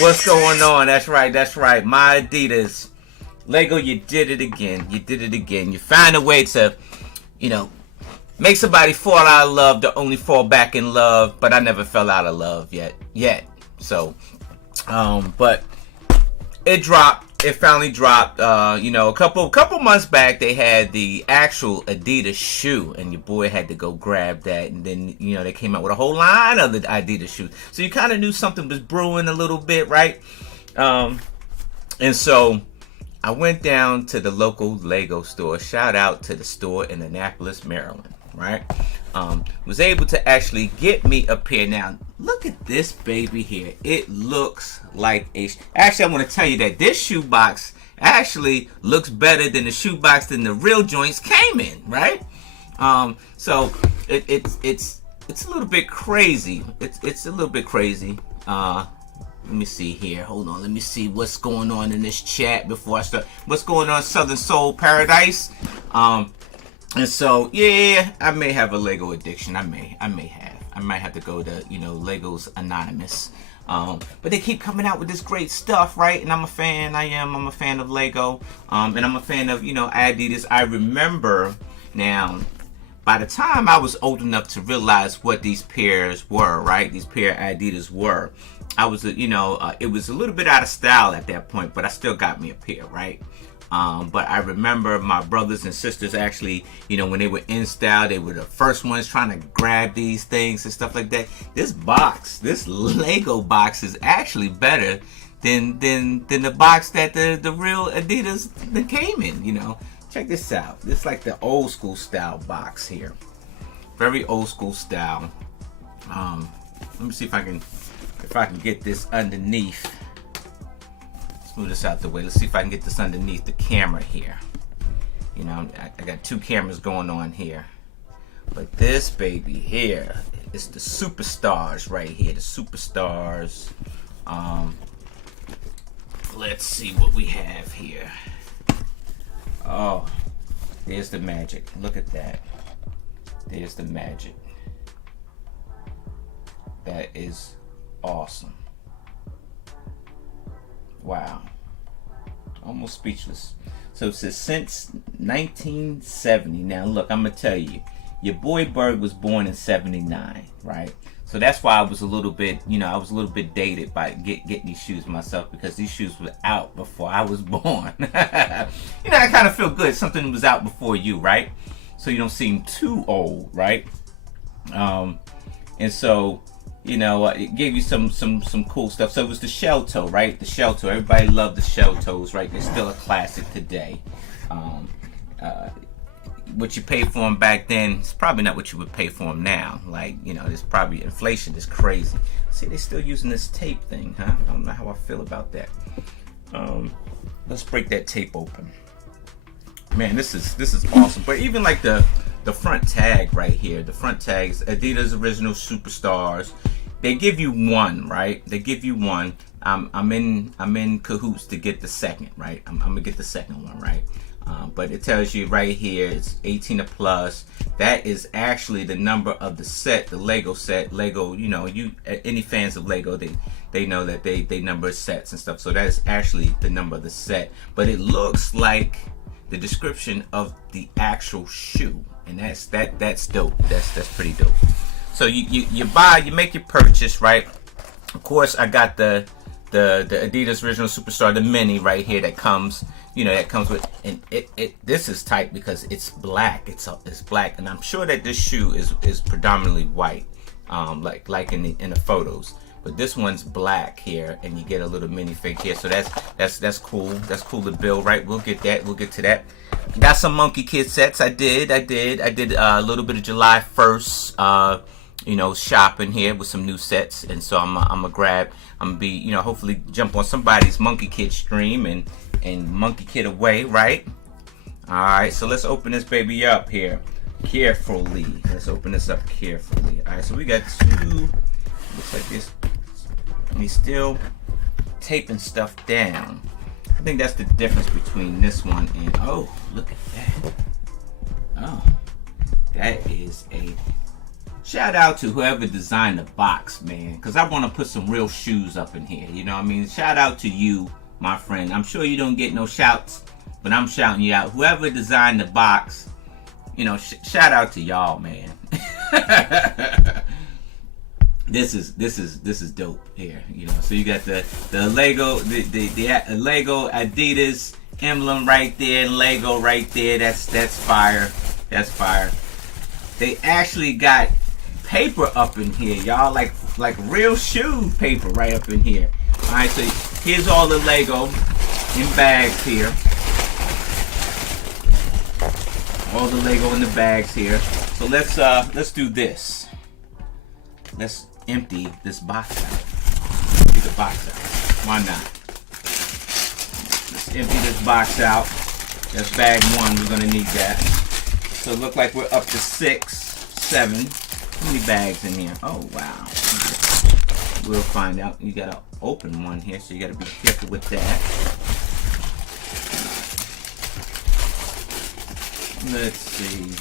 What's going on? That's right. That's right. My Adidas. Lego, you did it again. You did it again. You found a way to, make somebody fall out of love to only fall back in love. But I never fell out of love yet. So, but it dropped. It finally dropped. A couple months back, they had the actual Adidas shoe, and your boy had to go grab that. And then, they came out with a whole line of the Adidas shoes. So you kind of knew something was brewing a little bit, right? And so I went down to the local Lego store. Shout out to the store in Annapolis, Maryland, right? Was able to actually get me a pair. Now, look at this baby here. It looks like actually, I want to tell you that this shoebox actually looks better than the shoebox than the real joints came in, right? So it's a little bit crazy. It's a little bit crazy. Let me see here. Hold on. Let me see what's going on in this chat before I start. What's going on, Southern Soul Paradise? And so, yeah, I may have a Lego addiction. I might have to go to, Legos Anonymous. But they keep coming out with this great stuff, right? And I'm a fan. I'm a fan of Lego. And I'm a fan of, Adidas. I remember now, by the time I was old enough to realize what these pairs were, right? These pair of Adidas were. I was, it was a little bit out of style at that point, but I still got me a pair, right? But I remember my brothers and sisters actually, when they were in style, they were the first ones trying to grab these things and stuff like that. This Lego box is actually better than the box that the real Adidas that came in, Check this out. This is like the old school style box here. Very old school style. Let me see if I can get this underneath. Move this out the way. Let's see if I can get this underneath the camera here. I got two cameras going on here. But this baby here is the superstars right here. The superstars. Let's see what we have here. Oh, there's the magic. Look at that. There's the magic. That is awesome. Wow. Almost speechless. So it says since 1970. Now look, I'm going to tell you. Your boy Berg was born in 79, right? So that's why I was a little bit, dated by getting these shoes myself, because these shoes were out before I was born. I kind of feel good. Something was out before you, right? So you don't seem too old, right? And so, it gave you some cool stuff. So it was the shell toe, right? The shell toe. Everybody loved the shell toes, right? They're still a classic today. What you paid for them back then is probably not what you would pay for them now. Like, there's probably inflation is crazy. See, they're still using this tape thing, huh? I don't know how I feel about that. Let's break that tape open. Man, this is awesome. But even like the front tag right here, the front tags, Adidas Original Superstars. They give you one, right? They give you one. I'm in cahoots to get the second, right? I'm gonna get the second one, right? But it tells you right here it's 18 or plus. That is actually the number of the set, the Lego set. Lego, any fans of Lego, they know that they number sets and stuff. So that is actually the number of the set. But it looks like the description of the actual shoe, and that's dope. That's pretty dope. So you make your purchase, right? Of course, I got the Adidas Original Superstar, the mini right here that comes, with, and this is tight because it's black. It's black, and I'm sure that this shoe is predominantly white, like in the photos. But this one's black here, and you get a little minifig here. So that's cool. That's cool to build, right? We'll get that. We'll get to that. Got some Monkey Kid sets. I did a little bit of July 1st, shopping here with some new sets. And so I'm gonna be, hopefully jump on somebody's Monkey Kid stream and Monkey Kid away, right? All right. So let's open this baby up here carefully. Let's open this up carefully. All right. So we got two. Looks like this. He's still taping stuff down. I think that's the difference between this one and, oh, look at that. Oh, that is a shout out to whoever designed the box, man, because I want to put some real shoes up in here. You know what I mean? Shout out to you, my friend. I'm sure you don't get no shouts, but I'm shouting you out. Whoever designed the box, you know, shout out to y'all, man. This is dope here, you know. So you got the Lego the Lego Adidas emblem right there, Lego right there. That's fire. That's fire. They actually got paper up in here, y'all, like real shoe paper right up in here. All right, so here's all the Lego in bags here. All the Lego in the bags here. So let's do this. Let's empty this box out. Empty the box out. Why not? Let's empty this box out. That's bag one. We're gonna need that. So it looks like we're up to 6, 7. How many bags in here? Oh wow. We'll find out. You gotta open one here, so you gotta be careful with that. Let's see.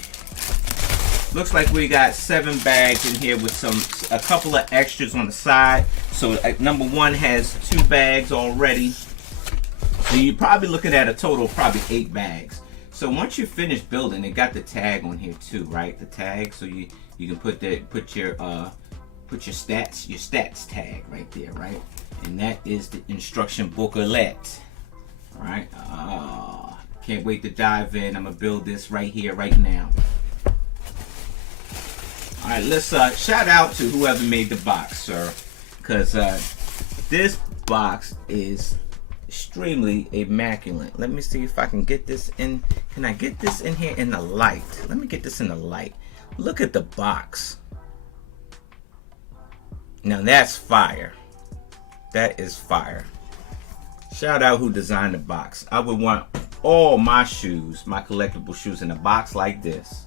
Looks like we got 7 bags in here with a couple of extras on the side. So number 1 has 2 bags already. So you're probably looking at a total of probably 8 bags. So once you finish building, it got the tag on here too, right? The tag, so you can put your stats tag right there, right? And that is the instruction booklet. All right. Can't wait to dive in. I'm gonna build this right here, right now. All right, let's shout out to whoever made the box, sir, because this box is extremely immaculate. Let me see if I can get this in. Can I get this in here in the light? Let me get this in the light. Look at the box. Now that's fire. That is fire. Shout out who designed the box. I would want all my shoes, my collectible shoes, in a box like this.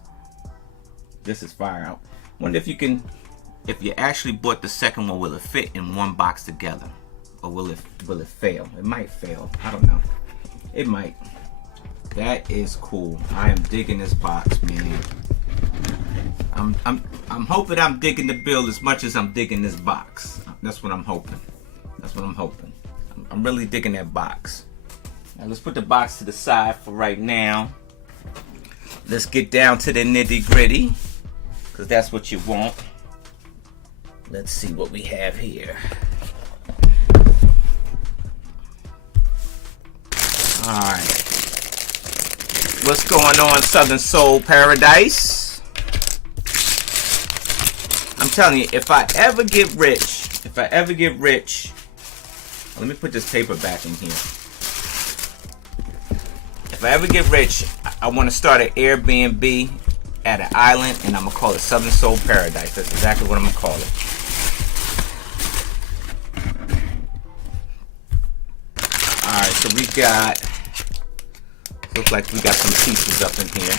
This is fire. I wonder if you actually bought the second one, will it fit in one box together? Or will it fail? It might fail. I don't know. It might. That is cool. I am digging this box, man. I'm hoping I'm digging the build as much as I'm digging this box. That's what I'm hoping. That's what I'm hoping. I'm really digging that box. Now let's put the box to the side for right now. Let's get down to the nitty gritty, because that's what you want. Let's see what we have here. Alright. What's going on, Southern Soul Paradise? I'm telling you, if I ever get rich, let me put this paper back in here. If I ever get rich, I want to start an Airbnb at an island, and I'm going to call it Southern Soul Paradise. That's exactly what I'm going to call it. Alright, so we got, looks like we got some pieces up in here.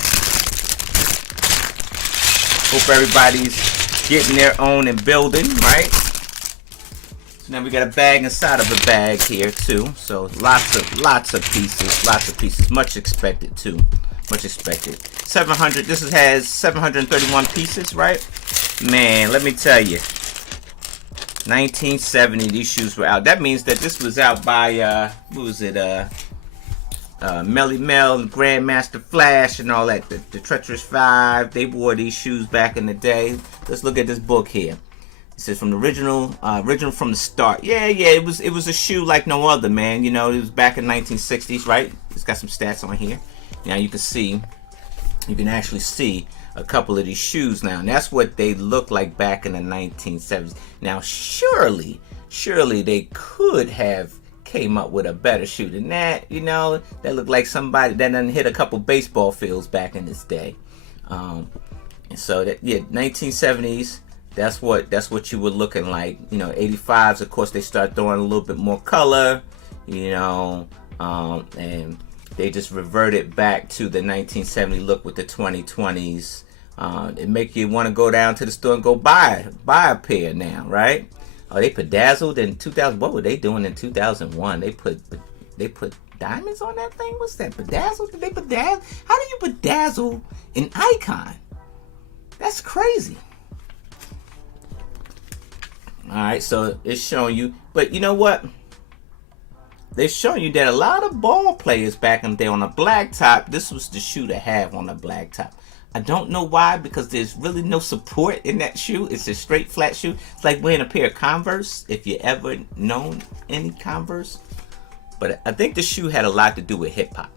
Hope everybody's getting their own and building, right? So now we got a bag inside of a bag here too. So lots of pieces. Much expected too. Much expected. 700. This has 731 pieces, right? Man, let me tell you. 1970, these shoes were out. That means that this was out by what was it? Melly Mel, Grandmaster Flash, and all that. The Treacherous 5. They wore these shoes back in the day. Let's look at this book here. It says from the original from the start. Yeah, it was a shoe like no other, man. You know, it was back in 1960s, right? It's got some stats on here. Now you can actually see a couple of these shoes now, and that's what they look like back in the 1970s. Now, surely they could have came up with a better shoe than that. You know, that looked like somebody that done hit a couple baseball fields back in this day. And so that, yeah, 1970s. That's what you were looking like. You know, 85s, of course, they start throwing a little bit more color, you know, and they just reverted back to the 1970 look with the 2020s. It make you want to go down to the store and go buy a pair now, right? Oh, they bedazzled in 2000. What were they doing in 2001? They put diamonds on that thing. What's that? Bedazzled? Did they bedazzle? How do you bedazzle an icon? That's crazy. Alright, so it's showing you. But you know what? They're showing you that a lot of ball players back in the day on a black top, this was the shoe to have on a black top. I don't know why, because there's really no support in that shoe. It's a straight flat shoe. It's like wearing a pair of Converse, if you ever known any Converse. But I think the shoe had a lot to do with hip hop.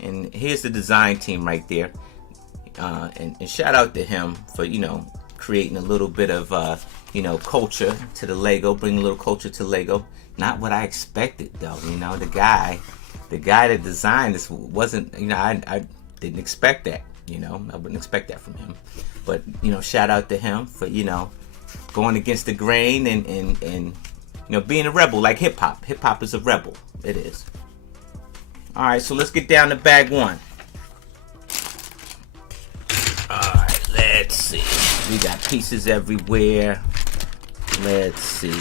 And here's the design team right there. And shout out to him for, you know, creating a little bit of, you know, culture to the Lego, bring a little culture to Lego. Not what I expected, though. You know, the guy that designed this wasn't, you know, I didn't expect that. You know, I wouldn't expect that from him. But, you know, shout out to him for, you know, going against the grain and you know, being a rebel like hip hop. Hip hop is a rebel. It is. All right, so let's get down to bag one. All right, let's see. We got pieces everywhere. Let's see.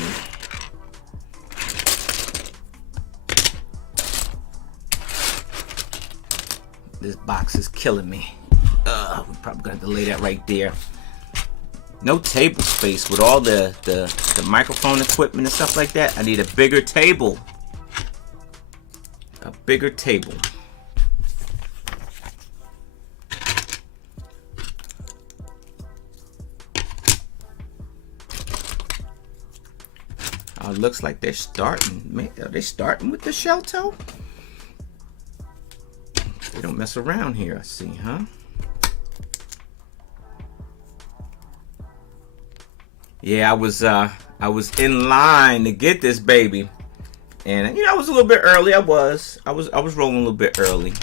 This box is killing me. We're probably gonna have to lay that right there. No table space with all the microphone equipment and stuff like that. I need a bigger table. A bigger table. Oh, it looks like they're starting. Man, are they starting with the shell toe? They don't mess around here, I see, huh? Yeah, I was in line to get this baby, and you know I was a little bit early. I was rolling a little bit early.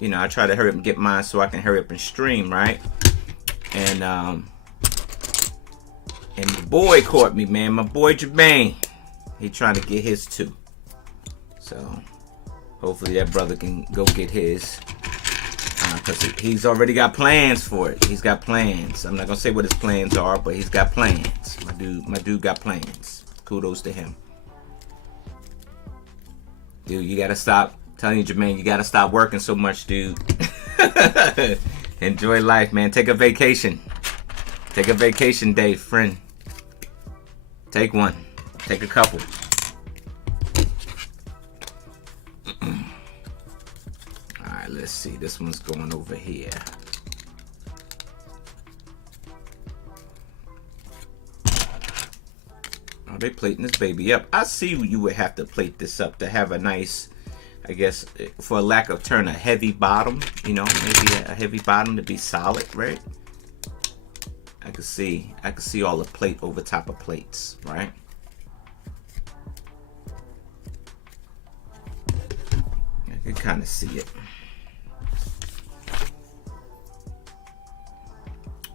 You know, I try to hurry up and get mine so I can hurry up and stream, right? And my boy caught me, man. My boy Jermaine, he trying to get his too. So hopefully that brother can go get his. Because he's already got plans for it. He's got plans. I'm not gonna say what his plans are, but he's got plans. My dude got plans. Kudos to him. Dude, you gotta stop. I'm telling you, Jermaine, you gotta stop working so much, dude. Enjoy life, man. Take a vacation. Take a vacation day, friend. Take one. Take a couple. Let's see, this one's going over here. Oh, they plating this baby up. I see you would have to plate this up to have a nice, I guess, for a lack of term, a heavy bottom. You know, maybe a heavy bottom to be solid, right? I could see all the plate over top of plates, right? I can kind of see it.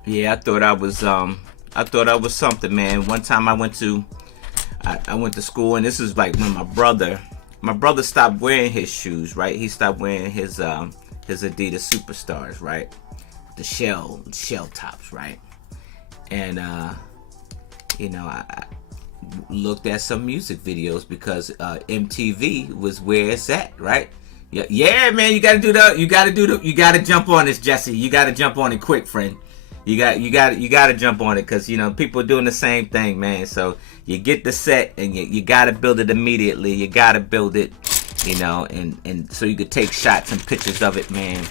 Yeah, I thought I was something, man. One time I went to school, and this is like when my brother stopped wearing his shoes, right? He stopped wearing his Adidas Superstars, right? The shell tops, right? And you know, I looked at some music videos because MTV was where it's at, right? Yeah, man, you gotta jump on this, Jesse. You gotta jump on it quick, friend. You got to jump on it, because you know people are doing the same thing, man. So you get the set and you got to build it immediately. You got to build it, you know, and so you could take shots and pictures of it, man.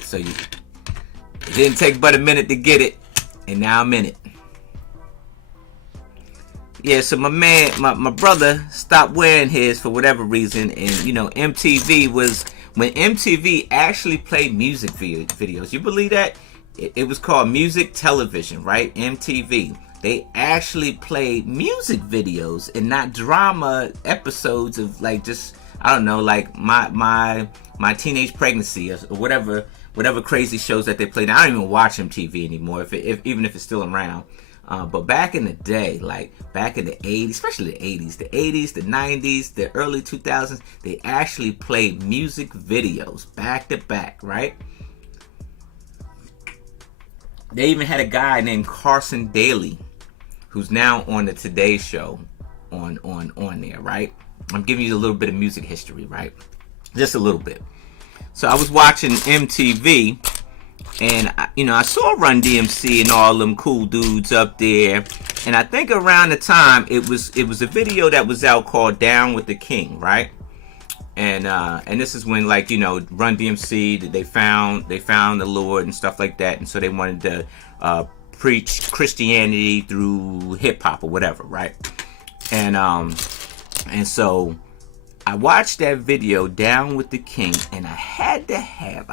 So it didn't take but a minute to get it, and now I'm in it. Yeah, so my brother stopped wearing his for whatever reason, and you know MTV was when MTV actually played music videos. You believe that? It was called music television, right? MTV. They actually played music videos and not drama episodes of like just, I don't know, like my teenage pregnancy or whatever crazy shows that they played. Now, I don't even watch MTV anymore, even if it's still around. But back in the day, like back in the 80s, especially the 80s, the 90s, the early 2000s, they actually played music videos back to back, right? They even had a guy named Carson Daly, who's now on the Today Show on there, right? I'm giving you a little bit of music history, right? Just a little bit. So I was watching MTV, And I saw Run DMC and all them cool dudes up there. And I think around the time it was a video that was out called Down with the King, right? And this is when, like, Run DMC, they found the Lord and stuff like that, and so they wanted to preach Christianity through hip hop or whatever, right? And so I watched that video, Down with the King, and I had to have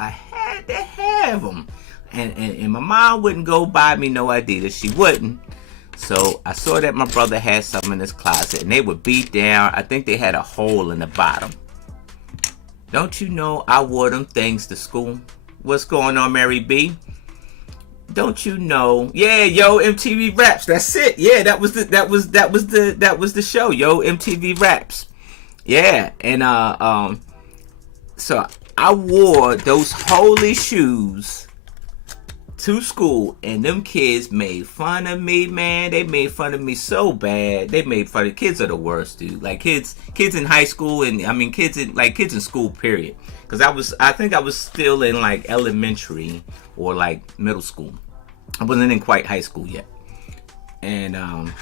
them. And my mom wouldn't go buy me no Adidas. She wouldn't. So I saw that my brother had some in his closet, and they were beat down. I think they had a hole in the bottom. Don't you know I wore them things to school? What's going on, Mary B? Don't you know? Yeah, yo, MTV Raps. That's it. Yeah, that was the show, yo, MTV Raps. Yeah, and so I wore those holy shoes to school, and them kids made fun of me, man. They made fun of me so bad. They made fun of kids are the worst, dude. Like kids in high school, and I mean kids in school, period. Because I think I was still in like elementary or like middle school. I wasn't in quite high school yet. And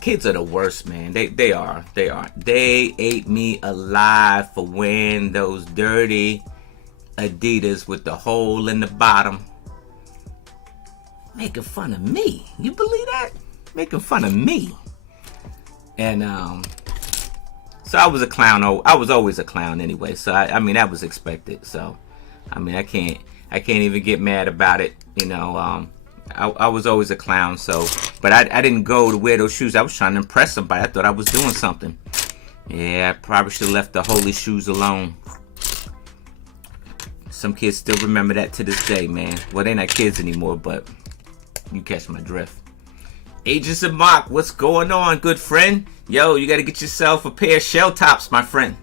kids are the worst, man. They are. They ate me alive for wearing those dirty Adidas with the hole in the bottom. Making fun of me. You believe that? Making fun of me. And so I was a clown. I was always a clown anyway. So I mean that was expected. So I mean I can't even get mad about it. I was always a clown. So but I didn't go to wear those shoes. I was trying to impress somebody. I thought I was doing something. Yeah, I probably should have left the holy shoes alone. Some kids still remember that to this day, man. Well, they're not kids anymore, but you catch my drift. Agents of Mark, what's going on, good friend? Yo, you gotta get yourself a pair of shell tops, my friend.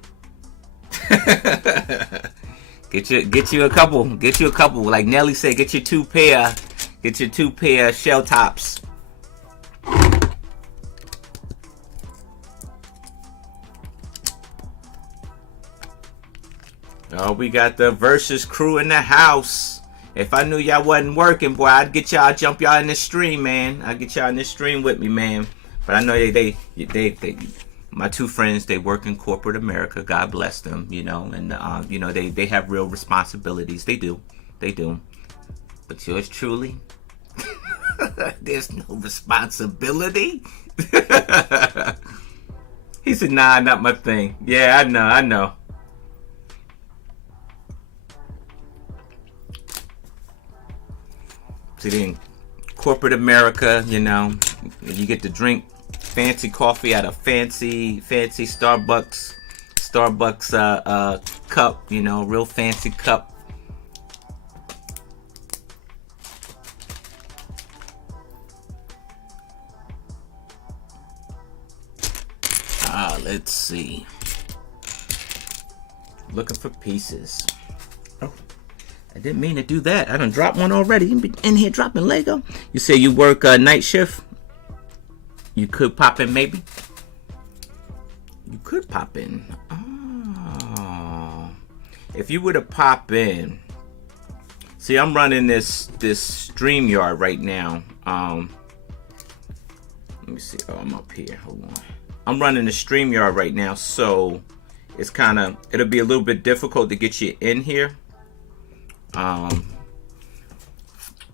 Get you a couple. Like Nelly said, get your two pair shell tops. Oh, we got the Versus crew in the house. If I knew y'all wasn't working, boy, I'd jump y'all in the stream, man. I'd get y'all in the stream with me, man. But I know they my two friends, they work in corporate America. God bless them, and they have real responsibilities. They do. But yours truly, there's no responsibility. He said, nah, not my thing. Yeah, I know. See, in corporate America, you get to drink fancy coffee out of fancy Starbucks cup, real fancy cup. Let's see. Looking for pieces. Oh. I didn't mean to do that. I done dropped one already. You been in here dropping Lego. You say you work night shift? You could pop in, maybe? You could pop in. Oh. If you were to pop in. See, I'm running this StreamYard right now. Let me see. Oh, I'm up here. Hold on. I'm running the StreamYard right now, so it'll be a little bit difficult to get you in here. I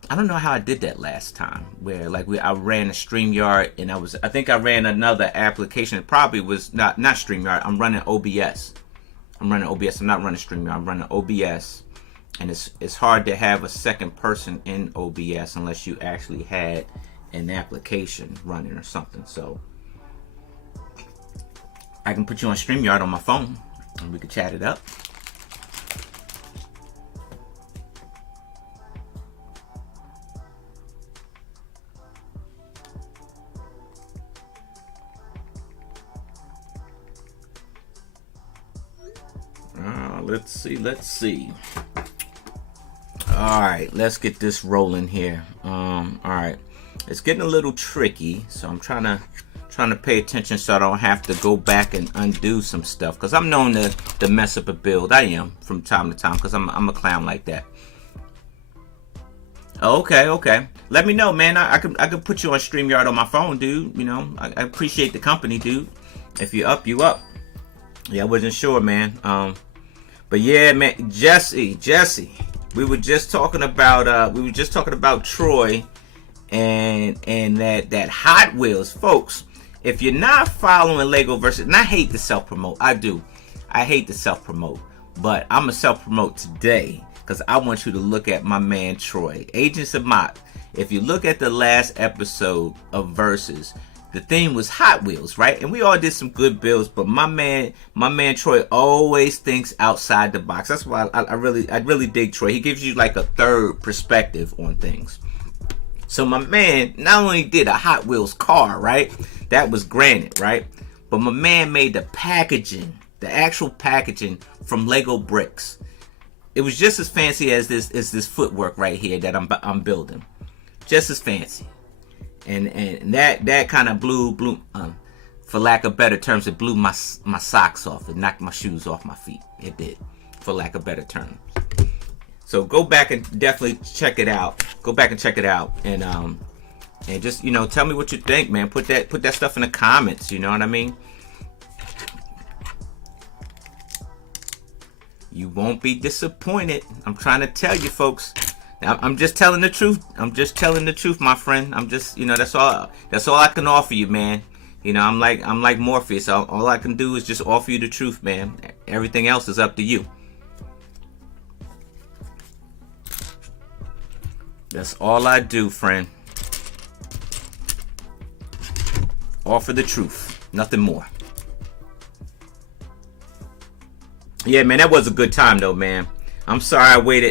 don't know how I did that last time, where I ran a StreamYard, and I think I ran another application. It probably was not StreamYard. I'm running OBS. I'm not running StreamYard. I'm running OBS, and it's hard to have a second person in OBS unless you actually had an application running or something. So I can put you on StreamYard on my phone, and we can chat it up. Let's see. All right, let's get this rolling here. All right, it's getting a little tricky, so I'm trying to pay attention so I don't have to go back and undo some stuff, because I'm known to mess up a build. I am from time to time, because I'm a clown like that. Okay, okay. Let me know, man. I could put you on StreamYard on my phone, dude. You know, I appreciate the company, dude. If you up, you up. Yeah, I wasn't sure, man. But yeah, man, Jesse. We were just talking about Troy and that Hot Wheels, folks. If you're not following Lego versus, and I hate to self promote, I do. I hate to self promote, but I'm gonna self promote today because I want you to look at my man Troy, Agents of Mott. If you look at the last episode of Versus, the theme was Hot Wheels, right? And we all did some good builds, but my man Troy always thinks outside the box. That's why I really dig Troy. He gives you like a third perspective on things. So my man not only did a Hot Wheels car, right? That was granite, right? But my man made the packaging, the actual packaging from Lego bricks. It was just as fancy as this footwork right here that I'm building. Just as fancy. And that kind of blew for lack of better terms, it blew my socks off. It knocked my shoes off my feet. It did, for lack of better terms. So go back and definitely check it out. Go back and check it out, and just, you know, tell me what you think, man. Put that stuff in the comments. You know what I mean? You won't be disappointed. I'm trying to tell you, folks. I'm just telling the truth. I'm just telling the truth, my friend. I'm just, you know, that's all I can offer you, man. You know, I'm like Morpheus. All I can do is just offer you the truth, man. Everything else is up to you. That's all I do, friend. Offer the truth, nothing more. Yeah, man, that was a good time though, man. I'm sorry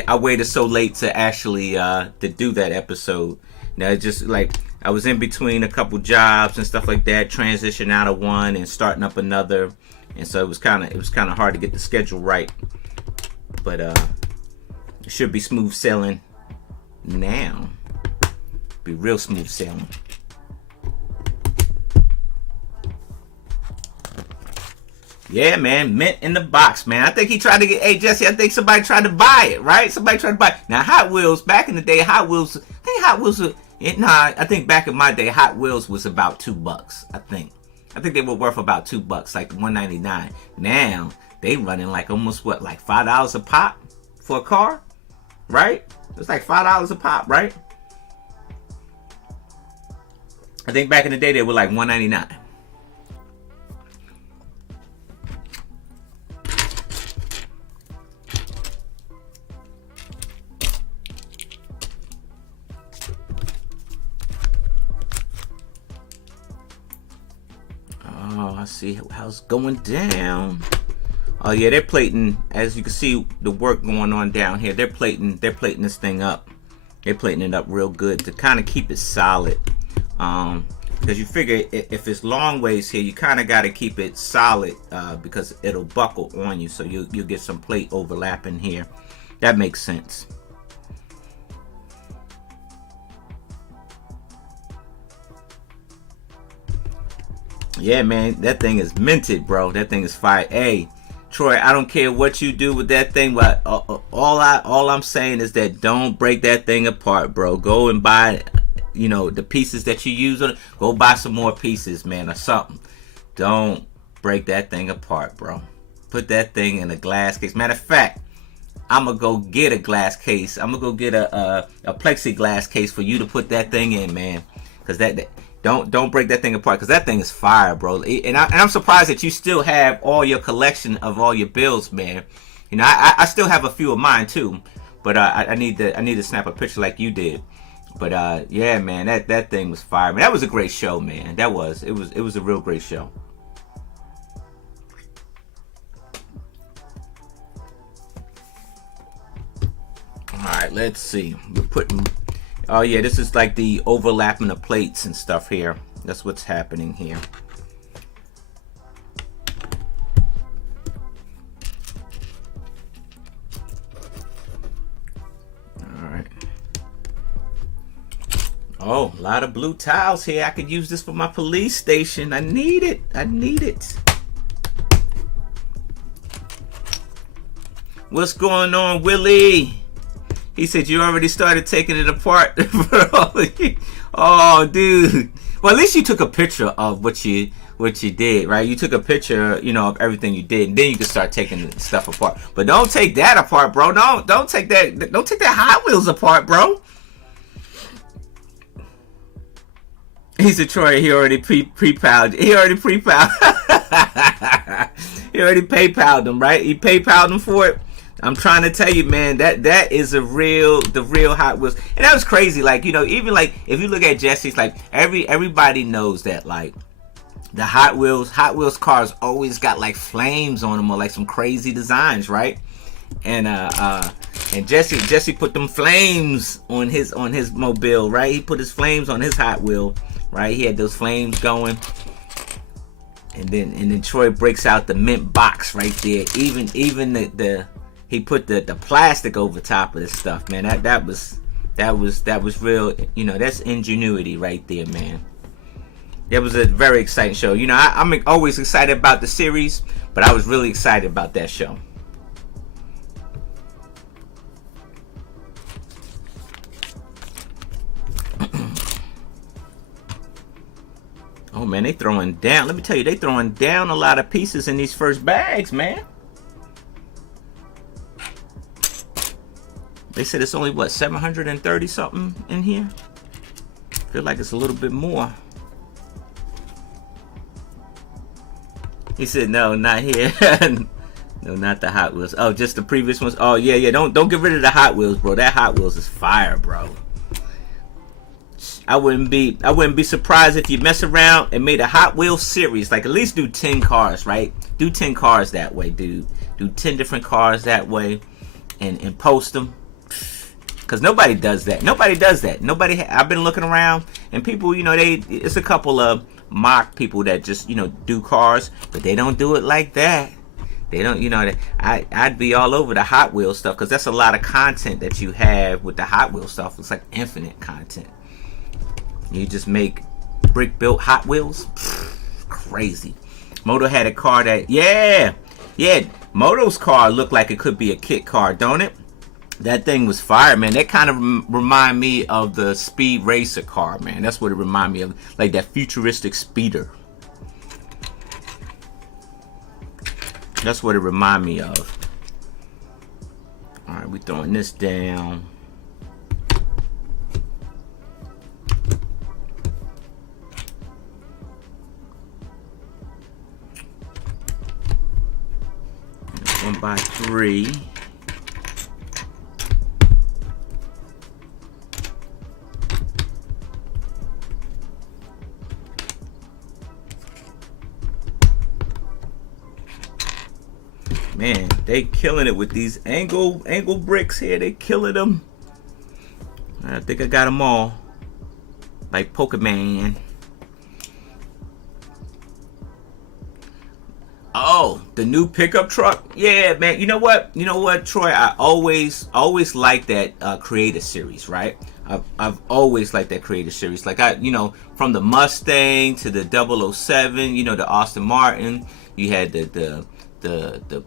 I waited so late to actually to do that episode. Now it's just like I was in between a couple jobs and stuff like that, transition out of one and starting up another, and so it was kind of hard to get the schedule right. But it should be smooth sailing now. Be real smooth sailing. Yeah, man, mint in the box, man. I think he tried to get, hey, Jesse, I think somebody tried to buy it, right? Somebody tried to buy it. Now, Hot Wheels, back in the day, I think back in my day, Hot Wheels was about $2, I think. I think they were worth about $2, like $1.99. Now, they running like almost, like $5 a pop for a car, right? It's like $5 a pop, right? I think back in the day, they were like $1.99. Oh, I see how it's going down. Oh yeah, they're plating. As you can see, the work going on down here. They're plating this thing up. They're plating it up real good to kind of keep it solid. Because you figure if it's long ways here, you kind of got to keep it solid because it'll buckle on you. So you'll get some plate overlapping here. That makes sense. Yeah, man, that thing is minted, bro. That thing is fire. Hey, Troy, I don't care what you do with that thing, but all I'm saying is that don't break that thing apart, bro. Go and buy, you know, the pieces that you use on it. Go buy some more pieces, man, or something. Don't break that thing apart, bro. Put that thing in a glass case. Matter of fact, I'm gonna go get a glass case. I'm gonna go get a plexiglass case for you to put that thing in, man. Cause that don't break that thing apart, because that thing is fire, bro. And I'm surprised that you still have all your collection of all your builds, man. You know, I still have a few of mine too, but I need to snap a picture like you did. But yeah, man, that thing was fire, man. That was a great show, man. It was a real great show. All right, let's see. We're putting. Oh yeah, this is like the overlapping of plates and stuff here. That's what's happening here. All right. Oh, a lot of blue tiles here. I could use this for my police station. I need it. I need it. What's going on, Willie? He said you already started taking it apart. Oh, dude. Well, at least you took a picture of what you did, right? You took a picture, you know, of everything you did, and then you can start taking stuff apart. But don't take that apart, bro. Don't take that. Don't take that Hot Wheels apart, bro. He said, Troy, he already pre-PayPal'd. He already pre-PayPal'd. He already PayPal'd them, right? He PayPal'd them for it. I'm trying to tell you, man, that is the real Hot Wheels. And that was crazy. Like, you know, even like if you look at Jesse's, like everybody knows that like the Hot Wheels cars always got like flames on them or like some crazy designs, right? And Jesse put them flames on his mobile, right? He put his flames on his Hot Wheel, right? He had those flames going. And then Troy breaks out the mint box right there. Even the he put the plastic over top of this stuff, man. That was real, you know, that's ingenuity right there, man. It was a very exciting show. You know, I'm always excited about the series, but I was really excited about that show. Oh man, they throwing down. Let me tell you, they throwing down a lot of pieces in these first bags, man. They said it's only, what, 730 something in here? Feel like it's a little bit more. He said, no, not here. No, not the Hot Wheels. Oh, just the previous ones. Oh, yeah. Don't get rid of the Hot Wheels, bro. That Hot Wheels is fire, bro. I wouldn't be surprised if you mess around and made a Hot Wheels series. Like, at least do 10 cars, right? Do 10 cars that way, dude. Do 10 different cars that way and post them. Because nobody does that. I've been looking around, and people, you know, it's a couple of mock people that just, you know, do cars, but they don't do it like that. They don't, you know, I'd be all over the Hot Wheels stuff, because that's a lot of content that you have with the Hot Wheels stuff. It's like infinite content. You just make brick-built Hot Wheels. Crazy. Moto had a car that, yeah, Moto's car looked like it could be a kit car, don't it? That thing was fire, man. That kind of remind me of the Speed Racer car, man. That's what it remind me of, like that futuristic speeder. That's what it remind me of. All right, we throwing this down. One by three. Man, they killing it with these angle bricks here. They killing them. I think I got them all. Like Pokemon. Oh, the new pickup truck. Yeah, man. You know what, Troy? I always liked that creator series, right? I've always liked that creator series. Like from the Mustang to the 007, you know, the Aston Martin. You had the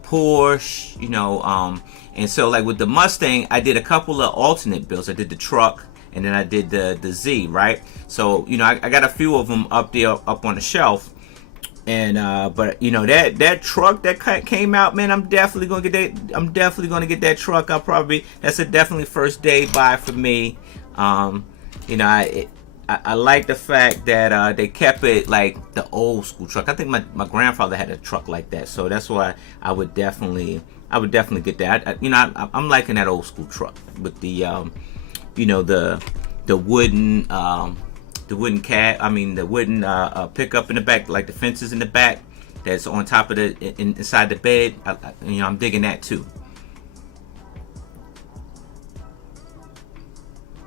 Porsche, and so like with the Mustang, I did a couple of alternate builds. I did the truck, and then I did the Z, right? So I got a few of them up there, up on the shelf, and but that truck that came out, man, I'm definitely gonna get that. I'm definitely gonna get that truck. That's a definitely first day buy for me. I like the fact that they kept it like the old school truck. I think my grandfather had a truck like that, so that's why I would definitely get that. I'm liking that old school truck with the wooden the wooden pickup in the back, like the fences in the back that's on top of inside the bed. I'm digging that too.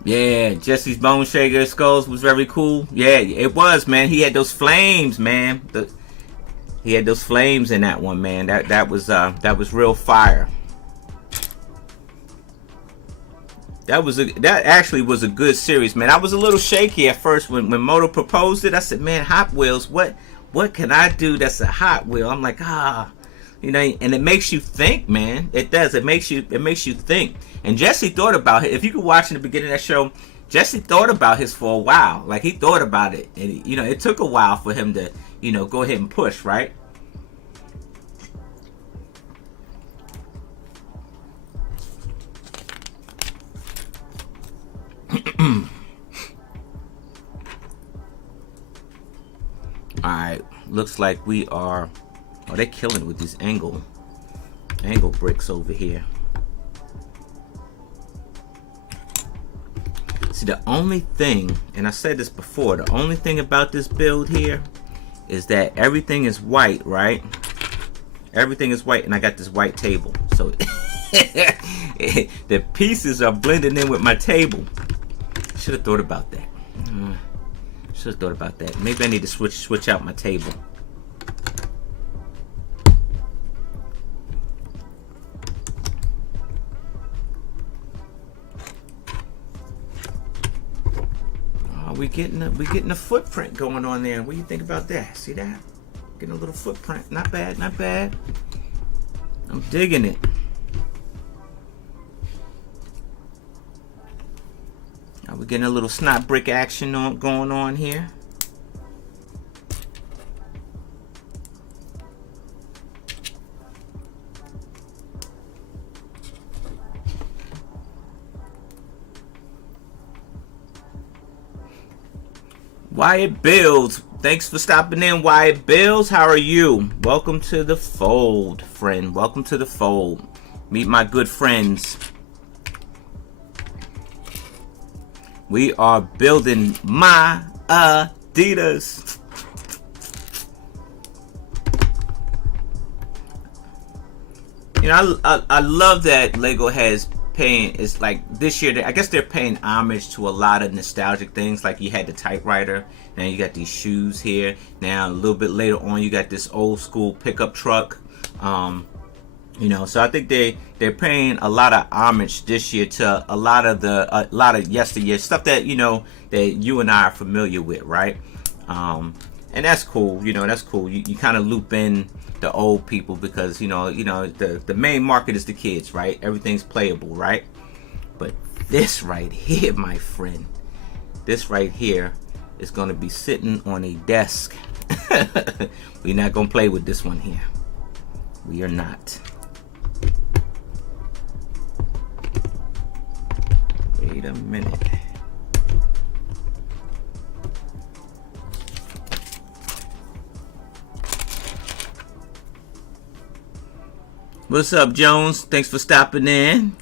Yeah, Jesse's Bone Shaker Skulls was very cool. Yeah, it was, man. He had those flames, man. He had those flames in that one, man. That was real fire. That actually was a good series, man. I was a little shaky at first when Moto proposed it. I said, man, Hot Wheels, what can I do that's a Hot Wheel? I'm like, You know, and it makes you think, man. It does. It makes you think. And Jesse thought about it. If you could watch in the beginning of that show, Jesse thought about his for a while. Like, he thought about it. And, you know, it took a while for him to, you know, go ahead and push, right? Alright. Looks like we are... Oh, they're killing it with these angle bricks over here. See, the only thing, and I said this before, the only thing about this build here is that everything is white, right? Everything is white, and I got this white table. So the pieces are blending in with my table. Should have thought about that. Should have thought about that. Maybe I need to switch out my table. We getting a footprint going on there. What do you think about that? See that? Getting a little footprint. Not bad, not bad. I'm digging it. Now we're getting a little snot brick action going on here. Wyatt Bills, thanks for stopping in, Wyatt Bills. How are you? Welcome to the fold, friend. Welcome to the fold. Meet my good friends. We are building my Adidas. You know, I love that Lego has paying, is like this year, I guess they're paying homage to a lot of nostalgic things. Like you had the typewriter, now you got these shoes here, now a little bit later on you got this old school pickup truck. You know, so I think they're paying a lot of homage this year to a lot of yesteryear stuff that, you know, that you and I are familiar with, right? And that's cool. You know, that's cool. You kind of loop in the old people because you know the main market is the kids, right? Everything's playable, right? But this right here, my friend, this right here is going to be sitting on a desk. We're not going to play with this one here. We are not. Wait a minute. What's up, Jones? Thanks for stopping in.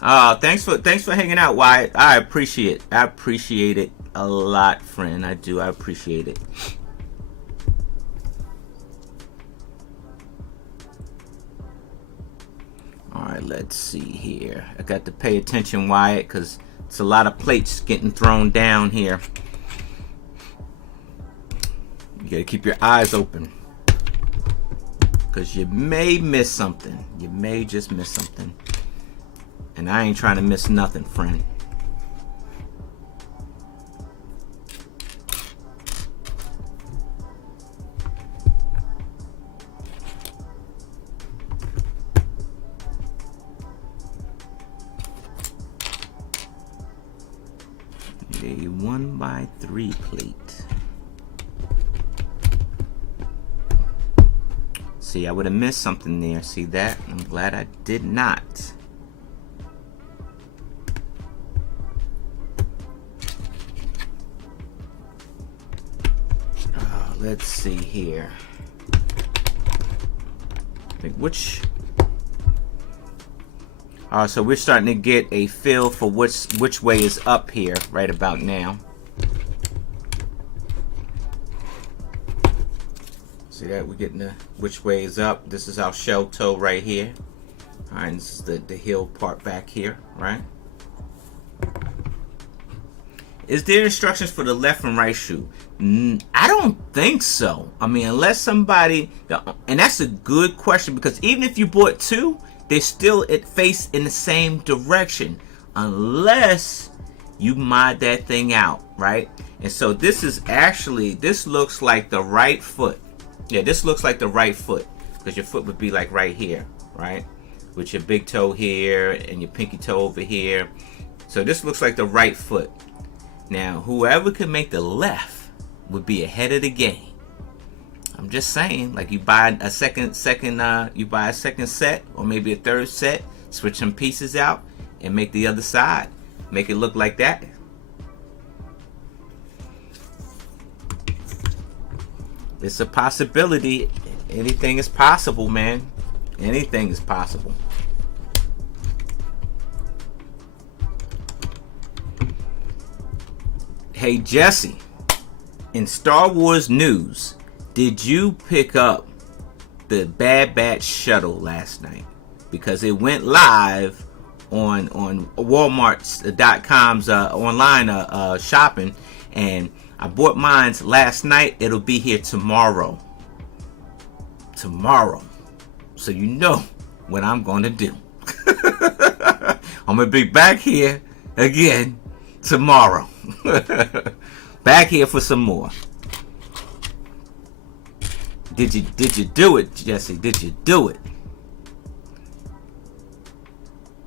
Thanks for hanging out, Wyatt. I appreciate it. I appreciate it a lot, friend. I do. I appreciate it. All right, let's see here. I got to pay attention, Wyatt, because it's a lot of plates getting thrown down here. You gotta keep your eyes open, because you may miss something. You may just miss something. And I ain't trying to miss nothing, friend. A 1x3 plate. See, I would have missed something there. See that? I'm glad I did not. Let's see here. I think which... so we're starting to get a feel for which way is up here right about now. See that? We're getting the which way is up. This is our shell toe right here. Alright, this is the heel part back here, right? Is there instructions for the left and right shoe? I don't think so. I mean, unless somebody... And that's a good question, because even if you bought two, they still face in the same direction. Unless you mod that thing out, right? And so this looks like the right foot. Yeah, this looks like the right foot, because your foot would be like right here, right? With your big toe here and your pinky toe over here. So this looks like the right foot. Now, whoever can make the left would be ahead of the game. I'm just saying, like you buy a second set, or maybe a third set, switch some pieces out and make the other side. Make it look like that. It's a possibility. Anything is possible, man. Anything is possible. Hey Jesse, in Star Wars news, did you pick up the Bad Batch shuttle last night? Because it went live on Walmart.com's online shopping, and I bought mine last night. It'll be here tomorrow. So you know what I'm going to do. I'm going to be back here again tomorrow. Back here for some more. Did you do it, Jesse? Did you do it?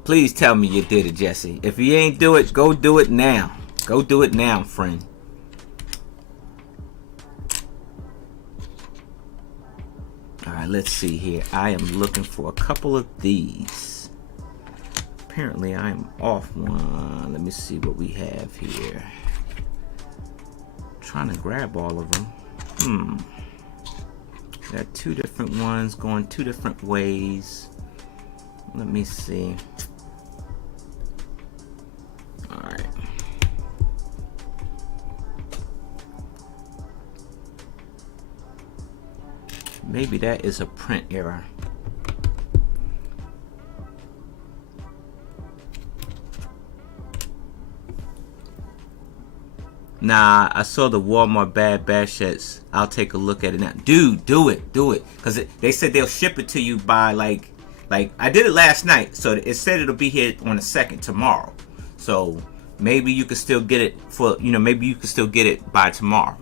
Please tell me you did it, Jesse. If you ain't do it, go do it now. Go do it now, friend. Alright, let's see here. I am looking for a couple of these. Apparently I am off one. Let me see what we have here. Trying to grab all of them. Got two different ones going two different ways. Let me see. Alright. Maybe that is a print error. Nah, I saw the Walmart Bad Batch shirts. I'll take a look at it now. Dude, do it. Because they said they'll ship it to you by like I did it last night. So it said it'll be here on the 2nd tomorrow. So maybe you could still get it maybe you could still get it by tomorrow.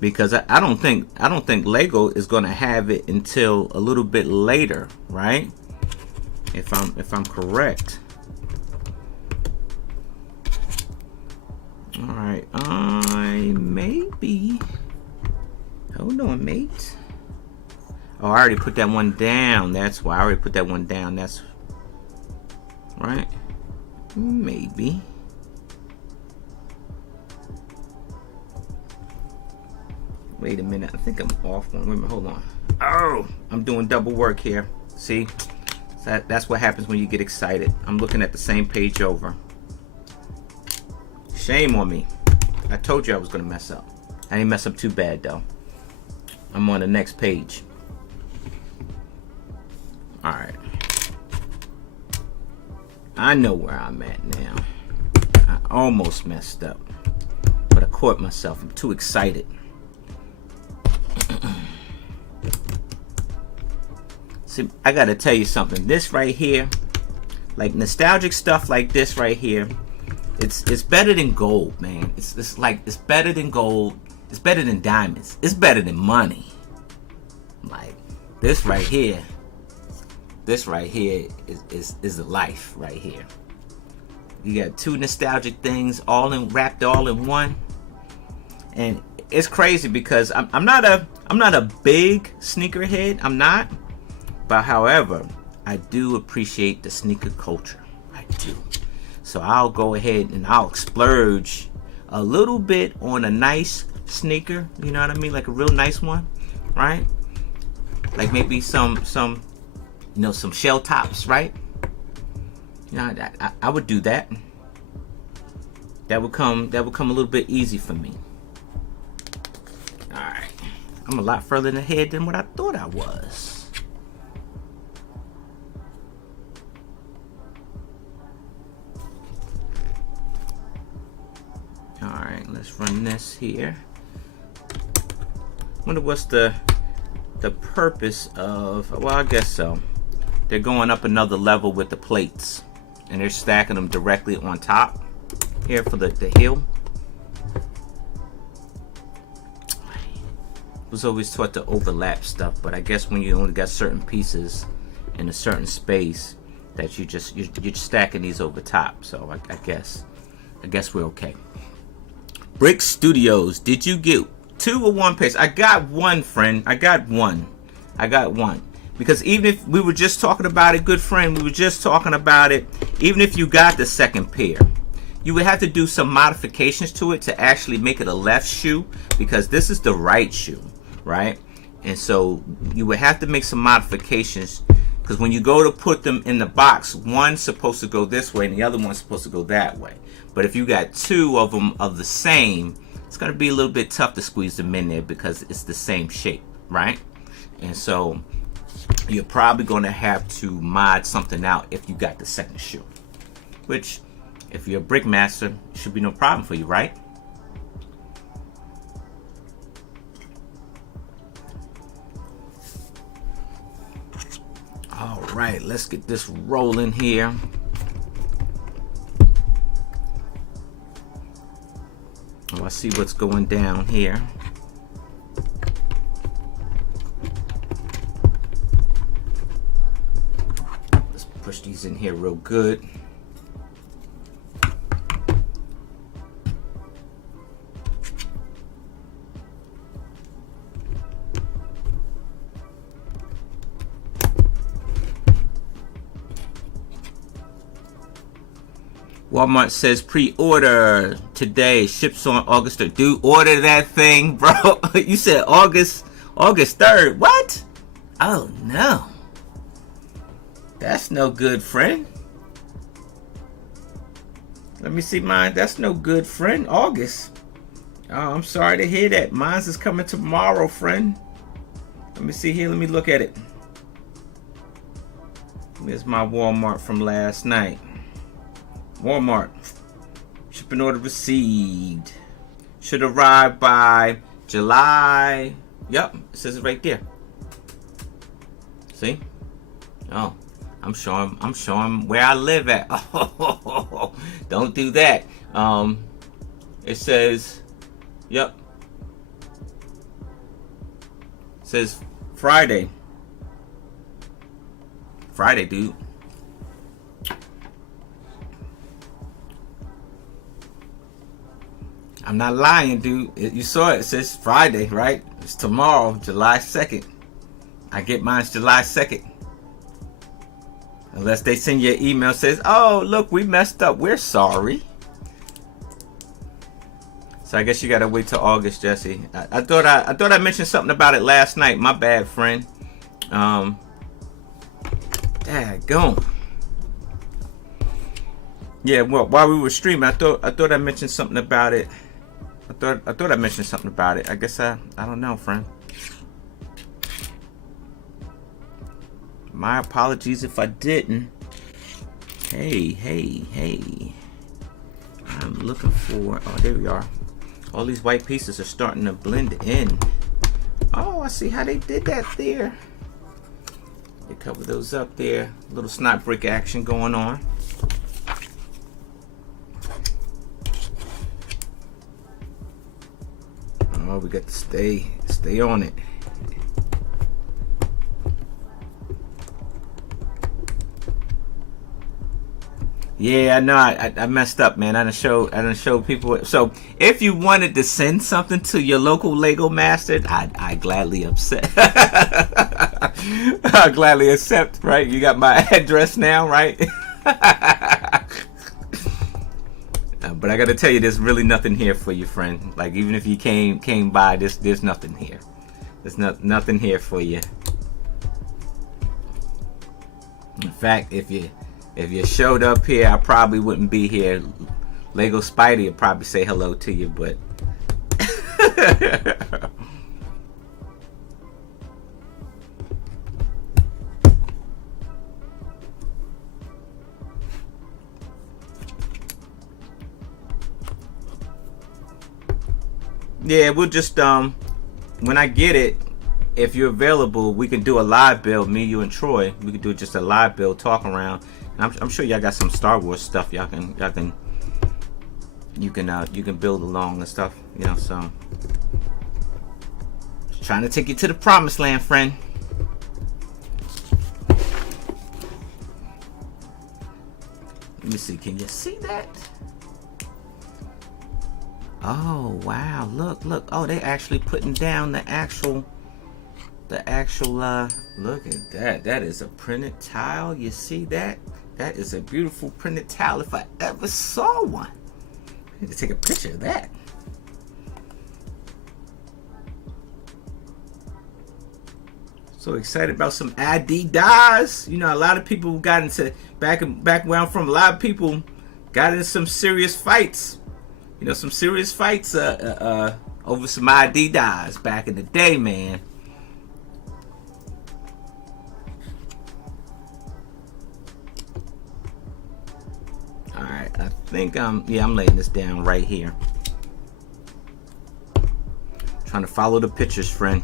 Because I don't think Lego is gonna have it until a little bit later, right? If I'm correct. Alright, maybe. Hold on, mate. Oh, I already put that one down. That's why I already put that one down. That's right. Maybe. Wait a minute. I think I'm off one. Wait a minute. Hold on. Oh, I'm doing double work here. See? That's what happens when you get excited. I'm looking at the same page over. Shame on me. I told you I was going to mess up. I didn't mess up too bad, though. I'm on the next page. Alright. I know where I'm at now. I almost messed up. But I caught myself. I'm too excited. See, I got to tell you something. This right here, like nostalgic stuff like this right here, it's better than gold, man. It's better than gold. It's better than diamonds. It's better than money. Like this right here. This right here is the life right here. You got two nostalgic things wrapped all in one. And it's crazy because I'm not a big sneakerhead. I'm not. But however, I do appreciate the sneaker culture. I do. So I'll go ahead and I'll splurge a little bit on a nice sneaker, you know what I mean? Like a real nice one, right? Like maybe some shell tops, right? You know, I would do that. That would come a little bit easy for me. All right. I'm a lot further ahead than what I thought I was. Alright, let's run this here. Wonder what's the purpose of, well, I guess so. They're going up another level with the plates. and they're stacking them directly on top here for the heel. Was always taught to overlap stuff, but I guess when you only got certain pieces in a certain space, that you're stacking these over top. So I guess we're okay. Brick Studios, did you get 2 or 1 pairs? I got 1, friend. I got one. Because even if we were just talking about it, good friend, we were just talking about it, even if you got the second pair, you would have to do some modifications to it to actually make it a left shoe, because this is the right shoe, right? And so you would have to make some modifications, because when you go to put them in the box, one's supposed to go this way and the other one's supposed to go that way. But if you got 2 of them of the same, it's going to be a little bit tough to squeeze them in there because it's the same shape, right? And so you're probably going to have to mod something out if you got the second shoe, which if you're a brick master, should be no problem for you, right? All right, let's get this rolling here. Oh, I see what's going down here. Let's push these in here real good. Walmart says pre-order today, ships on August 3rd. Dude, order that thing, bro. You said August 3rd. What? Oh no. That's no good, friend. Let me see mine. That's no good, friend. August. Oh, I'm sorry to hear that. Mine's is coming tomorrow, friend. Let me see here. Let me look at it. There's my Walmart from last night. Walmart. Shipping order received. Should arrive by July. Yep, it says it right there. See? Oh, I'm showing where I live at. Oh, don't do that. It says, yep. It says Friday. Friday, dude. I'm not lying, dude. You saw it. It says Friday, right? It's tomorrow, July 2nd. I get mine July 2nd. Unless they send you an email says, oh, look, we messed up. We're sorry. So I guess you gotta wait till August, Jesse. I thought I mentioned something about it last night. My bad, friend. Daggone. Yeah, well, while we were streaming, I thought I mentioned something about it. I thought I mentioned something about it. I guess I don't know, friend. My apologies if I didn't. Hey. I'm looking for, oh, there we are. All these white pieces are starting to blend in. Oh, I see how they did that there. They cover those up there. A little snot brick action going on. Oh, we got to stay on it. Yeah, I know. I messed up, man. I done show people. So if you wanted to send something to your local Lego master, I gladly accept. I gladly accept. Right? You got my address now, right? But I got to tell you, there's really nothing here for you, friend. Like even if you came by, there's nothing here. There's nothing here for you. In fact, if you showed up here, I probably wouldn't be here. Lego Spidey would probably say hello to you, but yeah, we'll just when I get it, if you're available, we can do a live build. Me, you, and Troy. We could do just a live build, talk around, I'm sure y'all got some Star Wars stuff you can build along and stuff, you know. So just trying to take you to the promised land, friend. Let me see, can you see that? Oh wow, look. Oh, they actually putting down the actual look at that. That is a printed tile. You see that? That is a beautiful printed tile if I ever saw one. I need to take a picture of that. So excited about some Adidas. You know, a lot of people got into back where I'm from. A lot of people got into some serious fights. You know, some serious fights over some Adidas back in the day, man. All right, I think I'm laying this down right here. Trying to follow the pictures, friend.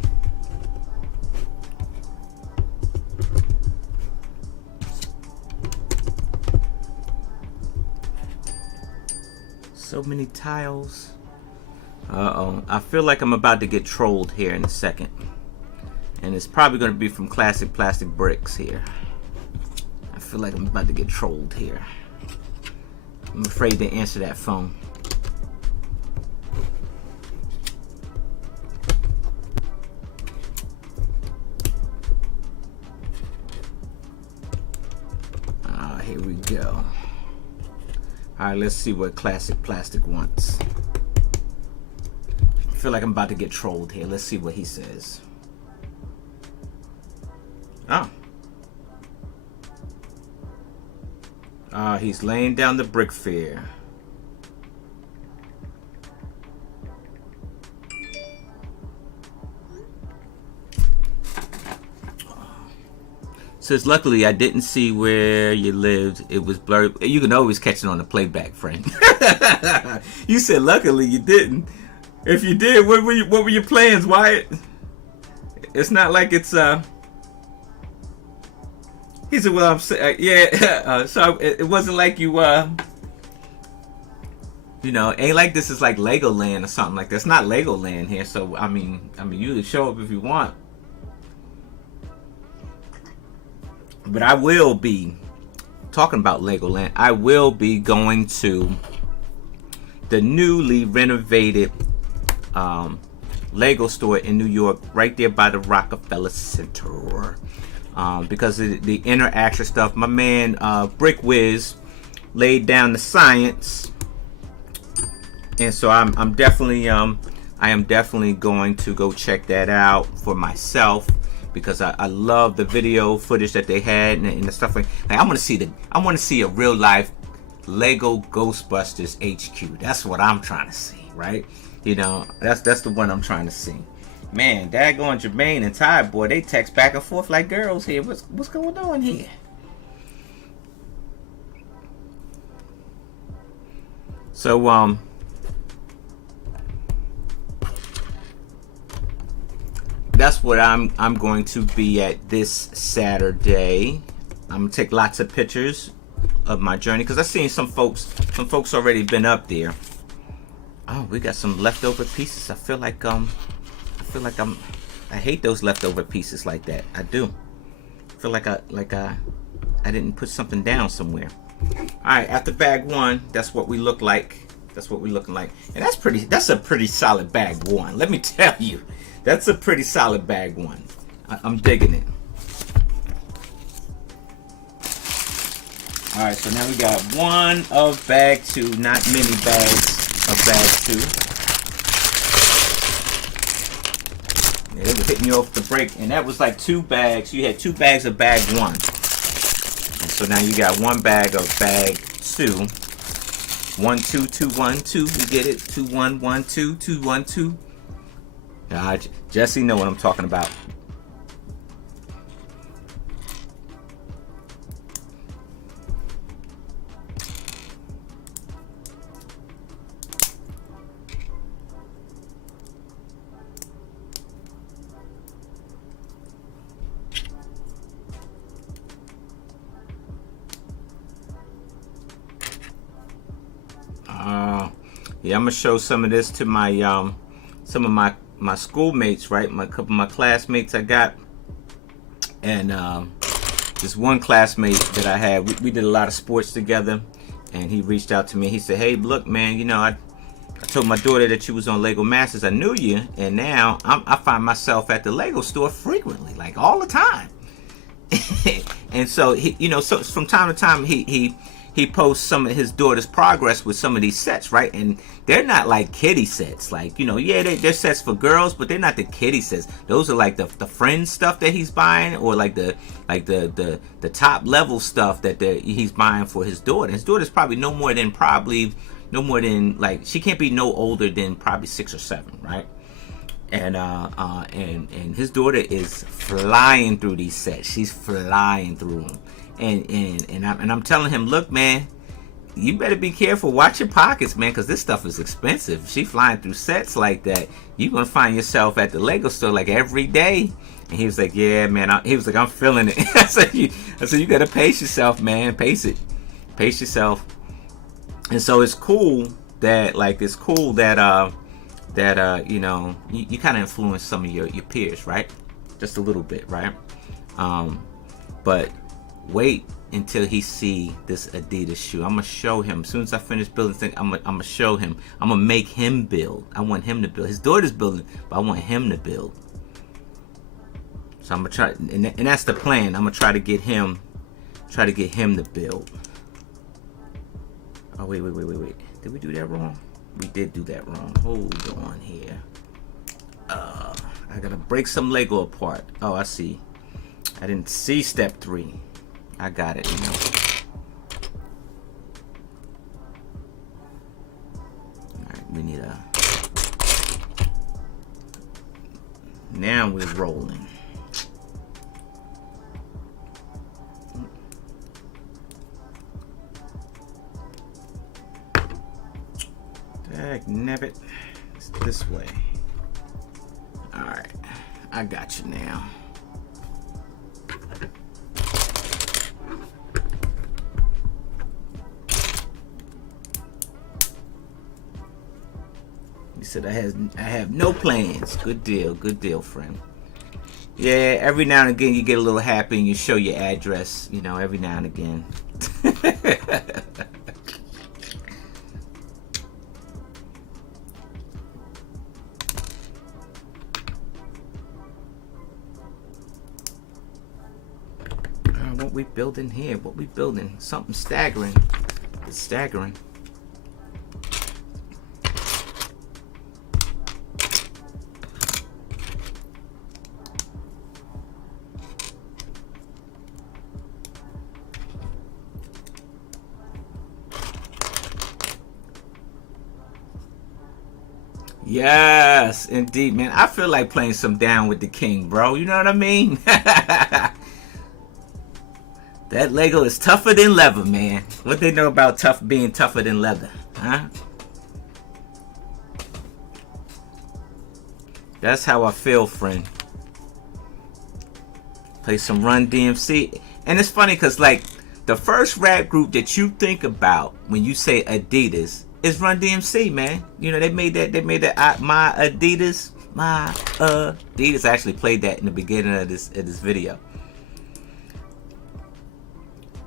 So many tiles. Uh-oh. I feel like I'm about to get trolled here in a second. And it's probably going to be from Classic Plastic Bricks here. I feel like I'm about to get trolled here. I'm afraid to answer that phone. Here we go. Alright, let's see what Classic Plastic wants. I feel like I'm about to get trolled here. Let's see what he says. He's laying down the brick fair. Says, luckily I didn't see where you lived. It was blurred. You can always catch it on the playback, friend. You said luckily you didn't. If you did, what were your plans, Wyatt? It's not like it's He said, well, I'm saying, yeah. So it wasn't like you you know, ain't like this is like Legoland or something like that. It's not Legoland here. So I mean, you can show up if you want. But I will be talking about Legoland. I will be going to the newly renovated Lego store in New York, right there by the Rockefeller Center. Because of the interaction stuff, my man Brick Wiz laid down the science, and so I am definitely going to go check that out for myself. Because I love the video footage that they had and the stuff like I want to see a real life Lego Ghostbusters HQ. That's what I'm trying to see, right? You know, that's the one I'm trying to see. Man, daggone Jermaine and Ty, boy, they text back and forth like girls here. What's going on here? So that's what I'm going to be at this Saturday. I'm gonna take lots of pictures of my journey because I've seen some folks already been up there. Oh, we got some leftover pieces. I feel like I hate those leftover pieces like that. I do. I feel like I didn't put something down somewhere. All right, after bag one, that's what we look like. That's what we're looking like, and that's a pretty solid bag one. Let me tell you. That's a pretty solid bag one. I'm digging it. Alright, so now we got one of bag two, not many bags of bag two. Yeah, they were hitting you off the break, and that was like 2 bags. You had 2 bags of bag one. And so now you got 1 bag of bag 2. 1 2 2 1 2. You get it? 2 1 1 2 2 1 2. Jesse know what I'm talking about. Yeah, I'm gonna show some of this to my some of my schoolmates, right? My couple of my classmates I got, and this one classmate that I had, we did a lot of sports together, and he reached out to me. He said, "Hey, look, man, you know, I told my daughter that you was on Lego Masters. I knew you, and now I find myself at the Lego store frequently, like all the time." And so he, you know, so from time to time he posts some of his daughter's progress with some of these sets, right? And they're not like kiddie sets, like, you know, yeah, they're sets for girls, but they're not the kiddie sets. Those are like the friend stuff that he's buying, or like the top level stuff that he's buying for his daughter. His daughter's probably no more than like, she can't be no older than probably 6 or 7, right? And his daughter is flying through these sets. She's flying through them, and I'm telling him, look, man, you better be careful. Watch your pockets, man, because this stuff is expensive. She flying through sets like that, you're gonna find yourself at the Lego store like every day. And he was like, yeah, man. He was like, I'm feeling it. I said, you gotta pace yourself, man. Pace yourself. And so it's cool that you know, you kind of influence some of your peers, right? Just a little bit, right? But wait until he see this Adidas shoe. I'm gonna show him as soon as I finish building thing. I'm gonna show him. I'm gonna make him build. I want him to build. His daughter's building, but I want him to build. So I'm gonna try, and that's the plan. I'm gonna try to get him to build. Oh wait. Did we do that wrong? We did do that wrong. Hold on here. I gotta break some Lego apart. Oh, I see. I didn't see step 3. I got it now. Alright, we need a... Now we're rolling. Dagnabbit. It's this way. Alright. I got you now. He said I have no plans. Good deal, friend. Yeah, every now and again you get a little happy and you show your address, you know, every now and again. What we building here? What we building? Something staggering. It's staggering. Yes, indeed, man. I feel like playing some Down with the King, bro. You know what I mean? That Lego is tougher than leather, man. What they know about being tougher than leather, huh? That's how I feel, friend. Play some Run DMC. And it's funny because, like, the first rap group that you think about when you say Adidas is Run DMC, man. You know, they made that my Adidas. I actually played that in the beginning of this video.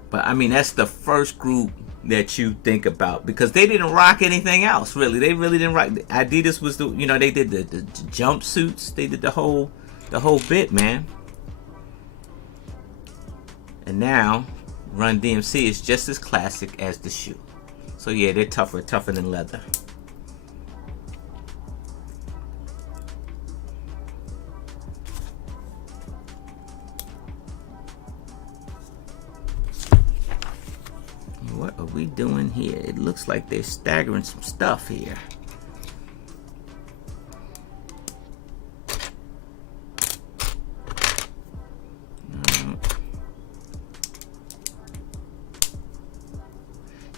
But I mean, that's the first group that you think about because they didn't rock anything else, really. They really didn't rock. Adidas was the, you know, they did the jumpsuits. They did the whole bit, man. And now, Run DMC is just as classic as the shoe. So yeah, they're tougher than leather. What are we doing here? It looks like they're staggering some stuff here.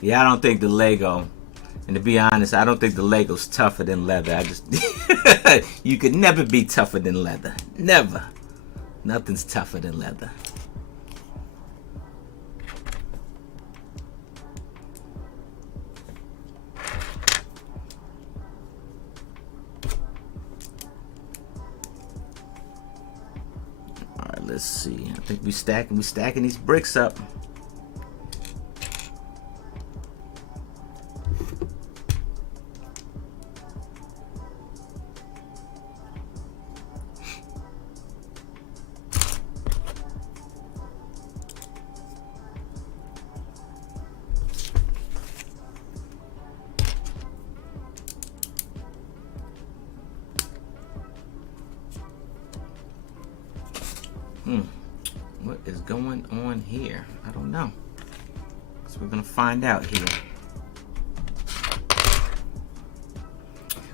Yeah, I don't think the Lego, and to be honest, I don't think the Lego's tougher than leather. I just, you could never be tougher than leather. Never. Nothing's tougher than leather. Let's see. I think we stacking these bricks up. What is going on here? I don't know. So we're gonna find out here.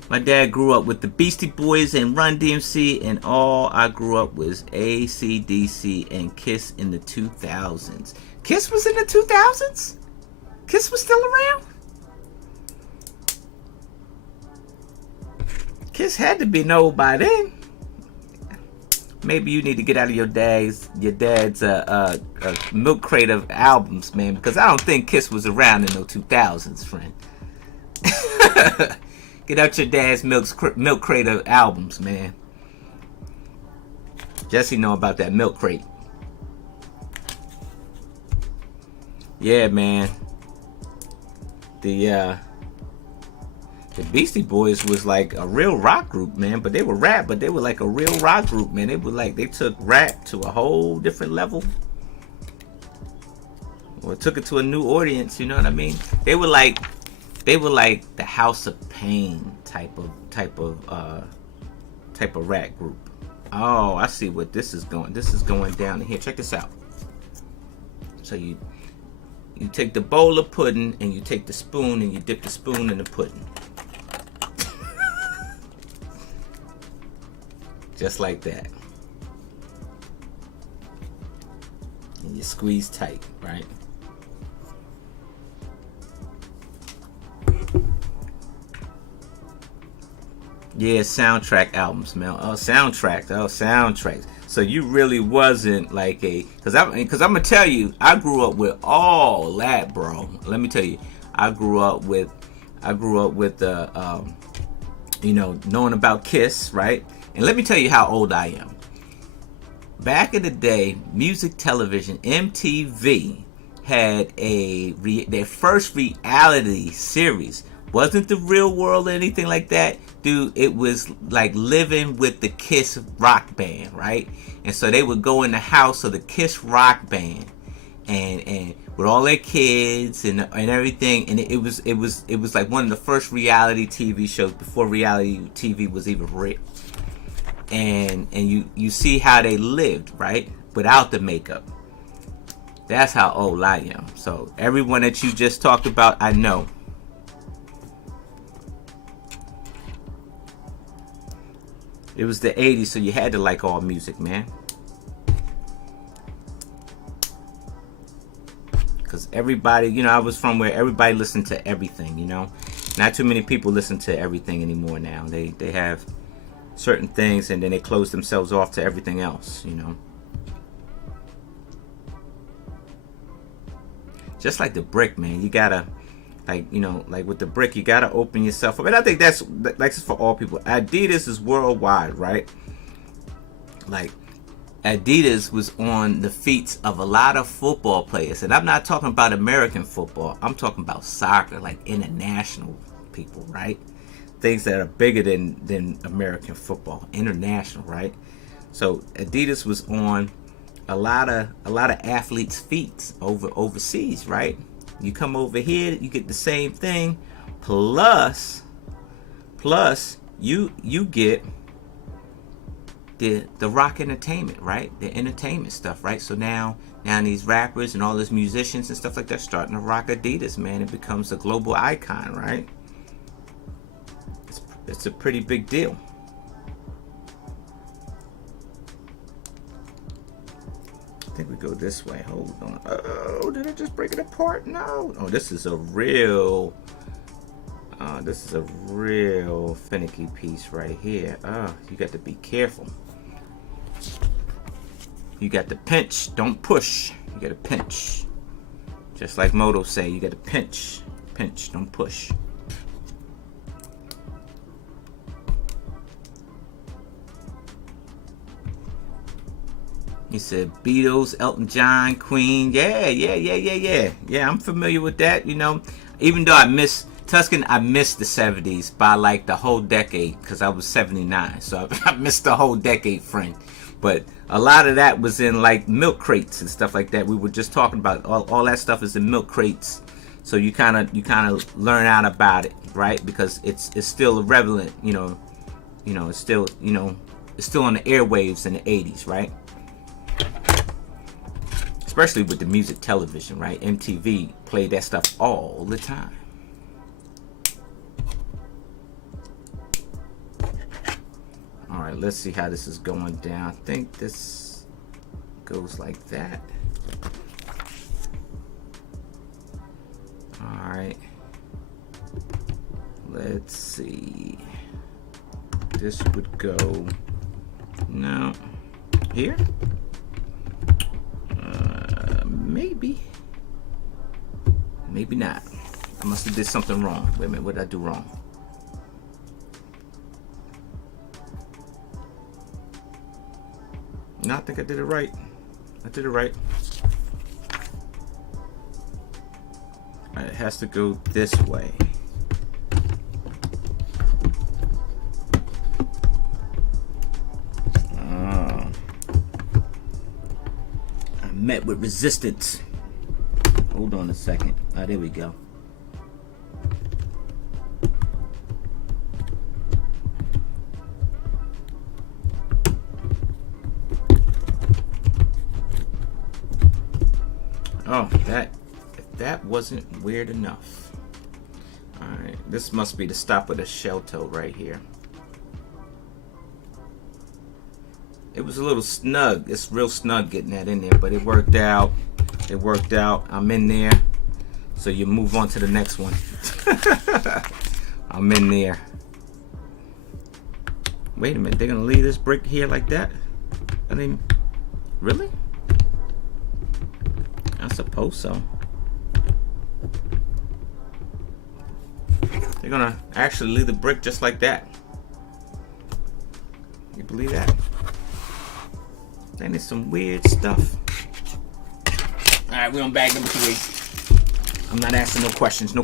My dad grew up with the Beastie Boys and Run DMC, and all I grew up was AC/DC and Kiss in the 2000s. Kiss was in the 2000s? Kiss was still around? Kiss had to be known by then. Maybe you need to get out of your dad's milk crate of albums, man, because I don't think Kiss was around in the 2000s, friend. Get out your dad's milk crate of albums, man. Jesse know about that milk crate. Yeah, man. The Beastie Boys was like a real rock group, man. But they were rap, but they were like a real rock group, man. They were like, they took rap to a whole different level. Or took it to a new audience, you know what I mean? They were like the House of Pain type of rap group. Oh, I see what this is going. This is going down here. Check this out. So you take the bowl of pudding and you take the spoon and you dip the spoon in the pudding. Just like that. And you squeeze tight, right? Yeah, soundtrack albums, man. Soundtracks. So you really wasn't like because I'm gonna tell you, I grew up with all that, bro. Let me tell you, I grew up with knowing about Kiss, right? And let me tell you how old I am. Back in the day, music television, MTV, had their first reality series. Wasn't the Real World or anything like that, dude. It was like living with the Kiss rock band, right? And so they would go in the house of the Kiss rock band, and with all their kids and everything. And it was like one of the first reality TV shows before reality TV was even real. And you see how they lived, right, without the makeup. That's how old I am. So everyone that you just talked about, I know. It was the 80s, so you had to like all music, man. Because everybody, I was from where everybody listened to everything, Not too many people listen to everything anymore now. They have certain things and then they close themselves off to everything else, Just like the brick, man. You gotta, like with the brick, you gotta open yourself up. And I think that's for all people. Adidas is worldwide, right? Like, Adidas was on the feet of a lot of football players. And I'm not talking about American football. I'm talking about soccer, like international people, right? Things that are bigger than American football, international, right? So Adidas was on a lot of athletes' feet overseas, right? You come over here, you get the same thing, plus you get the rock entertainment, right? The entertainment stuff, right? So now these rappers and all these musicians and stuff like that starting to rock Adidas, man. It becomes a global icon, right? It's a pretty big deal. I think we go this way. Hold on. Oh, did I just break it apart? No. Oh, this is a real finicky piece right here. Oh, you got to be careful. You got to pinch, don't push. You got to pinch. Just like Moto say, you got to pinch, don't push. He said Beatles, Elton John, Queen. Yeah, I'm familiar with that, you know. Even though I missed Tuscan, I missed the 70s by like the whole decade because I was 79. So I missed the whole decade, friend. But a lot of that was in like milk crates and stuff like that. We were just talking about all that stuff is in milk crates. So you kind of learn out about it, right? Because it's still relevant, you know, it's still, it's still on the airwaves in the 80s, right? Especially with the music television, right? MTV played that stuff all the time. All right, let's see how this is going down. I think this goes like that. All right. Let's see. This would go, no, here? Maybe. Maybe not. I must have did something wrong. Wait a minute, what did I do wrong? No, I think I did it right. I did it right. All right, it has to go this way. Met with resistance. Hold on a second. Ah, there we go. Oh, that wasn't weird enough. All right, this must be the stop of the shell toe right here. It was a little snug. It's real snug getting that in there, but it worked out. It worked out. I'm in there. So you move on to the next one. I'm in there. Wait a minute. They're going to leave this brick here like that? I mean, really? I suppose so. They're going to actually leave the brick just like that. You believe that? That is some weird stuff. Alright, we're on bag number 3. I'm not asking no questions.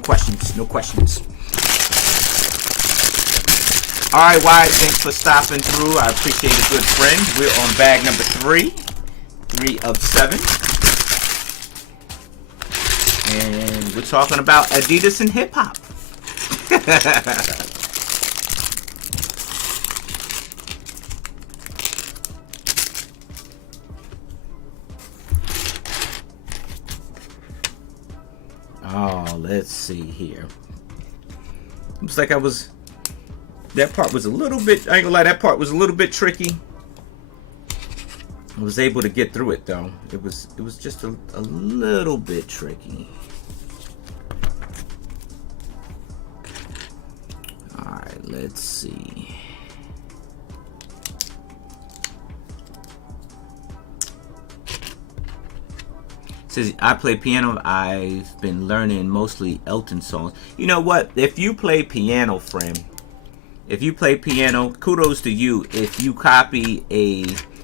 Alright, Wyatt, thanks for stopping through. I appreciate it, good friend. We're on bag number 3. 3 of 7. And we're talking about Adidas and hip hop. Oh, let's see here. Looks like that part was a little bit, I ain't gonna lie, that part was a little bit tricky. I was able to get through it though. It was just a little bit tricky. Alright, let's see. Says, I play piano. I've been learning mostly Elton songs. You know what? If you play piano, friend, if you play piano, kudos to you. If you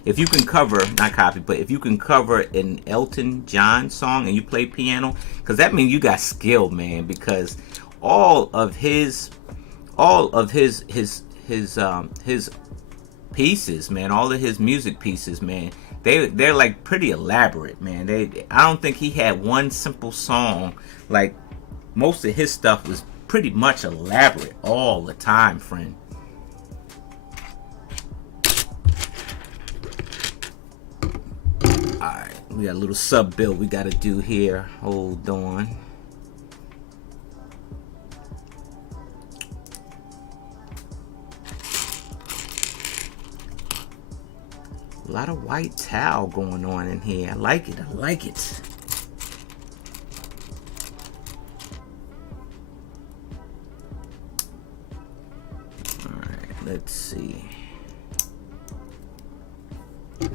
if you can cover, not copy, but if you can cover an Elton John song and you play piano, because that means you got skill, man. Because all of his pieces, man, all of his music pieces, man, they're like pretty elaborate, man. I don't think he had one simple song. Like most of his stuff was pretty much elaborate all the time, friend. Alright, we got a little sub build we gotta do here. Hold on. A lot of white towel going on in here. I like it. Alright, let's see. We're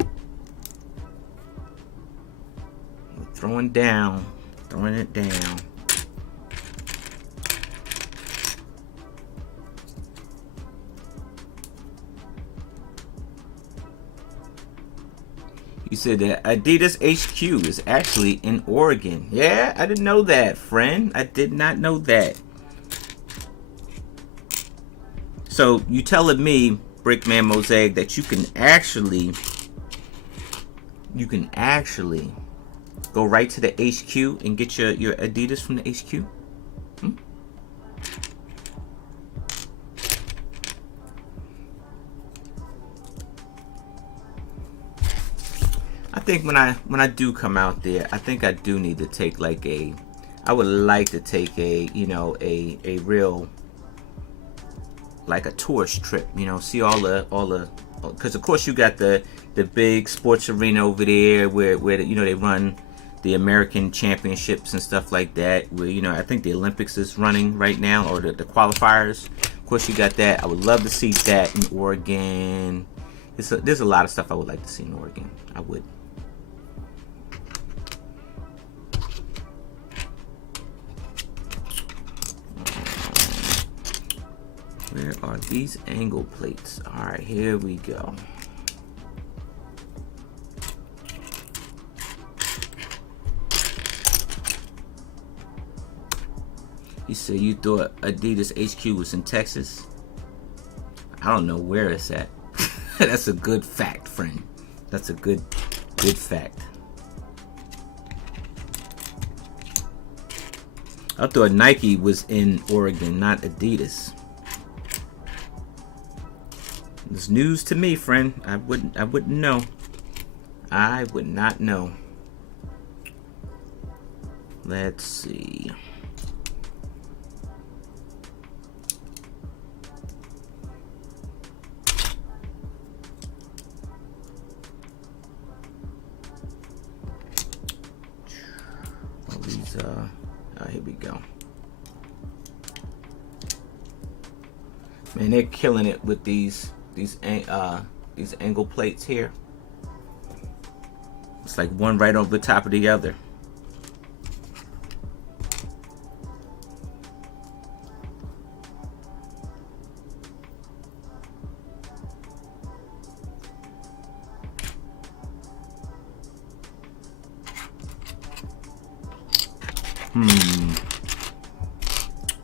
throwing it down. You said that Adidas HQ is actually in Oregon. Yeah, I didn't know that, friend. I did not know that. So you telling me, Brickman Mosaic, that you can actually go right to the HQ and get your Adidas from the HQ? I think when I do come out there, I think I do need to take like I would like to take a real, like a tourist trip, see all the, because of course you got the big sports arena over there where they run the American championships and stuff like that, where I think the Olympics is running right now, or the qualifiers. Of course you got that. I would love to see that in Oregon. There's a lot of stuff I would like to see in Oregon. I would. Where are these angle plates? All right, here we go. You said you thought Adidas HQ was in Texas? I don't know where it's at. That's a good fact, friend. That's a good fact. I thought Nike was in Oregon, not Adidas. It's news to me, friend. I wouldn't know. I would not know. Let's see. All these here we go. Man, they're killing it with these angle plates here. It's like one right over the top of the other.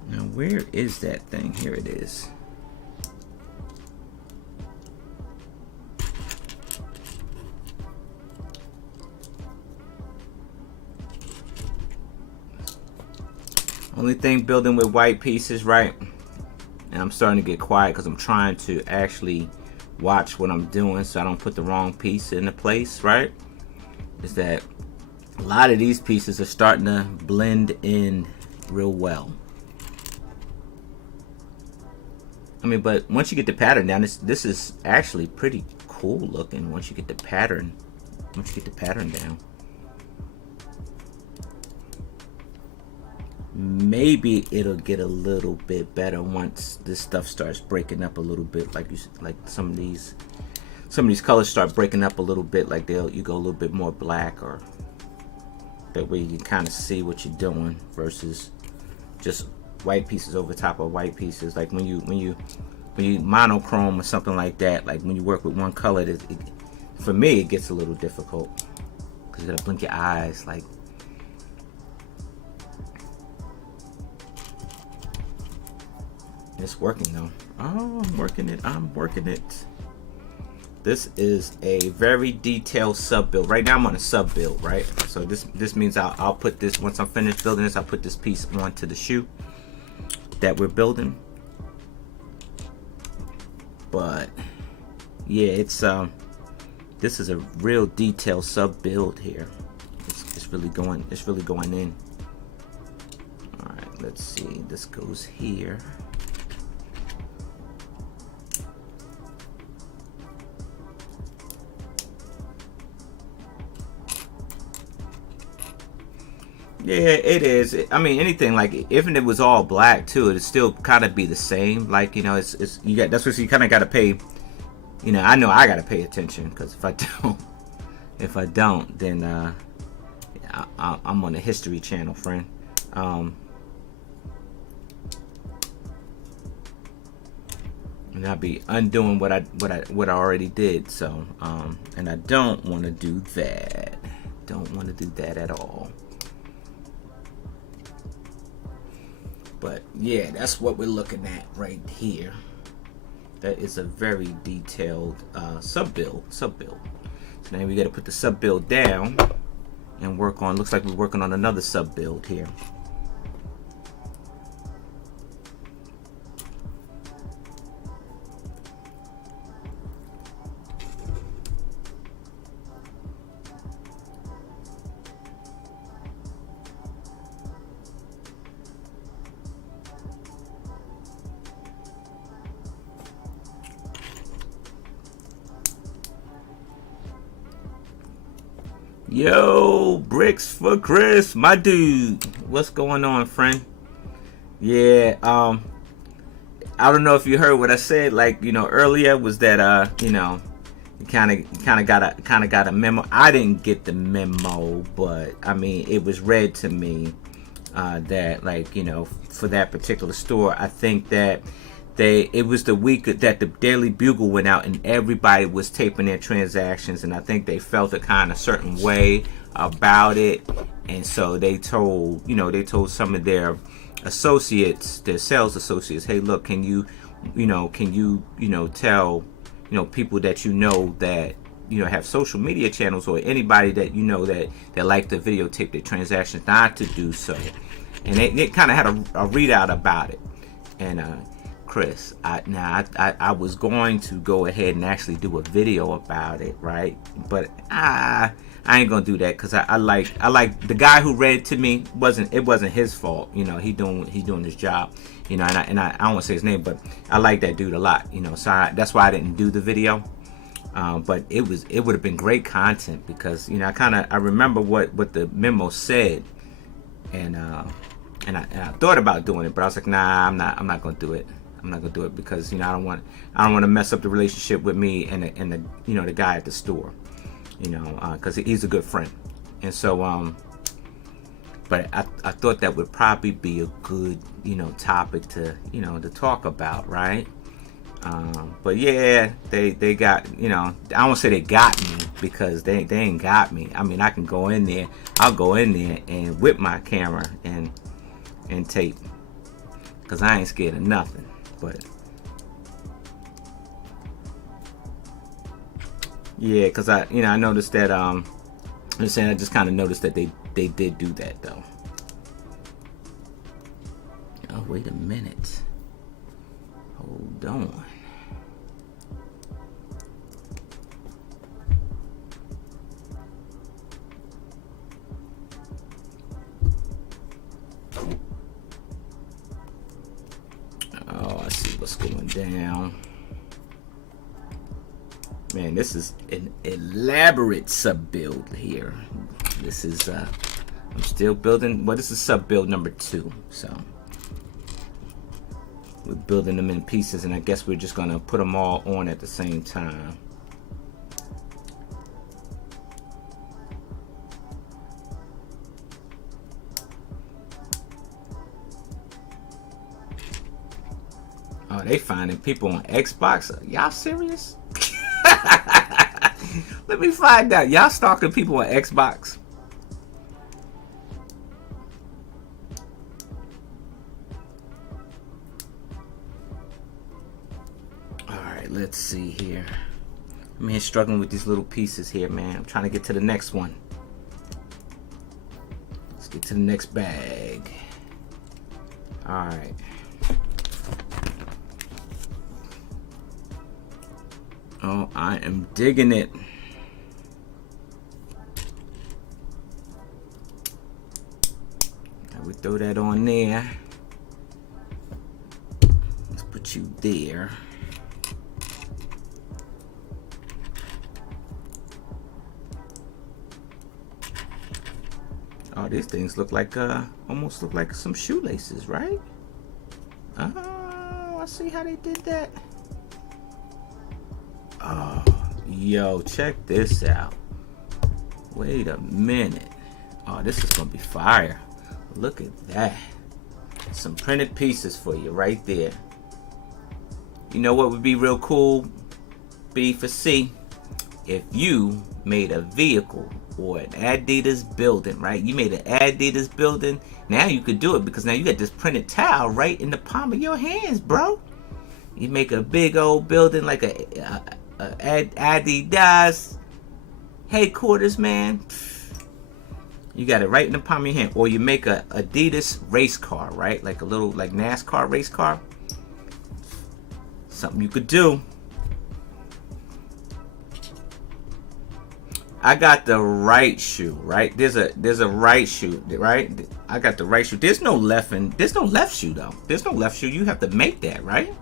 Now where is that thing? Here it is. Only thing building with white pieces, right? And I'm starting to get quiet because I'm trying to actually watch what I'm doing so I don't put the wrong piece into place, right? Is that a lot of these pieces are starting to blend in real well. I mean, but once you get the pattern down, this is actually pretty cool looking once you get the pattern. Once you get the pattern down. Maybe it'll get a little bit better once this stuff starts breaking up a little bit, like some of these colors start breaking up a little bit, like you go a little bit more black, or that way you can kind of see what you're doing versus just white pieces over top of white pieces. Like when you monochrome or something like that, like when you work with one color, for me it gets a little difficult because you gotta blink your eyes. Like, it's working though. Oh, I'm working it. This is a very detailed sub build. Right now I'm on a sub build, right? So this means I'll put this, once I'm finished building this, I'll put this piece onto the shoe that we're building. But yeah, it's this is a real detailed sub build here. It's really going in. All right, let's see. This goes here. Yeah, it is. I mean, anything, like, even if it was all black too, it'd still kind of be the same. Like, it's you got, that's what you kind of got to pay. I know I got to pay attention, because if I don't, then I'm on the History Channel, friend. and I'll be undoing what I already did. So and I don't want to do that. Don't want to do that at all. But yeah, that's what we're looking at right here. That is a very detailed sub build. So now we got to put the sub build down and work on. Looks like we're working on another sub build here. Yo, bricks for Chris, my dude. What's going on, friend? Yeah, I don't know if you heard what I said, like, earlier, was that you kind of got a memo. I didn't get the memo, but I mean, it was read to me that, like, for that particular store, I think that it was the week that the Daily Bugle went out and everybody was taping their transactions, and I think they felt a kind of certain way about it, and so they told some of their associates, their sales associates, hey, look, can you tell people that that have social media channels, or anybody that that like to videotape their transactions, not to do so. And they kind of had a readout about it. And Chris, I was going to go ahead and actually do a video about it, right? But I ain't gonna do that, because I like the guy who read to me. It wasn't his fault, he doing his job, and I don't want to say his name, but I like that dude a lot, so that's why I didn't do the video. But it would have been great content, because I remember what the memo said, and I thought about doing it, but I was like, nah, I'm not gonna do it. I'm not gonna do it, because I don't want to mess up the relationship with me and the guy at the store, because he's a good friend. And so but I thought that would probably be a good topic to to talk about, right? But yeah, they got, I don't want to say they got me, because they ain't got me. I mean, I can go in there, I'll go in there and whip my camera and tape, because I ain't scared of nothing. But yeah, because I noticed that I just kind of noticed that they did do that, though. Oh, wait a minute, hold on. Oh, I see what's going down. Man, this is an elaborate sub build here. This is I'm still building. Well, this is sub build number 2. So we're building them in pieces, and I guess we're just gonna put them all on at the same time. Oh, they finding people on Xbox? Y'all serious? Let me find out. Y'all stalking people on Xbox? Alright, let's see here. I'm here struggling with these little pieces here, man. I'm trying to get to the next one. Let's get to the next bag. Alright. Oh, I am digging it. Now we throw that on there. Let's put you there. Oh, these things look like almost look like some shoelaces, right? Oh, I see how they did that. Oh, yo, check this out. Wait a minute. Oh, this is gonna be fire. Look at that. Some printed pieces for you right there. You know what would be real cool? B for C. If you made a vehicle or an Adidas building, right? You made an Adidas building. Now you could do it because now you got this printed towel right in the palm of your hands, bro. You make a big old building like a Adidas headquarters, man. You got it right in the palm of your hand. Or you make a Adidas race car, right? Like a little like NASCAR race car. Something you could do. I got the right shoe, right? There's a right shoe, right? I got the right shoe. There's no left shoe though. There's no left shoe. You have to make that, right?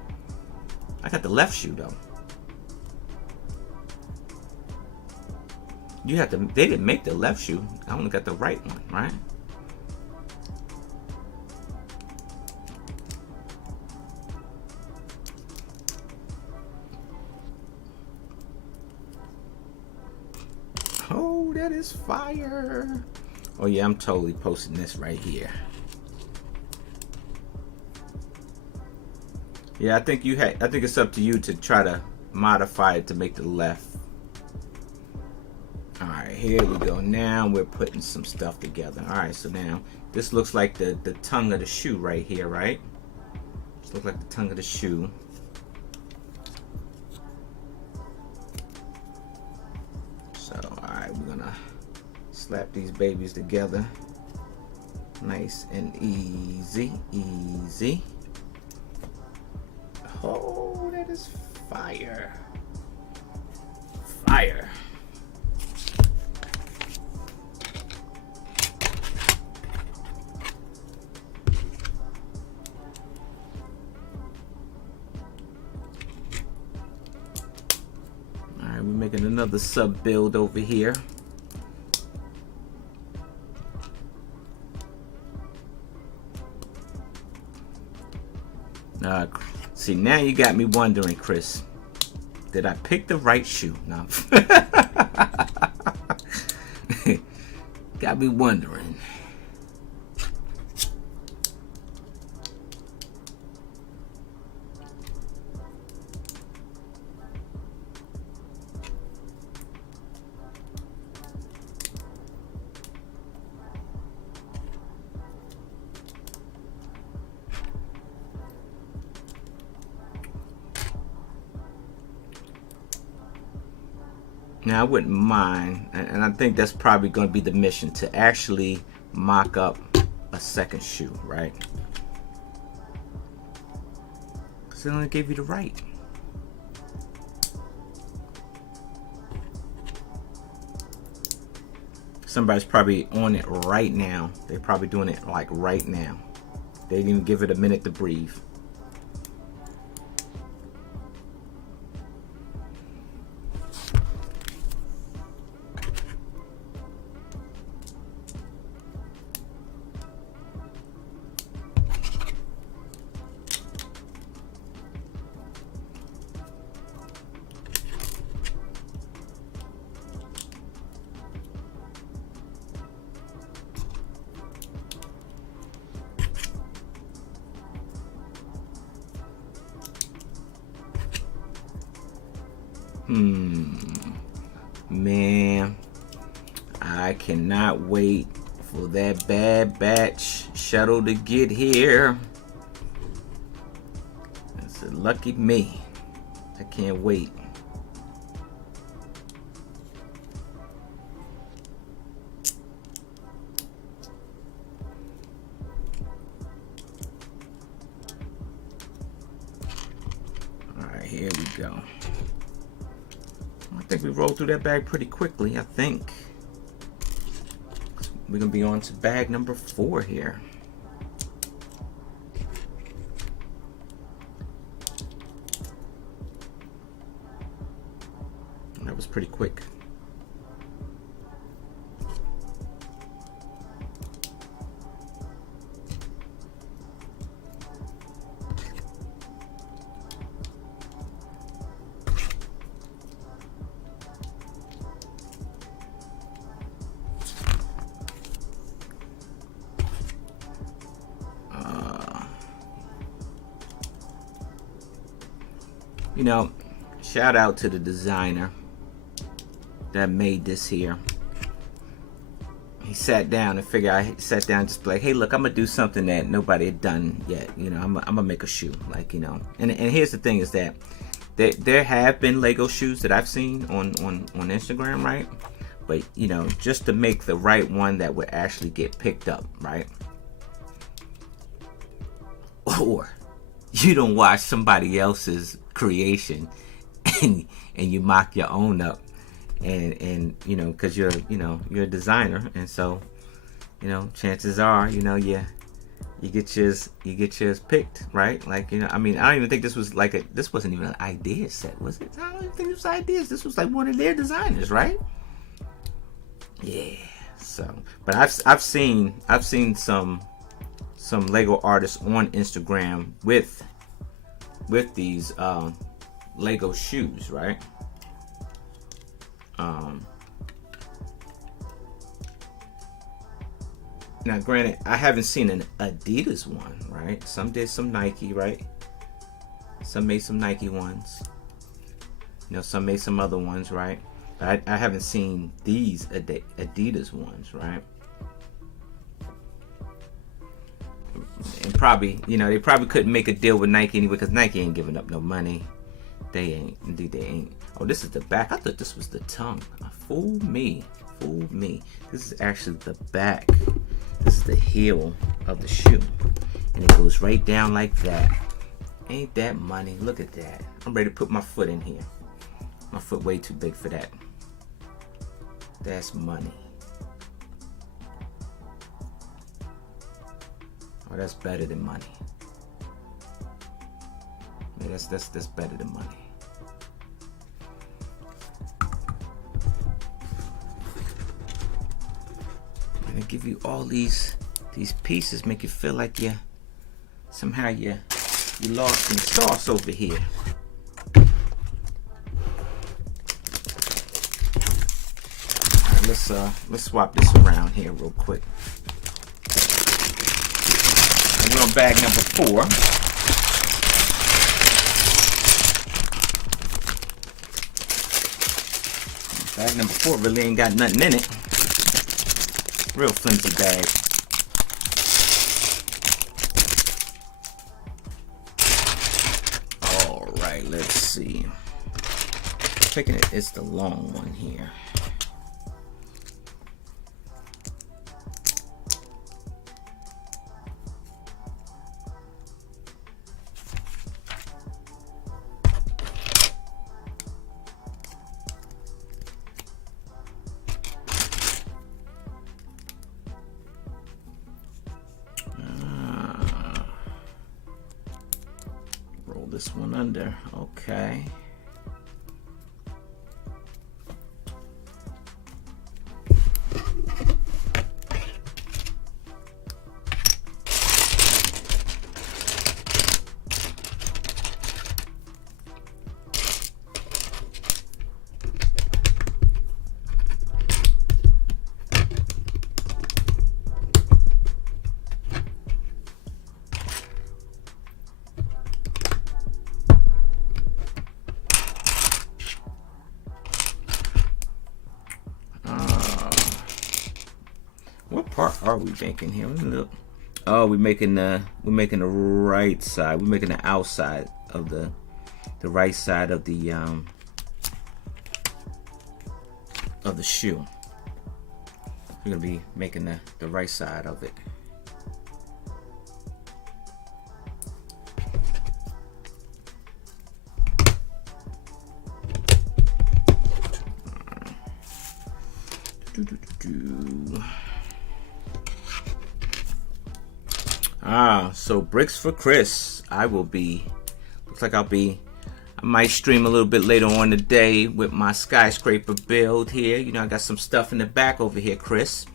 I got the left shoe though. You have to. They didn't make the left shoe. I only got the right one, right? Oh, that is fire. Oh yeah, I'm totally posting this right here. Yeah, I think it's up to you to try to modify it to make the left. All right, here we go. Now we're putting some stuff together. All right, so now this looks like the tongue of the shoe right here, right? This looks like the tongue of the shoe. So, all right, we're gonna slap these babies together. Nice and easy, easy. Oh, that is fire. Fire. All right, we're making another sub build over here. See, now you got me wondering, Chris. Did I pick the right shoe? No. Got me wondering. Now I wouldn't mind, and I think that's probably going to be the mission, to actually mock up a second shoe, right? Because it only gave you the right. Somebody's probably on it right now. They're probably doing it like right now. They didn't even give it a minute to breathe. Man, I cannot wait for that Bad Batch shuttle to get here. That's a lucky me. I can't wait. All right, here we go. I think we rolled through that bag pretty quickly. I think we're gonna be on to bag number 4 here. That was pretty quick. You know, shout out to the designer that made this here. He sat down and figured, I sat down just like, hey, look, I'm gonna do something that nobody had done yet. You know, I'm gonna make a shoe, like, you know. And here's the thing is that there have been Lego shoes that I've seen on Instagram, right? But, you know, just to make the right one that would actually get picked up, right? Or you don't watch somebody else's creation and you mock your own up, and you know, because you're a designer, and so, you know, chances are, you know, you get yours picked, right? Like, you know, I mean, I don't even think this was like this wasn't even an idea set, was it? I don't even think it was ideas. This was like one of their designers, right? Yeah. So, but I've seen some Lego artists on Instagram with these Lego shoes, right? Now, granted, I haven't seen an Adidas one, right? Some did some Nike, right? Some made some Nike ones. You know, some made some other ones, right? But I haven't seen these Adidas ones, right? And probably, you know, they probably couldn't make a deal with Nike anyway, because Nike ain't giving up no money. They ain't. Indeed, they ain't. Oh, this is the back. I thought this was the tongue. Fooled me. This is actually the back. This is the heel of the shoe, and it goes right down like that. Ain't that money? Look at that. I'm ready to put my foot in here. My foot way too big for that. That's money. Oh, that's better than money. Yeah, that's better than money. And they give you all these pieces, make you feel like you somehow you lost in sauce over here. All right, let's swap this around here real quick. And we're on bag number 4. Bag number 4 really ain't got nothing in it. Real flimsy bag. All right, let's see. I'm thinking it's the long one here. This one under, okay. What part are we making here? Look. Oh, we're making the right side. We're making the outside of the right side of the shoe. We're gonna be making the right side of it. So bricks for Chris. Looks like I might stream a little bit later on today with my skyscraper build here. You know, I got some stuff in the back over here, Chris.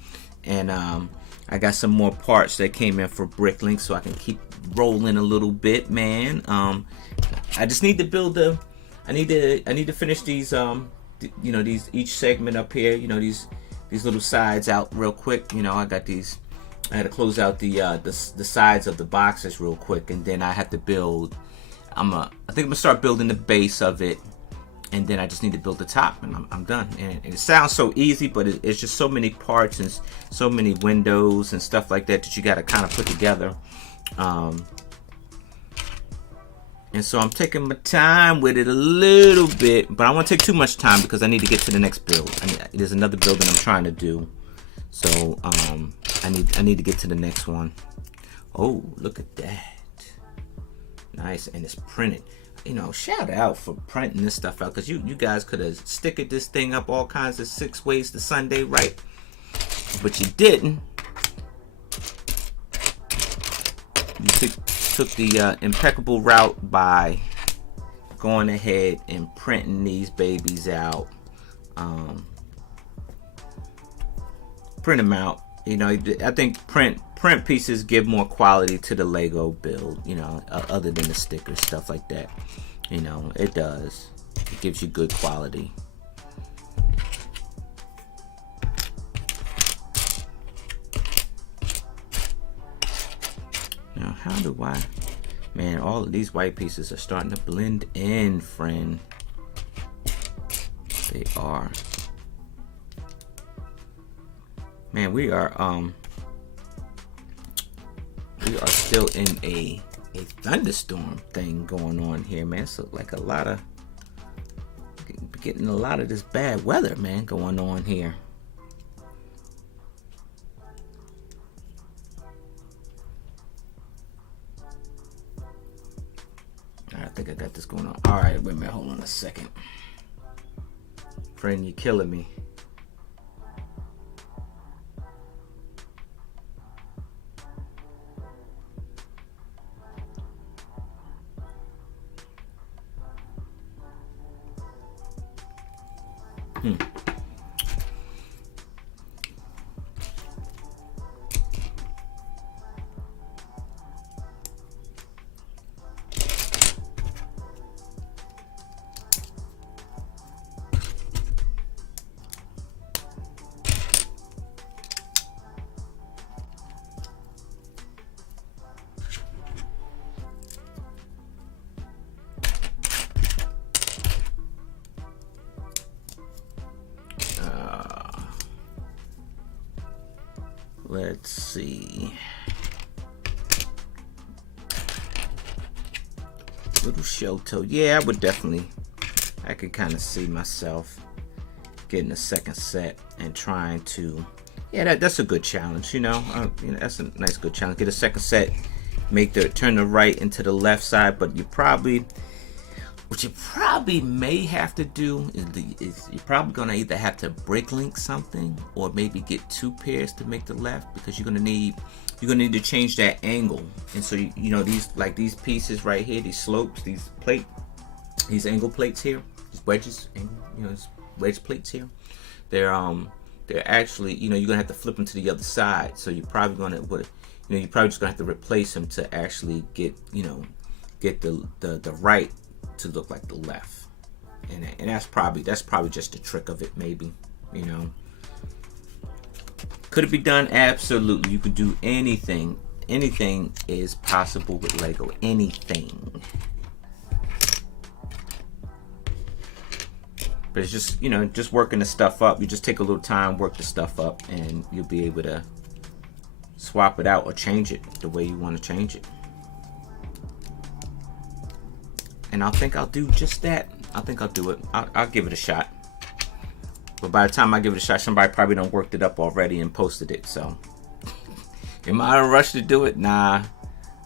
And I got some more parts that came in for Bricklink, so I can keep rolling a little bit, man. I just need to build I need to finish these, you know, each segment up here, you know, these little sides out real quick. You know, I had to close out the sides of the boxes real quick, and then I have to build I think I'm gonna start building the base of it, and then I just need to build the top, and I'm done. And it sounds so easy, but it's just so many parts and so many windows and stuff like that that you got to kind of put together. And so I'm taking my time with it a little bit, but I don't want to take too much time because I need to get to the next build. There's another build that I'm trying to do, so I need to get to the next one. Oh, look at that! Nice, and it's printed. You know, shout out for printing this stuff out, because you guys could have stickered this thing up all kinds of 6 ways to Sunday, right? But you didn't. You took the impeccable route by going ahead and printing these babies out. Print them out. You know, I think print pieces give more quality to the Lego build, you know, other than the stickers, stuff like that. You know, it does. It gives you good quality. Now, how do I... Man, all of these white pieces are starting to blend in, friend. They are. Man, we are still in a thunderstorm thing going on here, man. So like getting a lot of this bad weather, man, going on here. I think I got this going on. All right, wait a minute, hold on a second. Friend, you're killing me. Let's see. Little shell toe. Yeah, I would definitely. I could kind of see myself getting a second set and trying to. Yeah, that's a good challenge. You know, that's a nice good challenge. Get a second set, turn the right into the left side, but what you probably may have to do is you're probably gonna either have to break link something or maybe get 2 pairs to make the left, because you're gonna need to change that angle. And so you know these pieces right here, these slopes, these angle plates here, these wedges, these wedge plates here, they're actually, you know, you're gonna have to flip them to the other side. So you're probably you're probably just gonna have to replace them to actually get the right to look like the left, and that's probably just the trick of it, maybe. You know, could it be done? Absolutely. You could do anything. Anything is possible with Lego. Anything. But it's just, you know, just working the stuff up. You just take a little time, work the stuff up, and you'll be able to swap it out or change it the way you want to change it. And I think I'll do just that. I think I'll do it. I'll give it a shot. But by the time I give it a shot, somebody probably done worked it up already and posted it. So, am I in a rush to do it? Nah.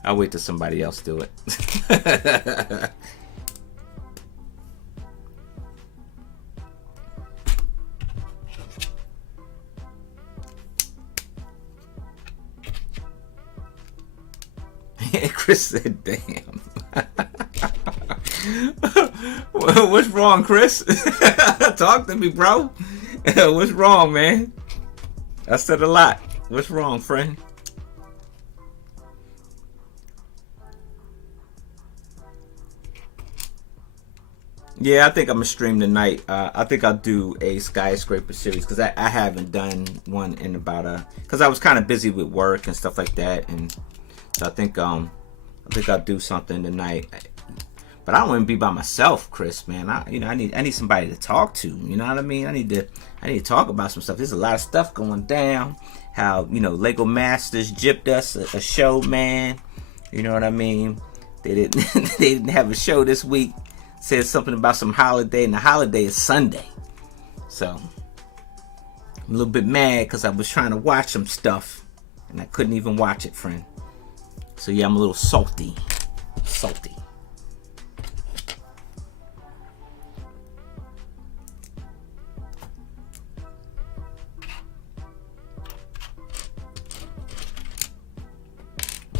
I'll wait till somebody else do it. Chris said, damn. What's wrong, Chris? Talk to me, bro. What's wrong, man? I said a lot. What's wrong, friend? Yeah, I think I'm gonna stream tonight. I think I'll do a skyscraper series, because I haven't done one in about because I was kind of busy with work and stuff like that, and so I think I'll do something tonight. But I don't want to be by myself, Chris, man. I need somebody to talk to. You know what I mean? I need to talk about some stuff. There's a lot of stuff going down. How, Lego Masters gypped us a show, man. You know what I mean? They didn't have a show this week. Said something about some holiday, and the holiday is Sunday. So I'm a little bit mad because I was trying to watch some stuff and I couldn't even watch it, friend. So yeah, I'm a little salty. Salty.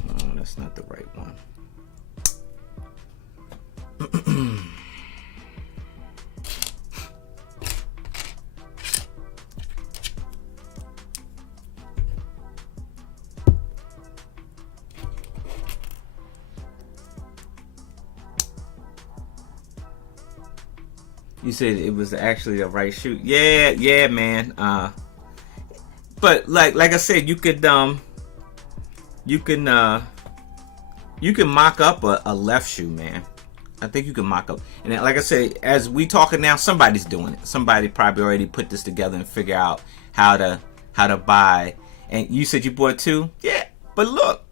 Oh, that's not the right one. You said it was actually the right shoe. Yeah, man. But like I said, you can mock up a left shoe, man. I think you can mock up. And like I said, as we talking now, somebody's doing it. Somebody probably already put this together and figure out how to buy. And you said you bought two? Yeah. But look,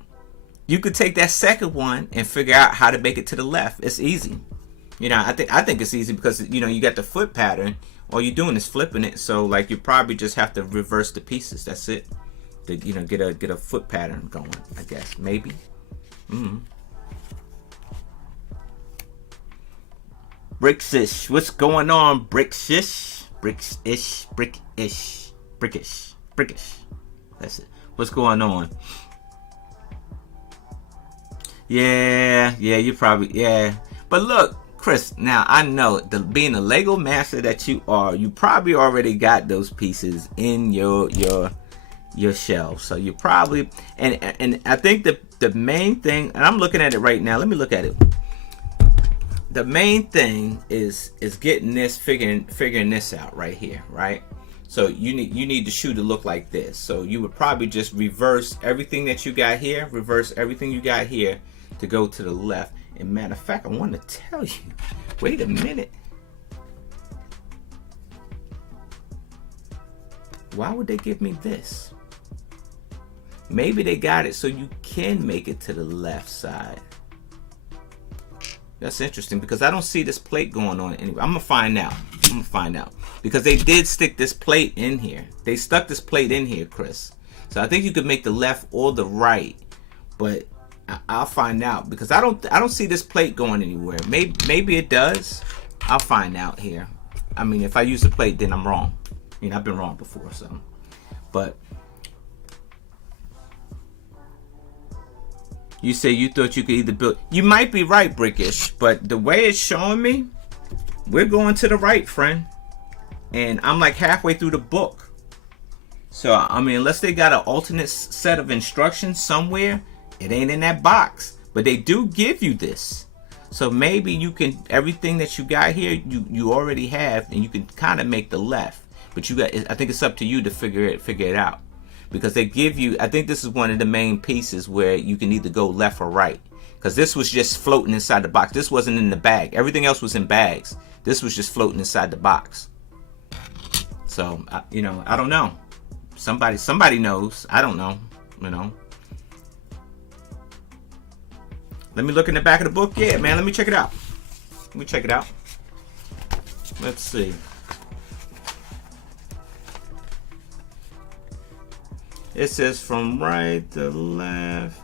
you could take that second one and figure out how to make it to the left. It's easy. I think it's easy because you got the foot pattern. All you're doing is flipping it. So like you probably just have to reverse the pieces. That's it. To get a foot pattern going. I guess maybe. Bricksish, what's going on? Bricksish, brickish. That's it. What's going on? Yeah. You probably But look. Chris, now I know being a Lego master that you are, you probably already got those pieces in your shelf. So you probably and I think the main thing, and I'm looking at it right now. Let me look at it. The main thing is getting this figuring this out right here, right? So you need the shoe to look like this. So you would probably just reverse everything that you got here, to go to the left. And matter of fact, I want to tell you, wait a minute. Why would they give me this? Maybe they got it so you can make it to the left side. That's interesting because I don't see this plate going on anyway. I'm gonna find out. Because they did stick this plate in here. They stuck this plate in here, Chris. So I think you could make the left or the right, but I'll find out because I don't see this plate going anywhere. Maybe it does. I'll find out here. I mean, if I use the plate, then I'm wrong. I've been wrong before, so. But you say you thought you could either build. You might be right, Brickish, but the way it's showing me, we're going to the right, friend. And I'm like halfway through the book. So I mean, unless they got an alternate set of instructions somewhere. It ain't in that box, but they do give you this. So maybe you can, everything that you got here, you already have, and you can kind of make the left. But I think it's up to you to figure it out. Because they give you, I think this is one of the main pieces where you can either go left or right. Because this was just floating inside the box. This wasn't in the bag. Everything else was in bags. This was just floating inside the box. So, I don't know. Somebody knows. I don't know, Let me look in the back of the book. Yeah, man, let me check it out. Let's see. It says from right to left.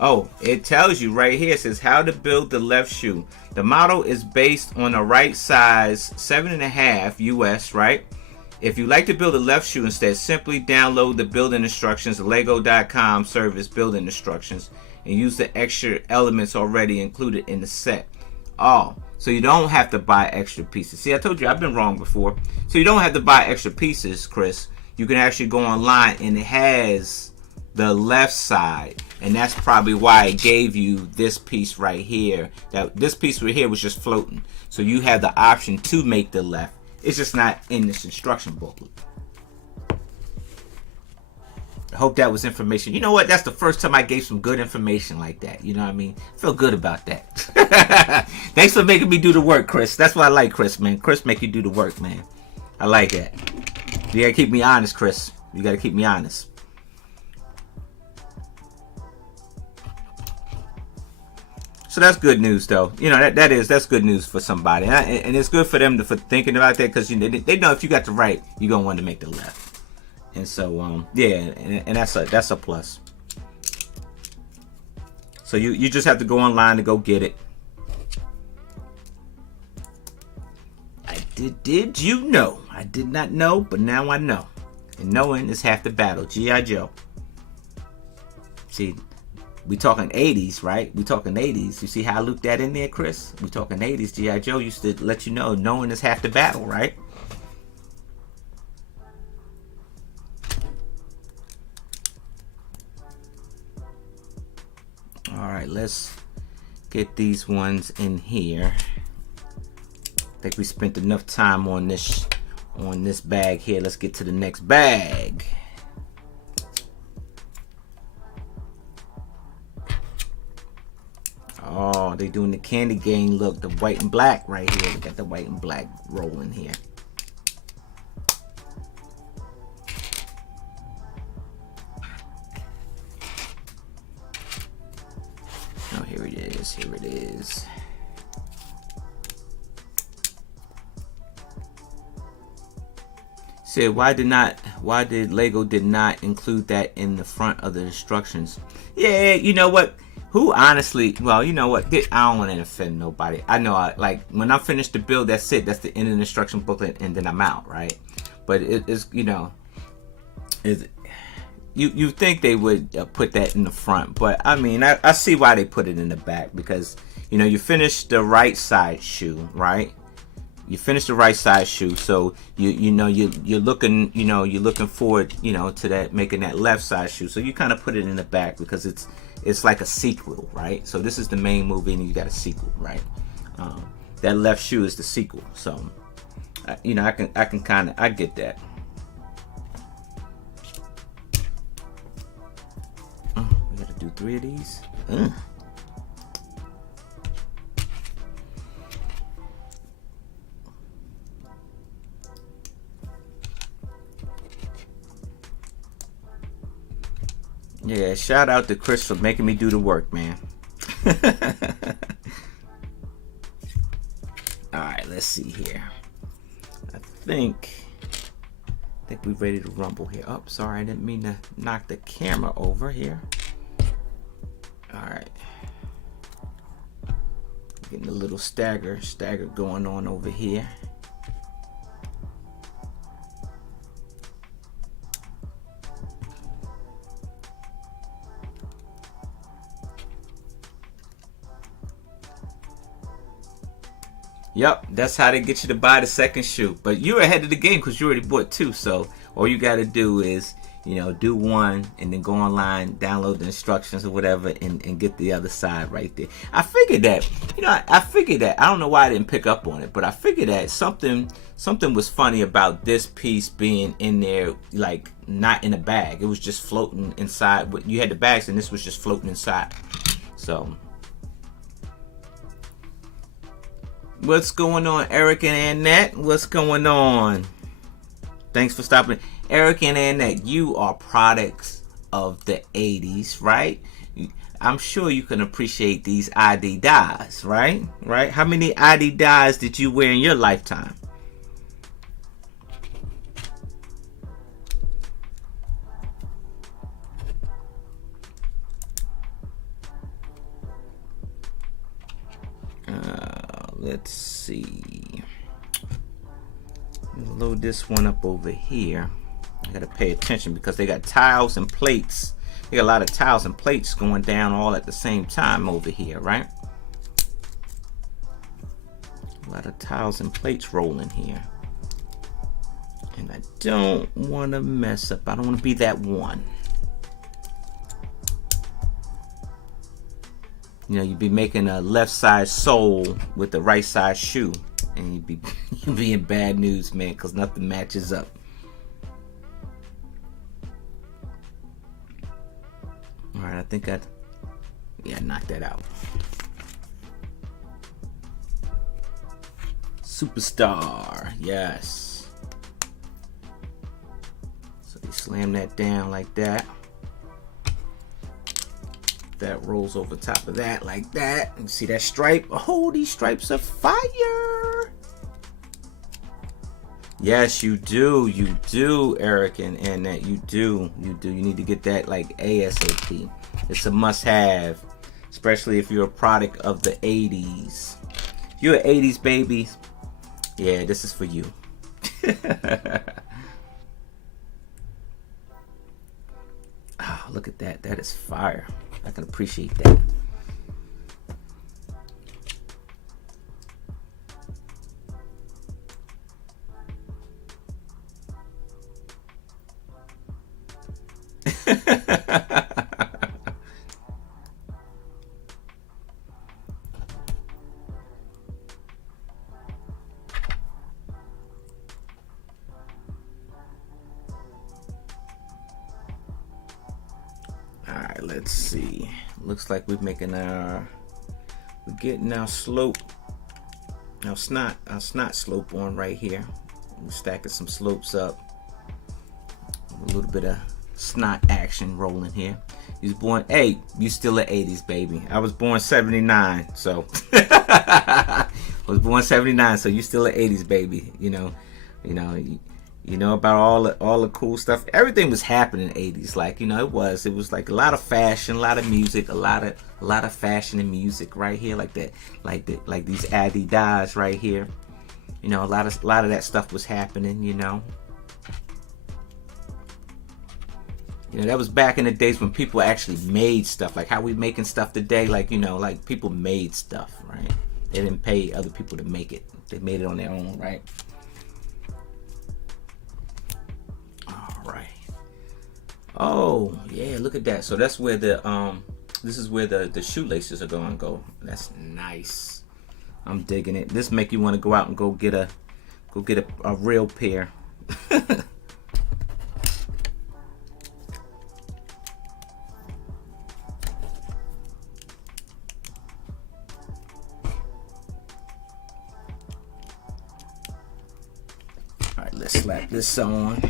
Oh, it tells you right here. It says how to build the left shoe. The model is based on a right size 7.5 US, right? If you like to build a left shoe instead, simply download the building instructions, lego.com service building instructions, and use the extra elements already included in the set. Oh, so you don't have to buy extra pieces. See, I told you I've been wrong before. So you don't have to buy extra pieces, Chris. You can actually go online and it has the left side, and that's probably why it gave you this piece right here. This piece right here was just floating. So you have the option to make the left. It's just not in this instruction booklet. hope that was information. You know what? That's the first time I gave some good information like that. You know what I mean? I feel good about that. Thanks for making me do the work, Chris. That's what I like, Chris, man. Chris make you do the work, man. I like that. You gotta keep me honest, Chris. You gotta keep me honest. So that's good news, though. You know, that's good news for somebody, and it's good for them for thinking about that, because they know if you got the right, you're gonna want to make the left, and so yeah, and that's a plus. So you just have to go online to go get it. Did you know? I did not know, but now I know, and knowing is half the battle. G.I. Joe. See. We talking 80s, right? We talking 80s. You see how I looped that in there, Chris? We talking 80s. G.I. Joe used to let you know knowing is half the battle, right? All right, let's get these ones in here. I think we spent enough time on this bag here. Let's get to the next bag. Oh, they doing the candy cane look, the white and black right here. We got the white and black rolling here. Oh, here it is. Here it is. Said why did Lego did not include that in the front of the instructions? Yeah, you know what? Who honestly, well, you know what? I don't want to offend nobody. I know, like, when I finish the build, that's it. That's the end of the instruction booklet, and then I'm out, right? But it's, you know, you think they would put that in the front, but I mean, I see why they put it in the back, because, you know, you finish the right side shoe, right? You finish the right side shoe, so you're looking, you know, you're looking forward, you know, to that, making that left side shoe. So you kind of put it in the back because it's like a sequel, right? So this is the main movie, and you got a sequel, right? That left shoe is the sequel. So, you know, I can kind of, I get that. We got to do 3 of these. Yeah, shout out to Chris for making me do the work, man. Alright, let's see here. I think we're ready to rumble here. Oh, sorry, I didn't mean to knock the camera over here. Alright. Getting a little stagger going on over here. Yep, that's how they get you to buy the second shoe. But you're ahead of the game because you already bought 2. So all you got to do is, you know, do 1 and then go online, download the instructions or whatever, and get the other side right there. I figured that, you know, I don't know why I didn't pick up on it, but I figured that something was funny about this piece being in there, like not in a bag. It was just floating inside. You had the bags and this was just floating inside. So. What's going on, Eric and Annette? What's going on? Thanks for stopping. Eric and Annette, you are products of the 80s, right? I'm sure you can appreciate these Adidas, right? Right? How many Adidas did you wear in your lifetime? Let's see. Load this one up over here. I gotta pay attention because they got tiles and plates. They got a lot of tiles and plates going down all at the same time over here, right? A lot of tiles and plates rolling here. And I don't want to mess up. I don't want to be that one. You know, you'd be making a left side sole with the right side shoe, and you'd be in bad news, man, because nothing matches up. think I knocked that out. Superstar, yes. So you slam that down like that. That rolls over top of that like that. You see that stripe? Oh, these stripes are fire. Yes, you do, Eric and Annette, you do. You need to get that like ASAP. It's a must-have, especially if you're a product of the 80s. If you're an 80s baby, yeah, this is for you. Oh, look at that. That is fire. I can appreciate that. Alright, let's see. Looks like we're getting our slope, our snot slope on right here. We're stacking some slopes up. A little bit of snot action rolling here. He was born, hey, you still an 80s baby. I was born 79, so I was born 79, so you still an 80s baby. You know about all the cool stuff. Everything was happening in the 80s. Like, it was like a lot of fashion, a lot of music, a lot of fashion and music right here, like that, like these Adidas right here. A lot of that stuff was happening. That was back in the days when people actually made stuff, like how we making stuff today. Like, like people made stuff, right? They didn't pay other people to make it. They made it on their own, right? All right. Oh, yeah, look at that. So that's where this is where the shoelaces are going to go. That's nice. I'm digging it. This make you want to go out and go get a real pair. Alright, let's slap this on.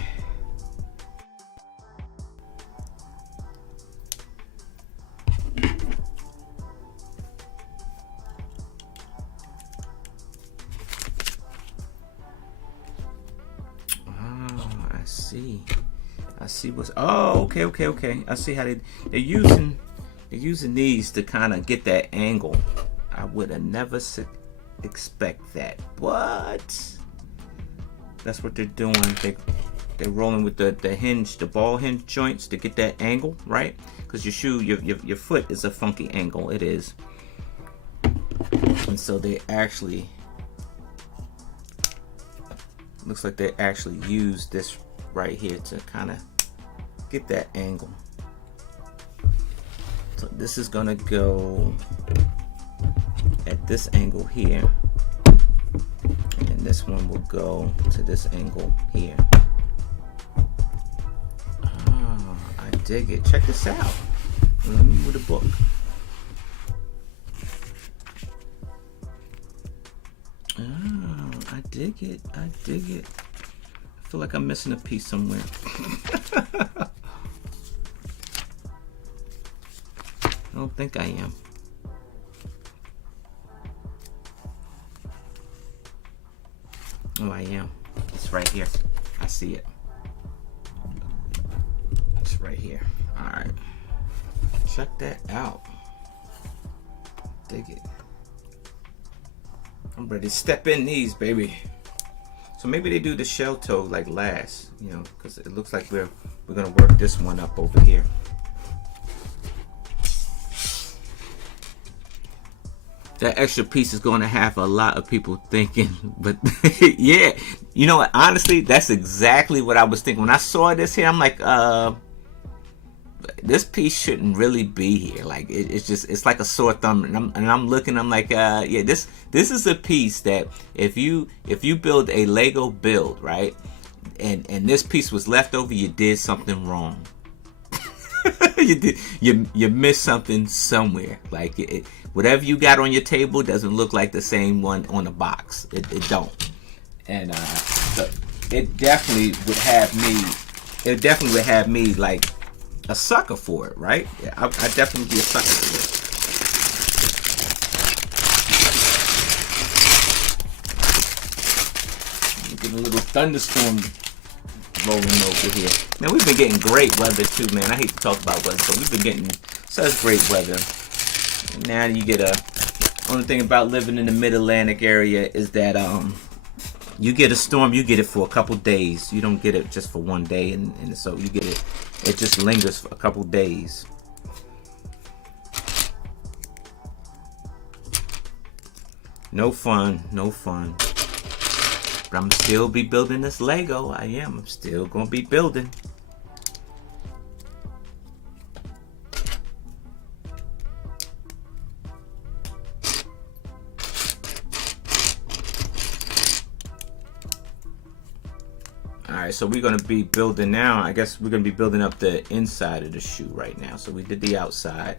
I see what's. Oh, okay. I see how they're using these to kind of get that angle. I would have never expect that. What? That's what they're doing. They're rolling with the hinge, the ball hinge joints to get that angle, right? Because your foot is a funky angle. It is. And so they actually looks like they actually use this right here to kind of get that angle. So this is gonna go at this angle here, and this one will go to this angle here. Oh, I dig it. Check this out. Let me with a book. Oh, I dig it. I feel like I'm missing a piece somewhere. I don't think I am. Oh, I am. It's right here. I see it. It's right here. All right. Check that out. Dig it. I'm ready to step in these, baby. So maybe they do the shell toe like last, because it looks like we're gonna work this one up over here. That extra piece is going to have a lot of people thinking, but yeah, what? Honestly, that's exactly what I was thinking when I saw this here. I'm like, this piece shouldn't really be here. Like it's like a sore thumb, and I'm looking. I'm like, yeah, this is a piece that if you build a Lego build, right, and this piece was left over, you did something wrong. you missed something somewhere. Like whatever you got on your table doesn't look like the same one on the box. It don't. And so it definitely would have me. It definitely would have me like a sucker for it, right? Yeah, I definitely be a sucker for it. Getting a little thunderstorm rolling over here. Man, we've been getting great weather too, man. I hate to talk about weather, but we've been getting such great weather. And now you get only thing about living in the mid-Atlantic area is that you get a storm, you get it for a couple days. You don't get it just for one day, and so you get it just lingers for a couple days. No fun, no fun. But I'm still be building this Lego. I am. I'm still gonna be building. Alright, so we're gonna be building now. I guess we're gonna be building up the inside of the shoe right now. So we did the outside.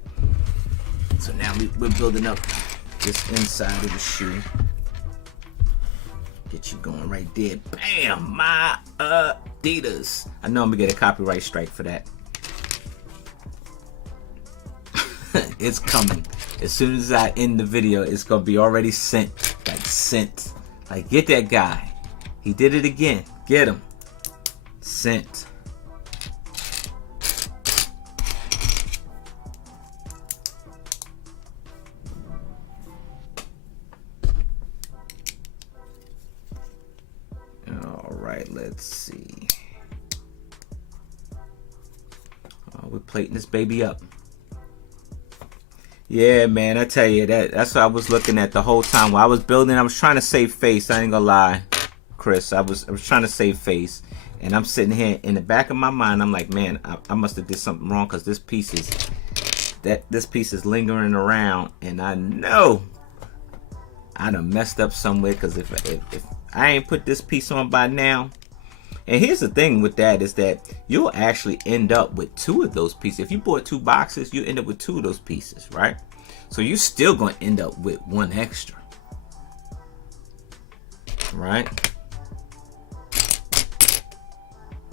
So now we're building up this inside of the shoe. Get you going right there. Bam! My Adidas. I know I'm gonna get a copyright strike for that. It's coming. As soon as I end the video, it's gonna be already sent. Like sent. Like get that guy. He did it again. Get him. Sent. Alright, let's see. We're plating this baby up. Yeah, man, I tell you, that's what I was looking at the whole time. While I was building, I was trying to save face. I ain't gonna lie, Chris. I was trying to save face. And I'm sitting here in the back of my mind, I'm like, man, I must have did something wrong, because this piece is lingering around, and I know I done messed up somewhere, because if I ain't put this piece on by now. And here's the thing with that is that you'll actually end up with two of those pieces. If you bought two boxes, you end up with two of those pieces, right? So you're still going to end up with one extra, right?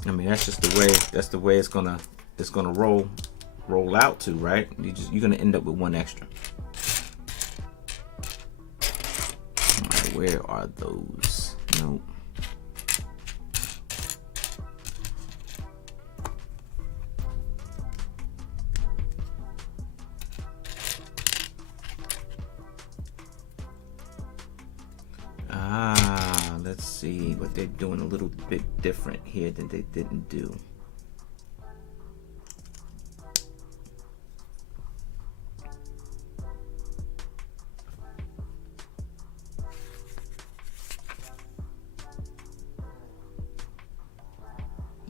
I mean, that's just the way it's gonna roll out to, right? You're gonna end up with one extra. All right, where are those? Nope. Let's see what they're doing a little bit different here than they didn't do.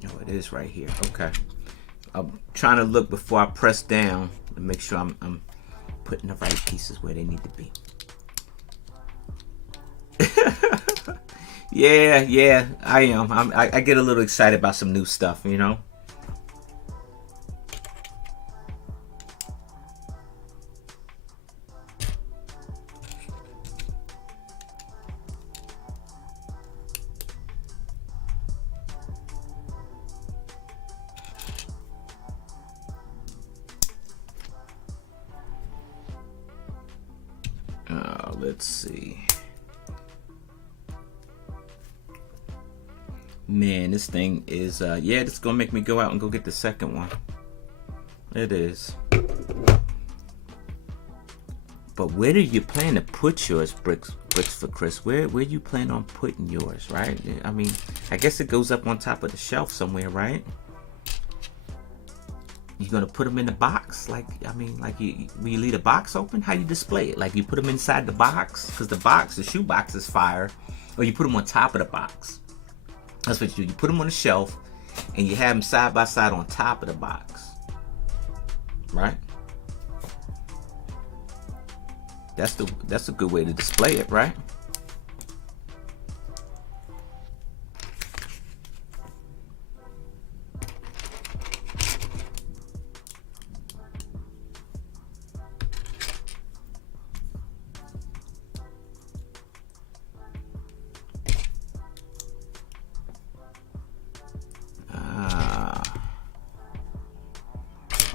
Oh, it is right here. Okay. I'm trying to look before I press down to make sure I'm putting the right pieces where they need to be. Yeah, I am. I get a little excited about some new stuff, you know. Let's see. Man, this thing is, yeah, it's gonna make me go out and go get the second one. It is. But where do you plan to put yours, bricks for Chris? Where you plan on putting yours, right? I mean, I guess it goes up on top of the shelf somewhere, right? You gonna put them in the box? Like, I mean, like will you leave the box open? How you display it? Like you put them inside the box? Because the shoe box is fire. Or you put them on top of the box. That's what you do. You put them on the shelf and you have them side by side on top of the box. Right? That's a good way to display it, right?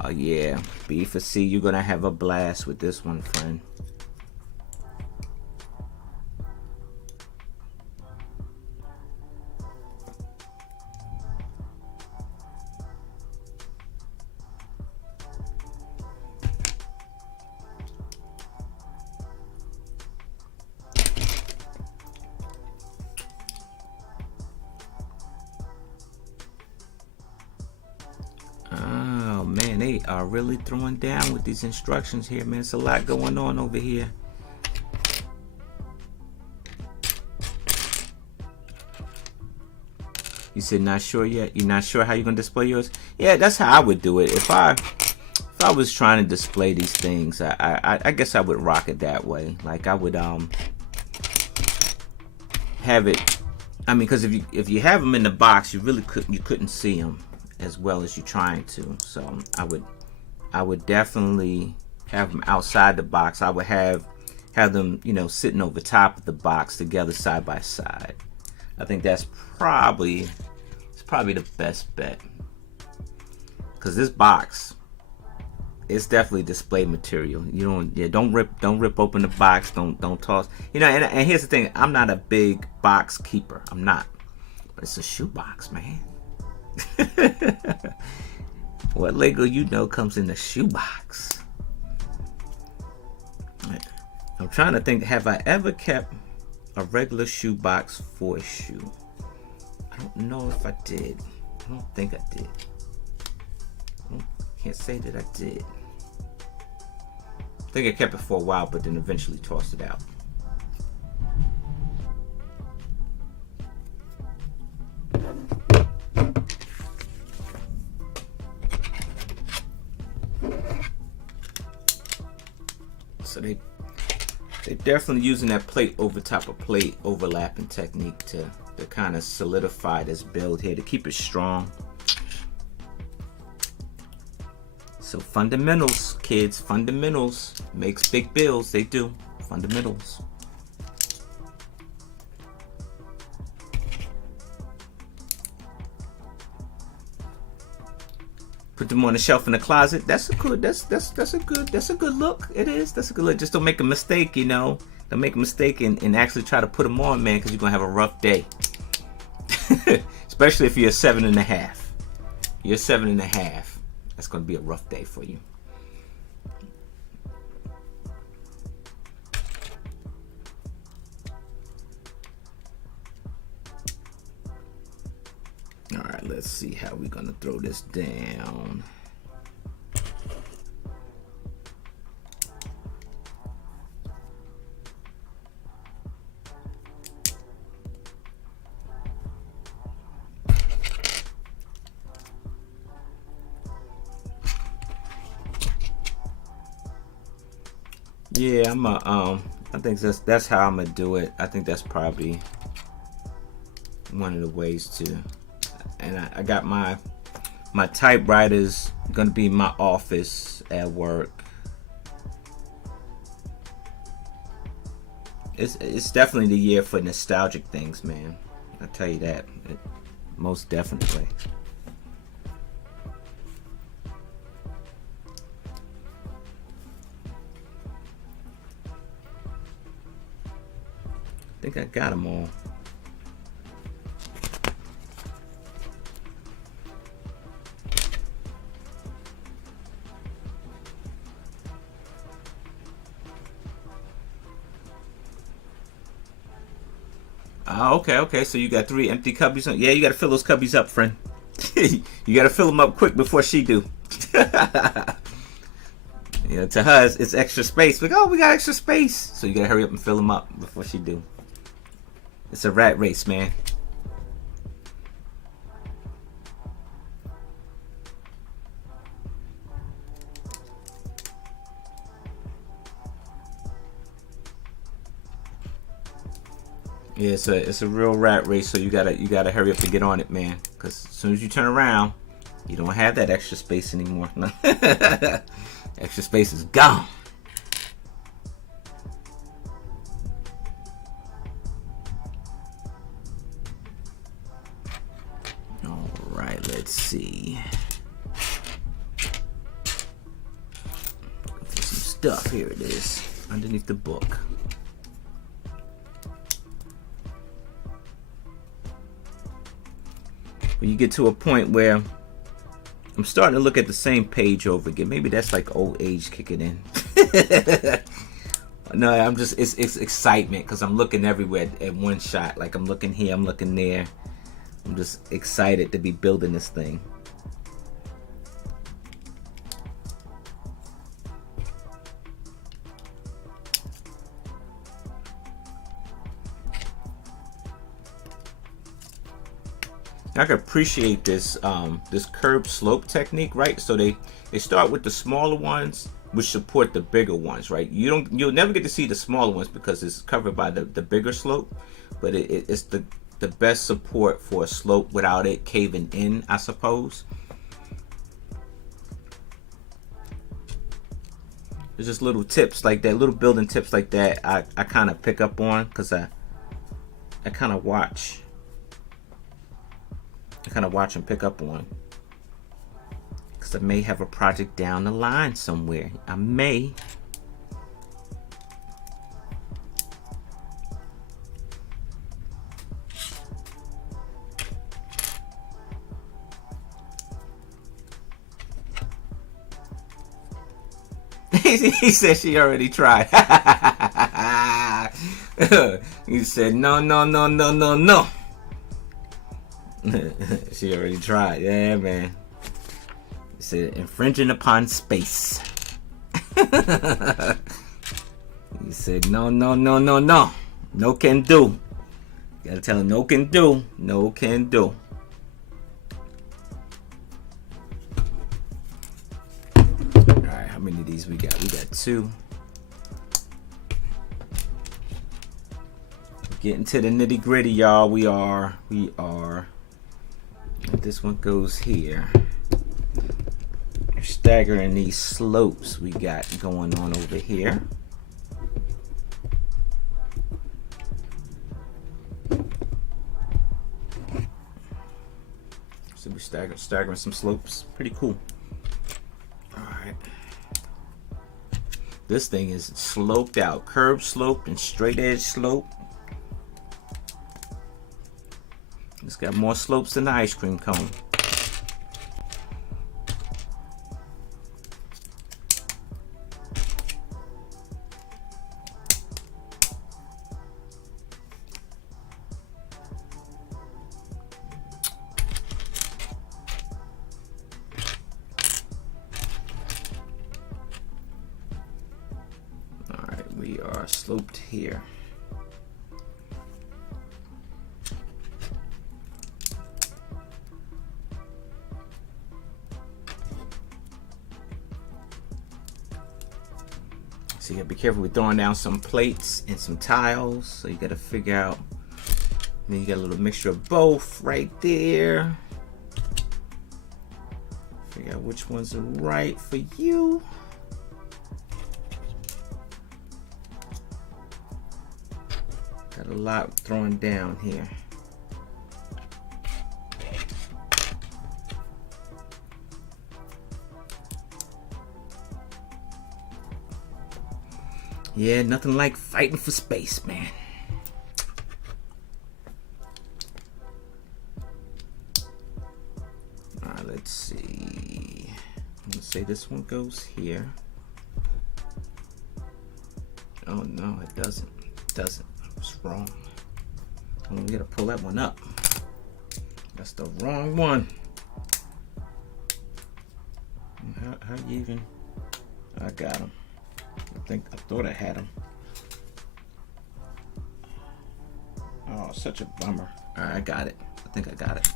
Oh yeah, B for C, you're gonna have a blast with this one, friend. Oh man, they are really throwing down with these instructions here, man. It's a lot going on over here. You said not sure yet? You're not sure how you're gonna display yours? Yeah, that's how I would do it. If I was trying to display these things, I guess I would rock it that way. Like I would have it. I mean, because if you have them in the box, you really couldn't see them as well as you're trying to. So I would definitely have them outside the box. I would have them, you know, sitting over top of the box together side by side. I think that's probably the best bet, because this box, it's definitely display material. You don't rip open the box. Don't toss. You know, and here's the thing. I'm not a big box keeper. I'm not, but it's a shoebox, man. What Lego you know comes in the shoebox? I'm trying to think. Have I ever kept a regular shoebox for a shoe? I don't know if I did. I don't think I did. Can't say that I did. I think I kept it for a while, but then eventually tossed it out. So they're definitely using that plate over top of plate overlapping technique to kind of solidify this build here, to keep it strong. So fundamentals, kids, fundamentals makes big builds. They do. Fundamentals. Put them on the shelf in the closet. That's a good look. It is. That's a good look. Just don't make a mistake, you know. Don't make a mistake and actually try to put them on, man, because you're gonna have a rough day. Especially if you're a 7.5. You're a 7.5. That's gonna be a rough day for you. All right, let's see how we're gonna throw this down. Yeah, I think that's how I'm gonna do it. I think that's probably one of the ways to. And I got my typewriter's gonna be in my office at work. It's definitely the year for nostalgic things, man. I tell you that, most definitely. I think I got them all. Okay. So you got 3 empty cubbies. Yeah, you got to fill those cubbies up, friend. You got to fill them up quick before she do. You know, to her, it's extra space. Like, oh, we got extra space. So you got to hurry up and fill them up before she do. It's a rat race, man. Yeah, it's a real rat race. So you gotta hurry up and get on it, man. Because as soon as you turn around, you don't have that extra space anymore. Extra space is gone. All right, let's see. stuff. Here it is, underneath the book. When you get to a point where I'm starting to look at the same page over again. Maybe that's like old age kicking in. No, I'm just, it's excitement because I'm looking everywhere at one shot. Like I'm looking here, I'm looking there. I'm just excited to be building this thing. I can appreciate this this curb slope technique, right? So they start with the smaller ones, which support the bigger ones, right? You'll never get to see the smaller ones because it's covered by the bigger slope, but it's the best support for a slope without it caving in, I suppose. There's just little tips like that, little building tips like that I kind of pick up on because I kind of watch. I kind of watch and pick up on, because I may have a project down the line somewhere. I may. He said she already tried. He said no, no, no, no, no, no. She already tried. Yeah, man. He said infringing upon space. He said no, no, no, no, no. No can do. You gotta tell him no can do. No can do. Alright, how many of these we got? We got 2. Getting to the nitty gritty, y'all. We are. This one goes here. We're staggering these slopes we got going on over here. So we're staggering some slopes. Pretty cool. Alright. This thing is sloped out. Curved slope and straight edge slope. It's got more slopes than the ice cream cone. All right, we are sloped here. So you gotta be careful with throwing down some plates and some tiles. So you gotta figure out, then you got a little mixture of both right there. Figure out which ones are right for you. Got a lot throwing down here. Yeah, nothing like fighting for space, man. Alright, let's see. Let's say this one goes here. Oh no, it doesn't. It doesn't. I was wrong. We gotta pull that one up. That's the wrong one. How you even? I got him. I thought I had him. Oh, such a bummer. All right, I got it. I think I got it.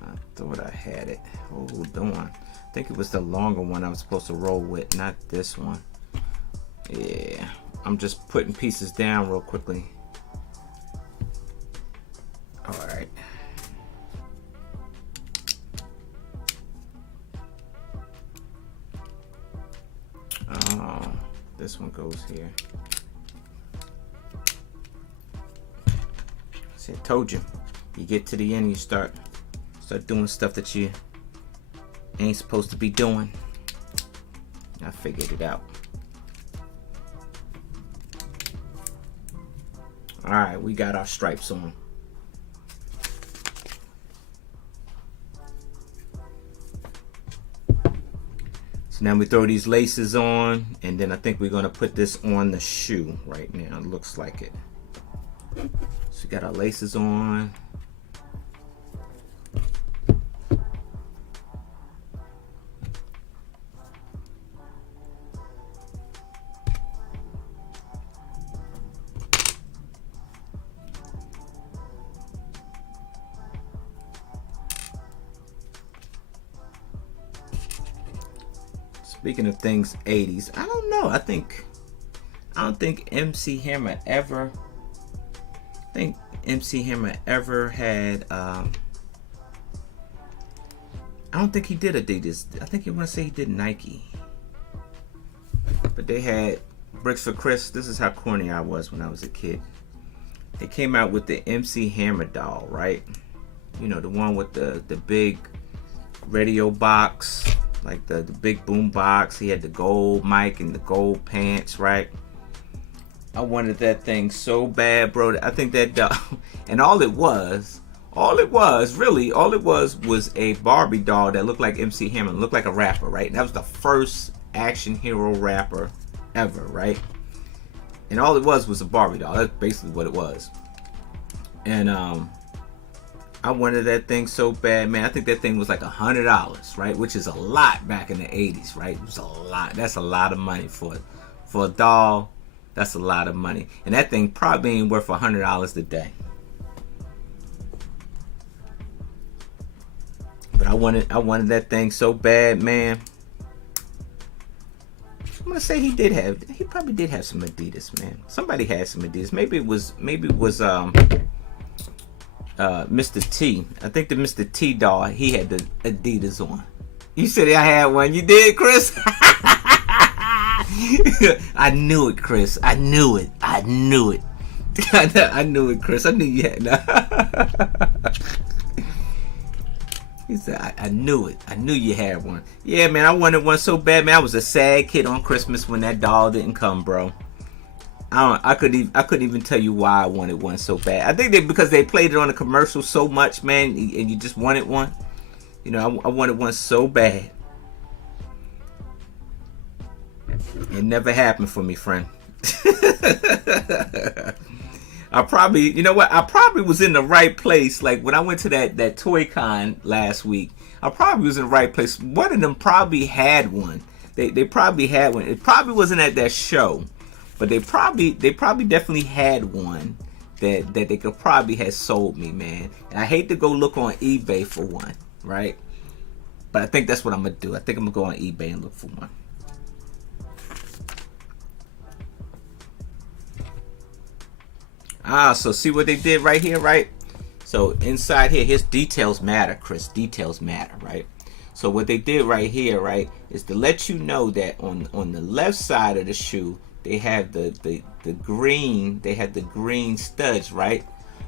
I thought I had it. Hold on. I think it was the longer one I was supposed to roll with, not this one. Yeah, I'm just putting pieces down real quickly. All right. Oh, this one goes here. See, I told you. You get to the end, you start doing stuff that you ain't supposed to be doing. I figured it out. Alright, we got our stripes on. So now we throw these laces on, and then I think we're going to put this on the shoe right now. It looks like it. So we got our laces on. Speaking of things 80s, I don't know. I don't think MC Hammer ever. I think MC Hammer ever had. I don't think he did Adidas. I think you want to say he did Nike. But they had Bricks for Chris. This is how corny I was when I was a kid. They came out with the MC Hammer doll, right? You know, the one with the big radio box. Like the big boom box. He had the gold mic and the gold pants, right? I wanted that thing so bad, bro. I think that doll, and all it was a Barbie doll that looked like MC Hammer, looked like a rapper, right? And that was the first action hero rapper ever, right? And all it was a Barbie doll. That's basically what it was. And I wanted that thing so bad, man. I think that thing was like $100, right? Which is a lot back in the 80s, right? It was a lot. That's a lot of money for a doll. That's a lot of money. And that thing probably ain't worth $100 today. But I wanted that thing so bad, man. I'm gonna say he probably did have some Adidas, man. Somebody had some Adidas. Maybe it was Mr. T. I think the Mr. T doll, he had the Adidas on. You said I had one. You did, Chris? I knew it, Chris. I knew it. I knew it, Chris. I knew you had. He said, I knew it. I knew you had one. Yeah, man, I wanted one so bad, man. I was a sad kid on Christmas when that doll didn't come, bro. I couldn't even tell you why I wanted one so bad. I think because they played it on the commercial so much, man, and you just wanted one. You know, I wanted one so bad. It never happened for me, friend. I probably was in the right place. Like when I went to that Toy Con last week, I probably was in the right place. One of them probably had one. They probably had one. It probably wasn't at that show. But they probably definitely had one that they could probably have sold me, man. And I hate to go look on eBay for one, right? But I think that's what I'm gonna do. I think I'm gonna go on eBay and look for one. So see what they did right here, right? So inside here, his details matter, Chris. Details matter, right? So what they did right here, right, is to let you know that on the left side of the shoe, they have the green, they had the green studs, right?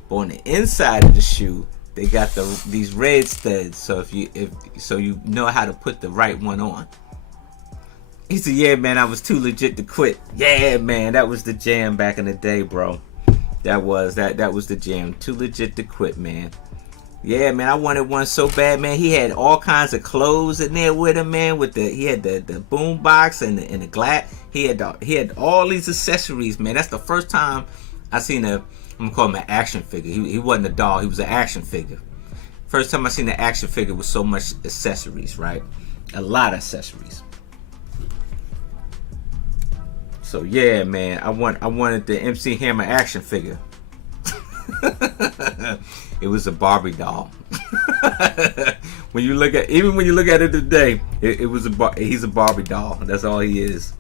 But on the inside of the shoe, they got these red studs. So so you know how to put the right one on. He said, "Yeah, man, I was too legit to quit." Yeah, man, that was the jam back in the day, bro. That was the jam. Too legit to quit, man. Yeah, man, I wanted one so bad, man. He had all kinds of clothes in there with him, man. He had the boom box and the glass. He had all these accessories, man. That's the first time I seen I'm gonna call him an action figure. He wasn't a doll. He was an action figure. First time I seen an action figure with so much accessories, right? A lot of accessories. So yeah, man, I wanted the MC Hammer action figure. It was a Barbie doll. when you look at it today, he's a Barbie doll. That's all he is.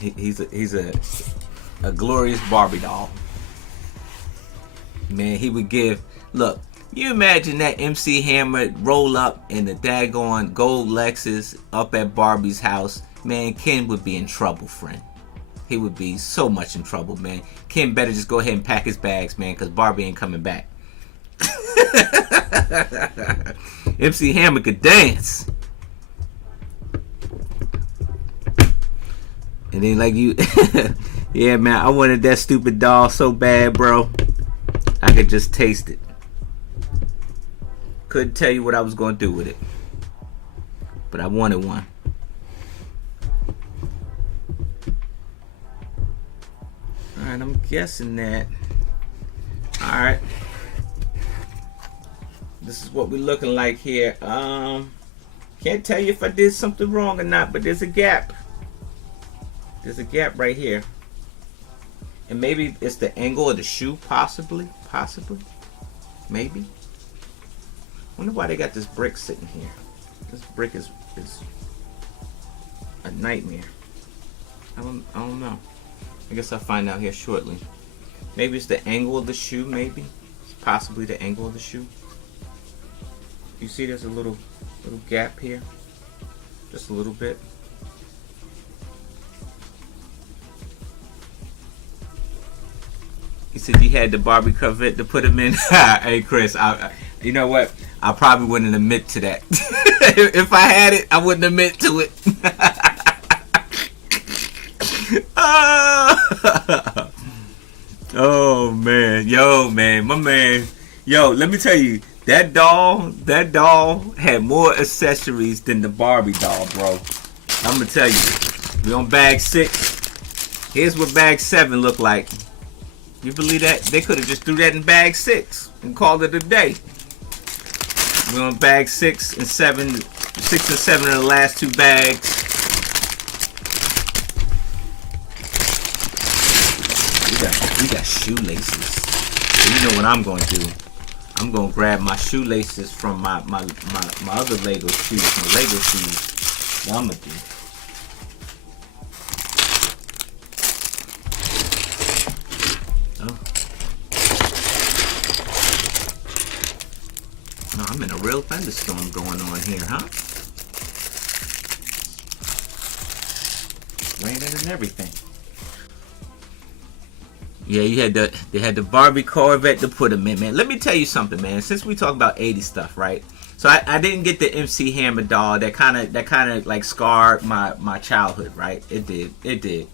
He's a glorious Barbie doll. Man, he would give. Look, you imagine that MC Hammer roll up in the daggone gold Lexus up at Barbie's house. Man, Ken would be in trouble, friend. He would be so much in trouble, man. Ken better just go ahead and pack his bags, man, because Barbie ain't coming back. MC Hammer could dance. And then like you, yeah, man, I wanted that stupid doll so bad, bro. I could just taste it. Couldn't tell you what I was going to do with it. But I wanted one. Alright, I'm guessing that. Alright. This is what we're looking like here. Can't tell you if I did something wrong or not, but there's a gap. There's a gap right here. And maybe it's the angle of the shoe, possibly. Maybe. Wonder why they got this brick sitting here. This brick is a nightmare. I don't know. I guess I'll find out here shortly. Maybe it's the angle of the shoe, maybe. It's possibly the angle of the shoe. You see there's a little gap here? Just a little bit. He said you had the Barbie Corvette to put him in. Hey Chris, you know what? I probably wouldn't admit to that. If I had it, I wouldn't admit to it. Oh man, yo man, my man, yo. Let me tell you, that doll had more accessories than the Barbie doll, bro. I'm gonna tell you. We on bag 6. Here's what bag 7 looked like. You believe that? They could have just threw that in bag 6 and called it a day. We're on bag 6 and 7. 6 and 7 are the last 2 bags. We got shoelaces. So you know what I'm going to do? I'm going to grab my shoelaces from my other Lego shoes. My Lego shoes. What I'm going to do? No, I'm in a real thunderstorm going on here, huh? Raining and everything. Yeah, they had the Barbie Corvette to put them in, man. Let me tell you something, man. Since we talk about 80s stuff, right? So I didn't get the MC Hammer doll. That kind of like scarred my childhood, right? It did.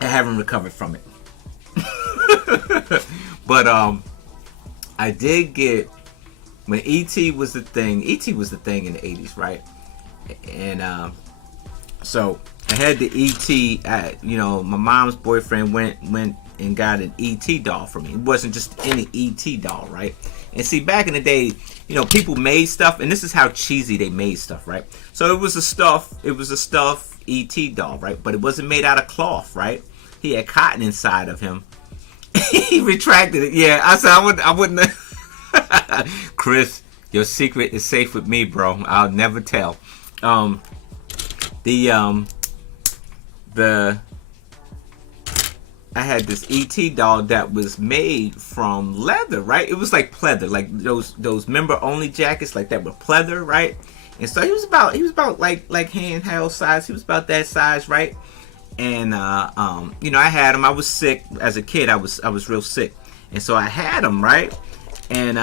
I haven't recovered from it. But I did get, when E.T. was the thing. E.T. was the thing in the 80s, right? And so I had the E.T. You know, my mom's boyfriend went and got an E.T. doll for me. It wasn't just any E.T. doll, right? And see, back in the day, you know, people made stuff, and this is how cheesy they made stuff, right? So it was a stuffed E.T. doll, right? But it wasn't made out of cloth, right? He had cotton inside of him. He retracted it. Yeah, I said I wouldn't. Chris, your secret is safe with me, bro. I'll never tell. I had this ET doll that was made from leather, right? It was like pleather, like those member only jackets like that were pleather, right? And so he was about like handheld size. He was about that size, right? And you know, I had him. I was sick as a kid. I was real sick, and so I had him, right? And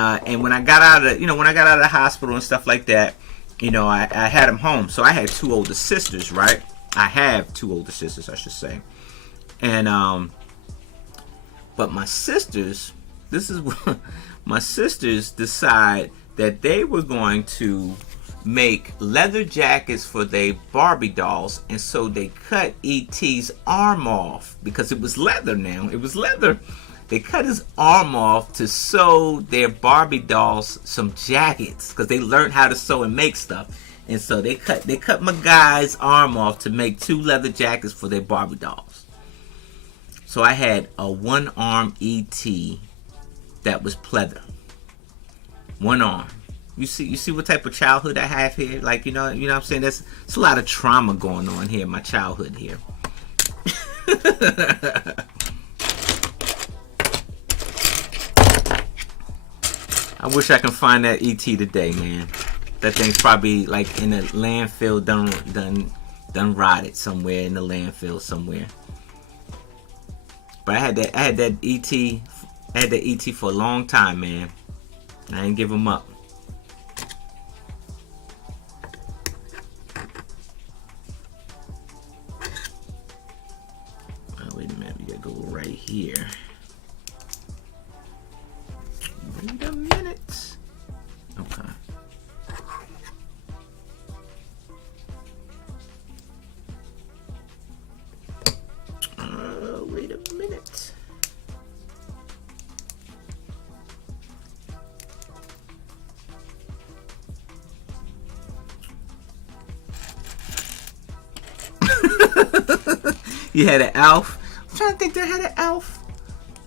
when I got out of the hospital and stuff like that, you know, I had him home. So I had 2 older sisters, right? I have 2 older sisters, I should say. And but my sisters, this is what my sisters decide that they were going to make leather jackets for their Barbie dolls, and so they cut E.T.'s arm off because it was leather now. It was leather. They cut his arm off to sew their Barbie dolls some jackets because they learned how to sew and make stuff. And so they cut my guy's arm off to make 2 leather jackets for their Barbie dolls. So I had a 1-arm E.T. that was pleather. 1 arm. You see what type of childhood I have here? Like, you know what I'm saying? There's a lot of trauma going on here in my childhood here. I wish I can find that ET today, man. That thing's probably like in a landfill, done rotted somewhere in the landfill somewhere. But I had that ET I had the ET for a long time, man. I didn't give him up. Oh, wait a minute. We gotta go right here. Wait a minute. Okay. Wait a minute. You had an Alf? I'm trying to think that I had an Alf.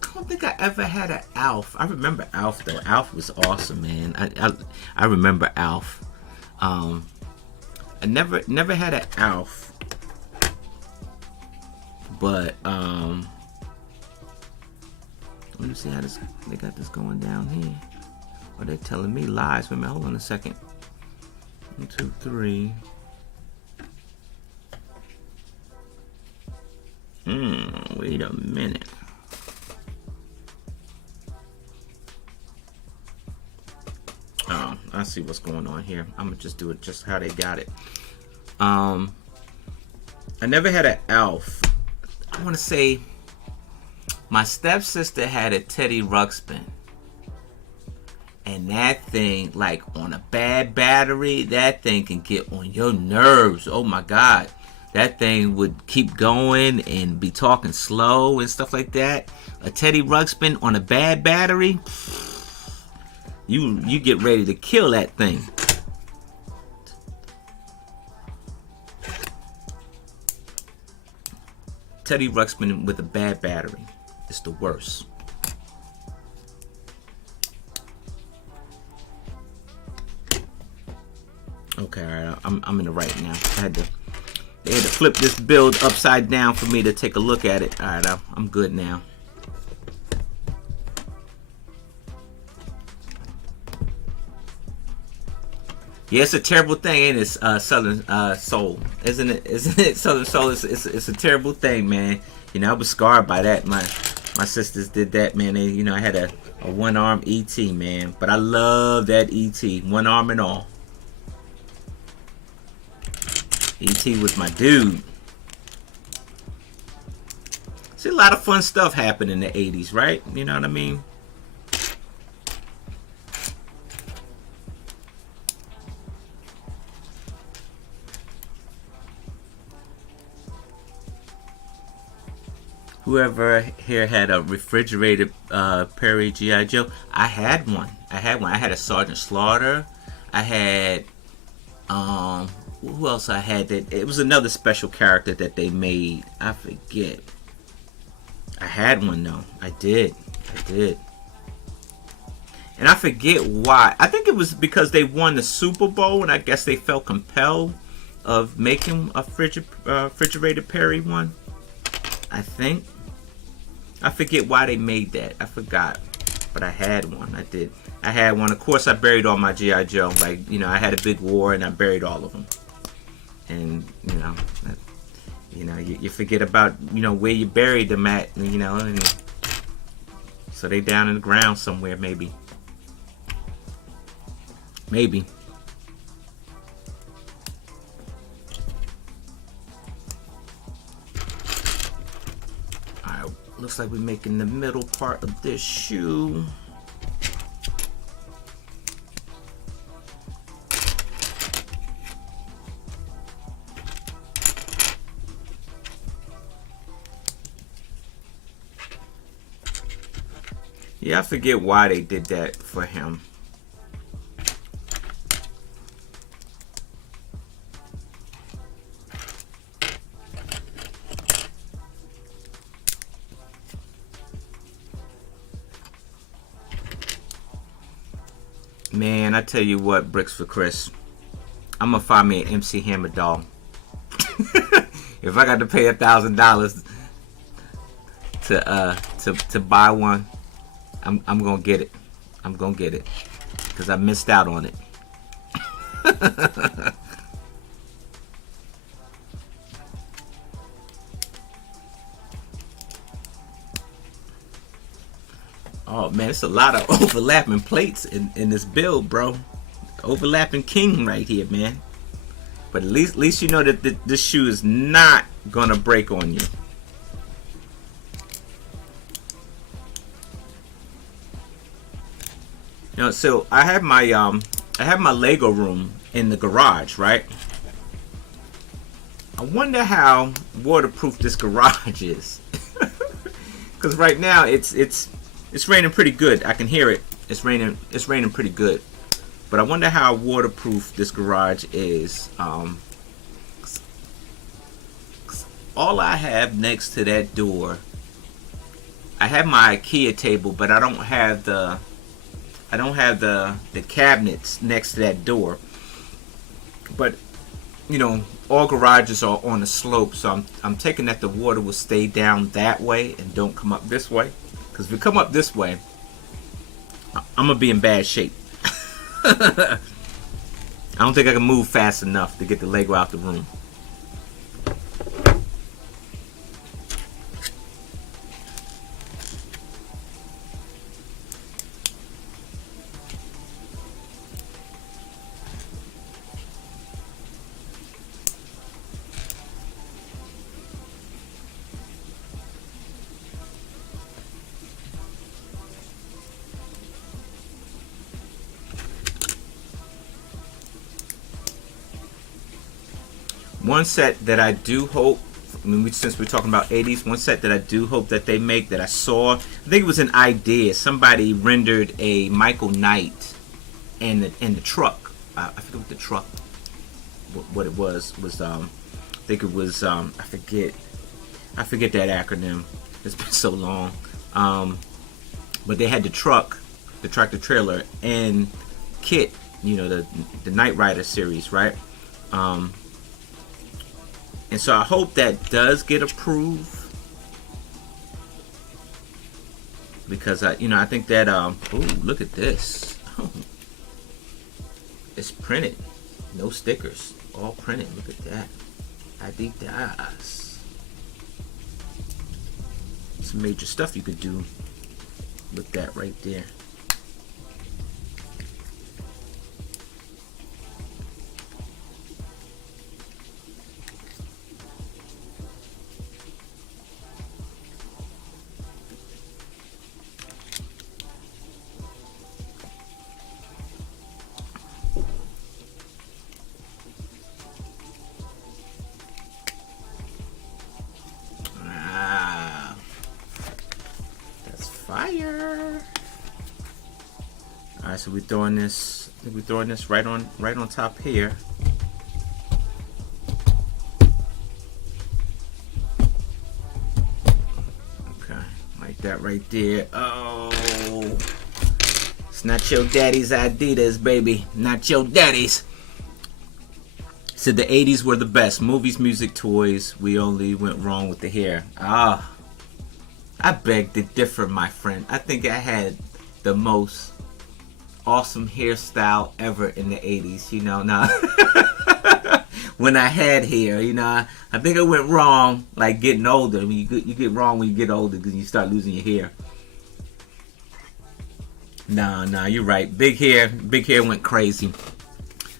I don't think I ever had an Alf. I remember Alf though. Alf was awesome, man. I remember Alf. I never had an Alf. But let me see how this they got this going down here. Oh, they're telling me lies. Wait a minute, hold on a second. 1, 2, 3. Wait a minute. Oh, I see what's going on here. I'm gonna just do it just how they got it. I never had an Alf. I want to say my stepsister had a Teddy Ruxpin. And that thing, like on a bad battery, that thing can get on your nerves. Oh my God. That thing would keep going and be talking slow and stuff like that. A Teddy Ruxpin on a bad battery, you get ready to kill that thing. Teddy Ruxpin with a bad battery is the worst. Okay, all right, I'm in the right now. They had to flip this build upside down for me to take a look at it. All right, I'm good now. Yeah, it's a terrible thing, ain't it? Southern Soul, isn't it? Isn't it? Southern Soul. It's a terrible thing, man. You know, I was scarred by that. My sisters did that, man. They, you know, I had a one-arm ET, man. But I love that ET, one arm and all. ET was my dude. See, a lot of fun stuff happened in the 80s, right? You know what I mean? Whoever here had a refrigerated Perry G.I. Joe? I had one. I had a Sergeant Slaughter. I had who else I had? That it was another special character that they made. I forget. I had one though. I did. And I forget why. I think it was because they won the Super Bowl, and I guess they felt compelled of making a refrigerated Perry one. I think. I forget why they made that. I forgot. But I had one. I did. I had one. Of course, I buried all my G.I. Joe. Like, you know, I had a big war and I buried all of them. And, you know, you forget about, you know, where you buried them at, you know. And so they down in the ground somewhere, maybe. Maybe. Alright, looks like we're making the middle part of this shoe. Yeah, I forget why they did that for him. Man, I tell you what, Bricks for Chris, I'm gonna find me an MC Hammer doll. If I got to pay $1,000 to buy one, I'm gonna get it. I'm gonna get it because I missed out on it. man, it's a lot of overlapping plates in this build, bro. Overlapping king right here, man. But at least you know that this shoe is not gonna break on you. You know, so I have my Lego room in the garage, right? I wonder how waterproof this garage is. Because right now it's raining pretty good. I can hear it. It's raining pretty good. But I wonder how waterproof this garage is. All I have next to that door, I have my IKEA table, but I don't have the cabinets next to that door. But you know, all garages are on a slope, so I'm taking that the water will stay down that way and don't come up this way. Because if it come up this way, I'm gonna be in bad shape. I don't think I can move fast enough to get the Lego out the room. One set that I do hope, since we're talking about 80s, one set that I do hope that they make that I saw, I think it was an idea. Somebody rendered a Michael Knight in the truck. I forget what the truck, what it was I think it was I forget that acronym. It's been so long. But they had the truck, the tractor trailer, and Kit, you know, the Knight Rider series, right? And so I hope that does get approved, because I think that oh, look at this. Oh, it's printed, no stickers, all printed. Look at that, Adidas. Some major stuff you could do with that right there. Fire! All right, so we're throwing this. I think we're throwing this right on top here. Okay, like that right there. Oh, it's not your daddy's Adidas, baby. Not your daddy's. Said the 80s were the best. Movies, music, toys. We only went wrong with the hair. Ah. I beg to differ, my friend. I think I had the most awesome hairstyle ever in the 80s, you know. Now, when I had hair, you know, I think I went wrong, like getting older. I mean, you get wrong when you get older because you start losing your hair. Nah, you're right. Big hair went crazy.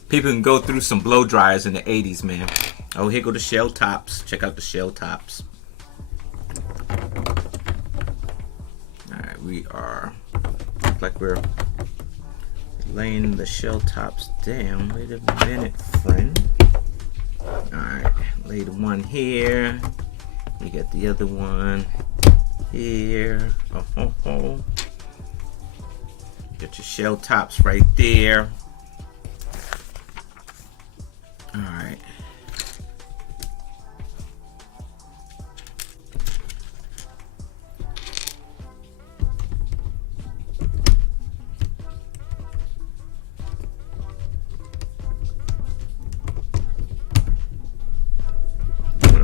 People can go through some blow dryers in the 80s, man. Oh, here go the shell tops. Check out the shell tops. We are, looks like we're laying the shell tops down. Wait a minute, friend. Alright, lay the one here. You got the other one here. Oh. Get your shell tops right there. Alright.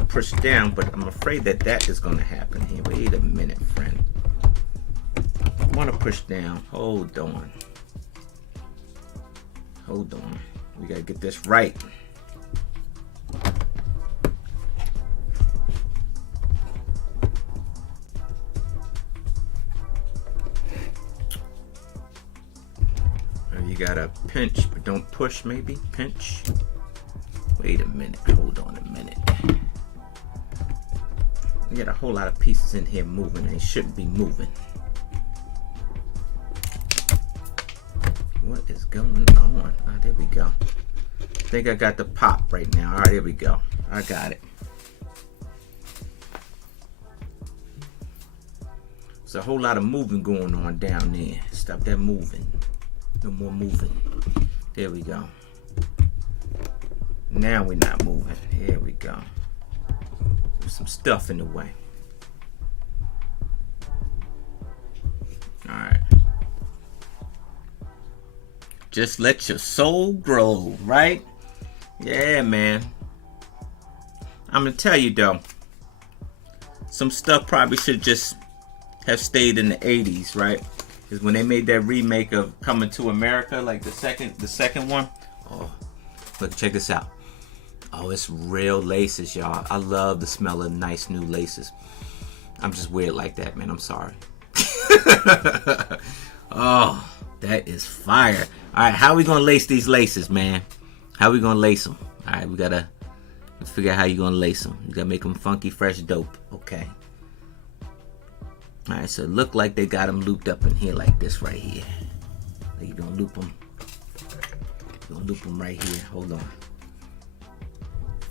Push down, but I'm afraid that is going to happen here. Wait a minute, friend. I want to push down. Hold on. We got to get this right. gotta pinch, but don't push, maybe. Pinch. Wait a minute. Hold on a minute. We got a whole lot of pieces in here moving, and they shouldn't be moving. What is going on? Ah, there we go. I think I got the pop right now. All right, here we go. I got it. There's a whole lot of moving going on down there. Stop that moving. No more moving. There we go. Now we're not moving. Here we go. There's some stuff in the way. Alright. Just let your soul grow, right? Yeah, man. I'm gonna tell you though, some stuff probably should just have stayed in the 80s, right? Because when they made that remake of Coming to America, like the second one, oh, look, check this out. Oh, it's real laces, y'all. I love the smell of nice new laces. I'm just weird like that, man. I'm sorry. Oh, that is fire. All right, how we gonna lace these laces, man? How we gonna lace them? All right, we gotta figure out how you gonna lace them. You gotta make them funky, fresh, dope. Okay. All right, so it look like they got them looped up in here like this right here. You're gonna loop them. You're gonna loop them right here. Hold on.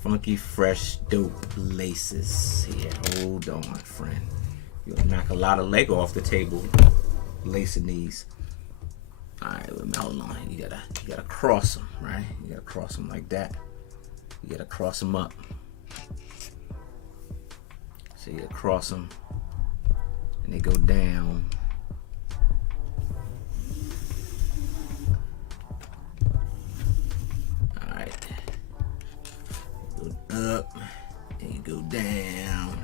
Funky, fresh, dope laces here. Hold on, friend. You're gonna knock a lot of Lego off the table lacing these. All right, hold on. You gotta cross them, right? You gotta cross them like that. You gotta cross them up. So you gotta cross them. And they go down. Alright. Go up. And you go down.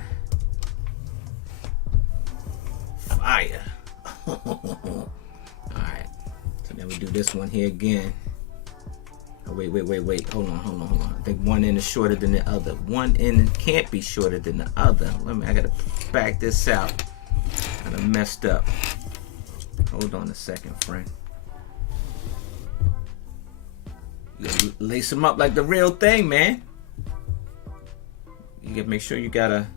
Fire. Alright. So then we do this one here again. Oh, wait. Hold on. I think one end is shorter than the other. One end can't be shorter than the other. I gotta back this out. I done messed up. Hold on a second, friend. You gotta lace them up like the real thing, man. You gotta make sure you gotta.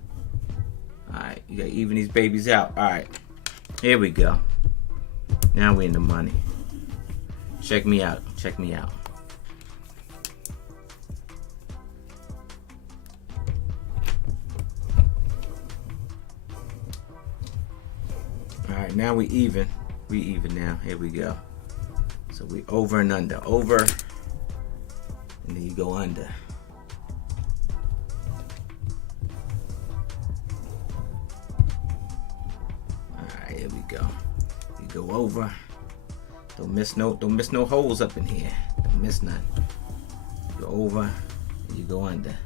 Alright, you gotta even these babies out. Alright, here we go. Now we in the money. Check me out. Check me out. Alright, now we even. We even now. Here we go. So we over and under. Over. And then you go under. Alright, here we go. You go over. Don't miss no holes up in here. Don't miss none. Go over. And you go under.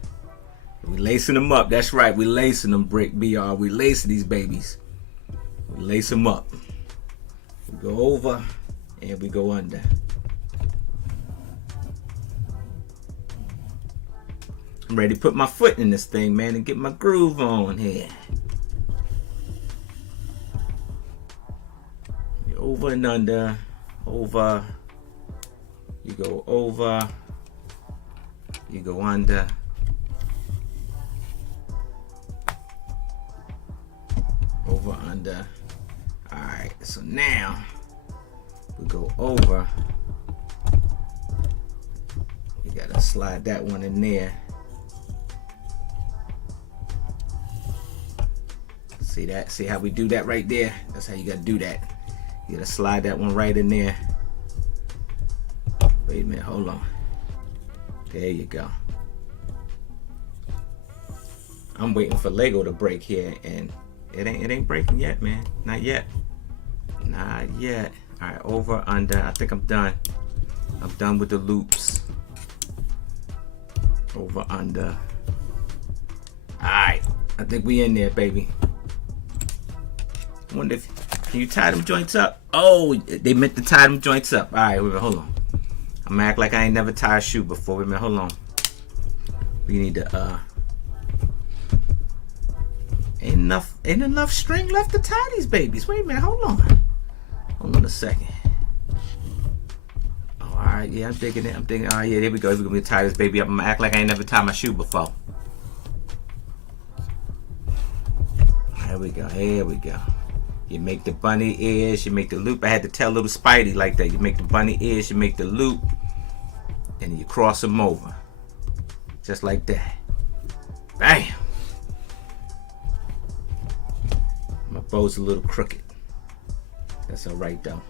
We lacing them up. That's right. We lacing them, Brick BR. We lacing these babies. We lace them up. We go over and we go under. I'm ready to put my foot in this thing, man, and get my groove on here. You're over and under. Over. You go over. You go under. Over, under. Alright, so now we go over. You gotta slide that one in there. See that? See how we do that right there? That's how you gotta do that. You gotta slide that one right in there. Wait a minute, hold on. There you go. I'm waiting for Lego to break here, and it ain't breaking yet, man. Not yet. Not yet. Alright, over, under. I think I'm done. I'm done with the loops. Over, under. Alright. I think we in there, baby. I wonder if, can you tie them joints up? Oh, they meant to tie them joints up. Alright, wait a minute, hold on. I'm gonna act like I ain't never tied a shoe before. Wait a minute, hold on. We need to, ain't enough string left to tie these babies. Wait a minute, hold on. Hold on a second. right, yeah, I'm digging it. I'm digging it. All right, yeah, there we go. We're going to tie this baby up. I'm going to act like I ain't never tied my shoe before. There we go. Here we go. You make the bunny ears. You make the loop. I had to tell little Spidey like that. You make the bunny ears. You make the loop. And you cross them over. Just like that. Bam. My bow's a little crooked. That's all right, though.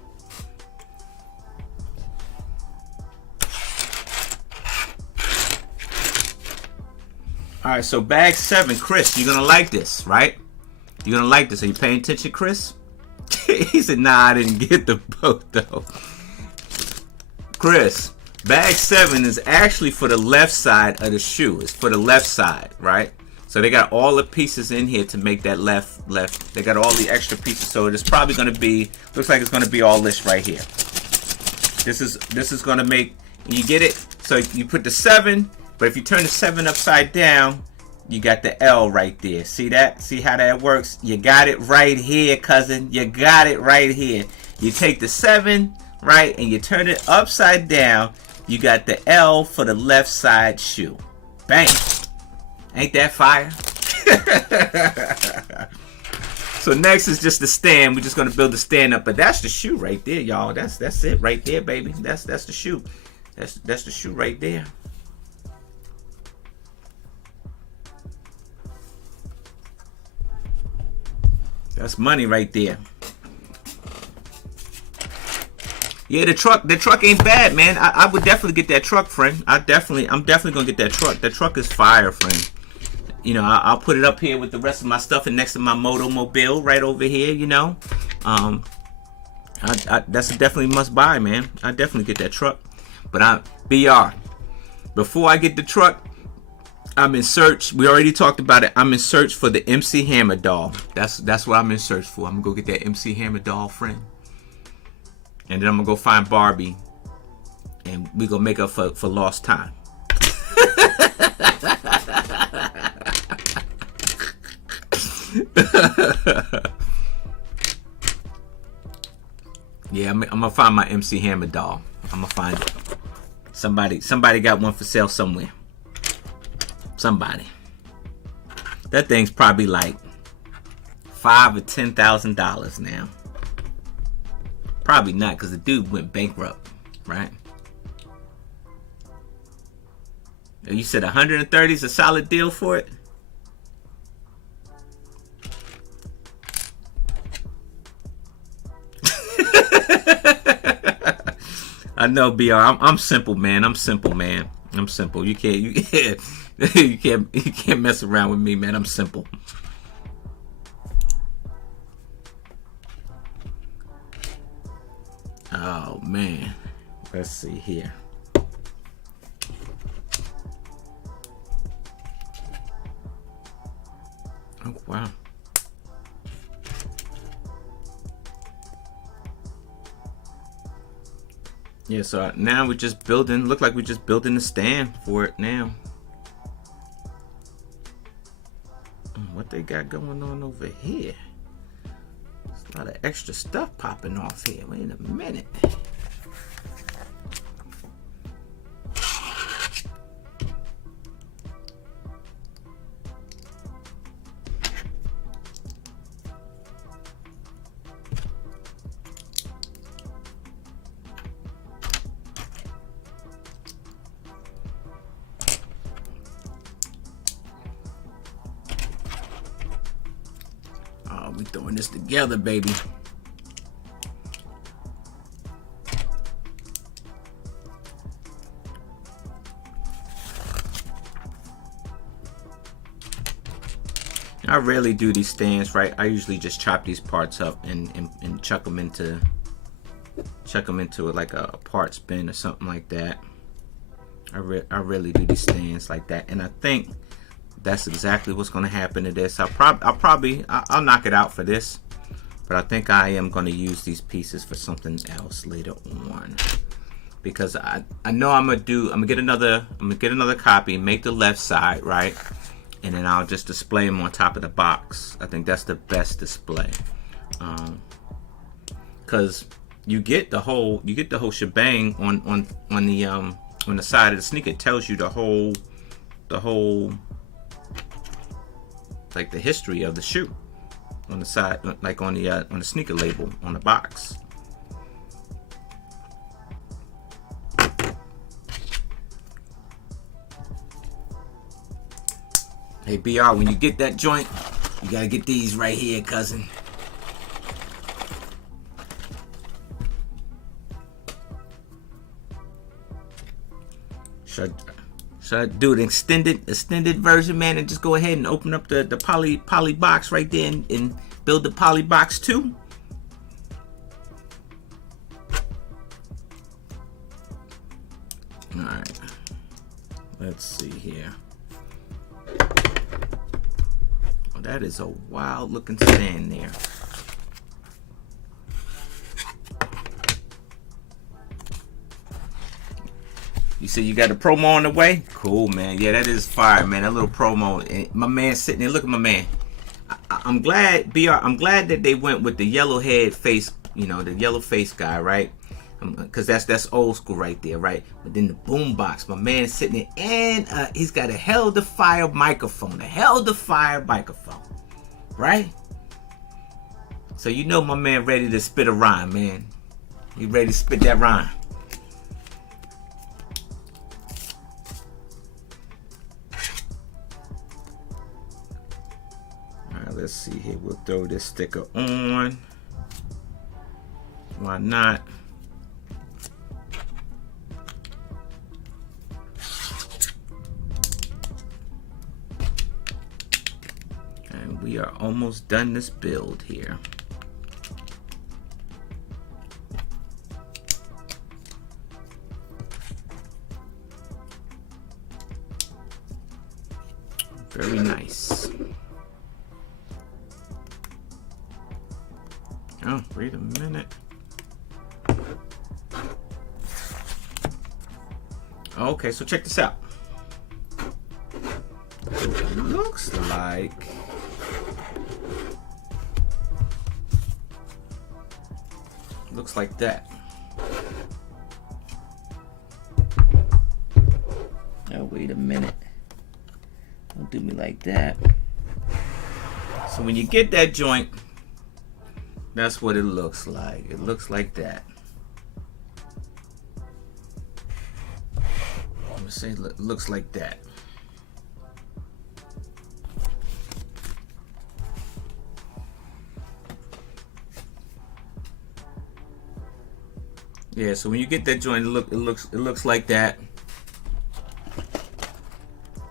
All right, so bag 7, Chris, you're gonna like this, right? You're gonna like this. Are you paying attention, Chris? He said, nah, I didn't get the boat, though. Chris, bag 7 is actually for the left side of the shoe. It's for the left side, right? So they got all the pieces in here to make that left. They got all the extra pieces, so it's probably gonna be, looks like it's gonna be all this right here. This is gonna make, you get it? So you put the 7, but if you turn the 7 upside down, you got the L right there. See that? See how that works? You got it right here, cousin. You got it right here. You take the 7, right, and you turn it upside down. You got the L for the left side shoe. Bang. Ain't that fire? So next is just the stand. We're just gonna build the stand up, but that's the shoe right there, y'all. That's it right there, baby. That's the shoe. That's the shoe right there. That's money right there. Yeah, the truck ain't bad, man. I would definitely get that truck, friend. I'm definitely gonna get that truck. That truck is fire, friend. You know, I'll put it up here with the rest of my stuff and next to my Motomobile right over here, you know. That's a definitely must buy, man. I definitely get that truck. But BR, before I get the truck, I'm in search. We already talked about it. I'm in search for the MC Hammer doll. That's what I'm in search for. I'm gonna go get that MC Hammer doll, friend. And then I'm gonna go find Barbie, and we gonna make up for lost time. Yeah, I'm gonna find my MC Hammer doll. I'm gonna find it. Somebody got one for sale somewhere. Somebody. That thing's probably like $5,000 or $10,000 now. Probably not, because the dude went bankrupt, right? You said 130 is a solid deal for it? I know, BR. I'm simple, man. I'm simple, man. I'm simple. You can't mess around with me, man. I'm simple. Oh man. Let's see here. Oh wow. Yeah, so now we're just building, look like we're just building the stand for it now. What they got going on over here? There's a lot of extra stuff popping off here. Wait a minute. We throwing this together, baby. I rarely do these stands, right? I usually just chop these parts up and chuck them into like a parts bin or something like that. I rarely do these stands like that, and I think that's exactly what's going to happen to this. I'll knock it out for this, but I think I am going to use these pieces for something else later on, because I know I'm gonna get another copy, make the left side, right, and then I'll just display them on top of the box. I think that's the best display, because you get the whole shebang on the side of the sneaker. It tells you the whole like the history of the shoe on the side, like on the sneaker label on the box. Hey BR, when you get that joint, you gotta get these right here, cousin. Should I do an extended version, man, and just go ahead and open up the poly box right there and build the poly box too? All right, let's see here. Oh, that is a wild looking stand there. You said you got a promo on the way? Cool, man. Yeah, that is fire, man. That little promo. And my man sitting there. Look at my man. I'm glad, BR, I'm glad that they went with the yellow head face, you know, the yellow face guy, right? Because that's old school right there, right? But then the boom box, my man sitting there, and he's got a hell to fire microphone. A hell to fire microphone, right? So you know my man ready to spit a rhyme, man. He ready to spit that rhyme. Let's see here. We'll throw this sticker on. Why not? And we are almost done this build here. Very nice. Oh, wait a minute. Okay, so check this out. It looks like that. Oh, wait a minute. Don't do me like that. So when you get that joint, that's what it looks like. It looks like that. I'm gonna say it looks like that. Yeah, so when you get that joint, it looks like that.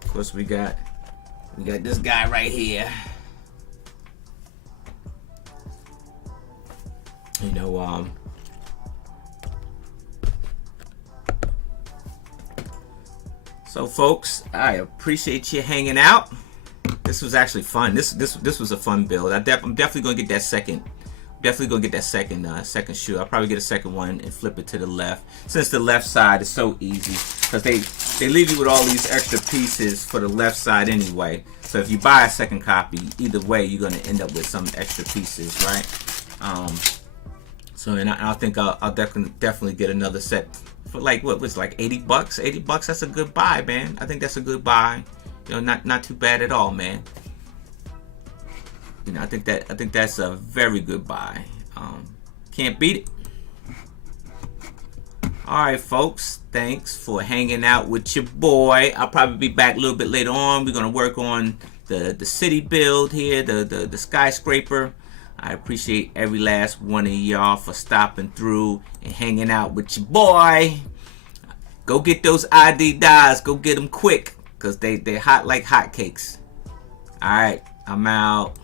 Of course, we got this guy right here. You know, so folks, I appreciate you hanging out. This was actually fun. This was a fun build. I'm definitely gonna get that second. Definitely gonna get that second shoe. I'll probably get a second one and flip it to the left, since the left side is so easy, because they leave you with all these extra pieces for the left side anyway. So if you buy a second copy, either way, you're gonna end up with some extra pieces, right? So, and I think I'll definitely get another set for like, what was like $80? $80, that's a good buy, man. I think that's a good buy. You know, not too bad at all, man. You know, I think that's a very good buy. Can't beat it. All right, folks. Thanks for hanging out with your boy. I'll probably be back a little bit later on. We're gonna work on the city build here, the skyscraper. I appreciate every last one of y'all for stopping through and hanging out with your boy. Go get those Adidas. Go get them quick, because they're hot like hotcakes. All right, I'm out.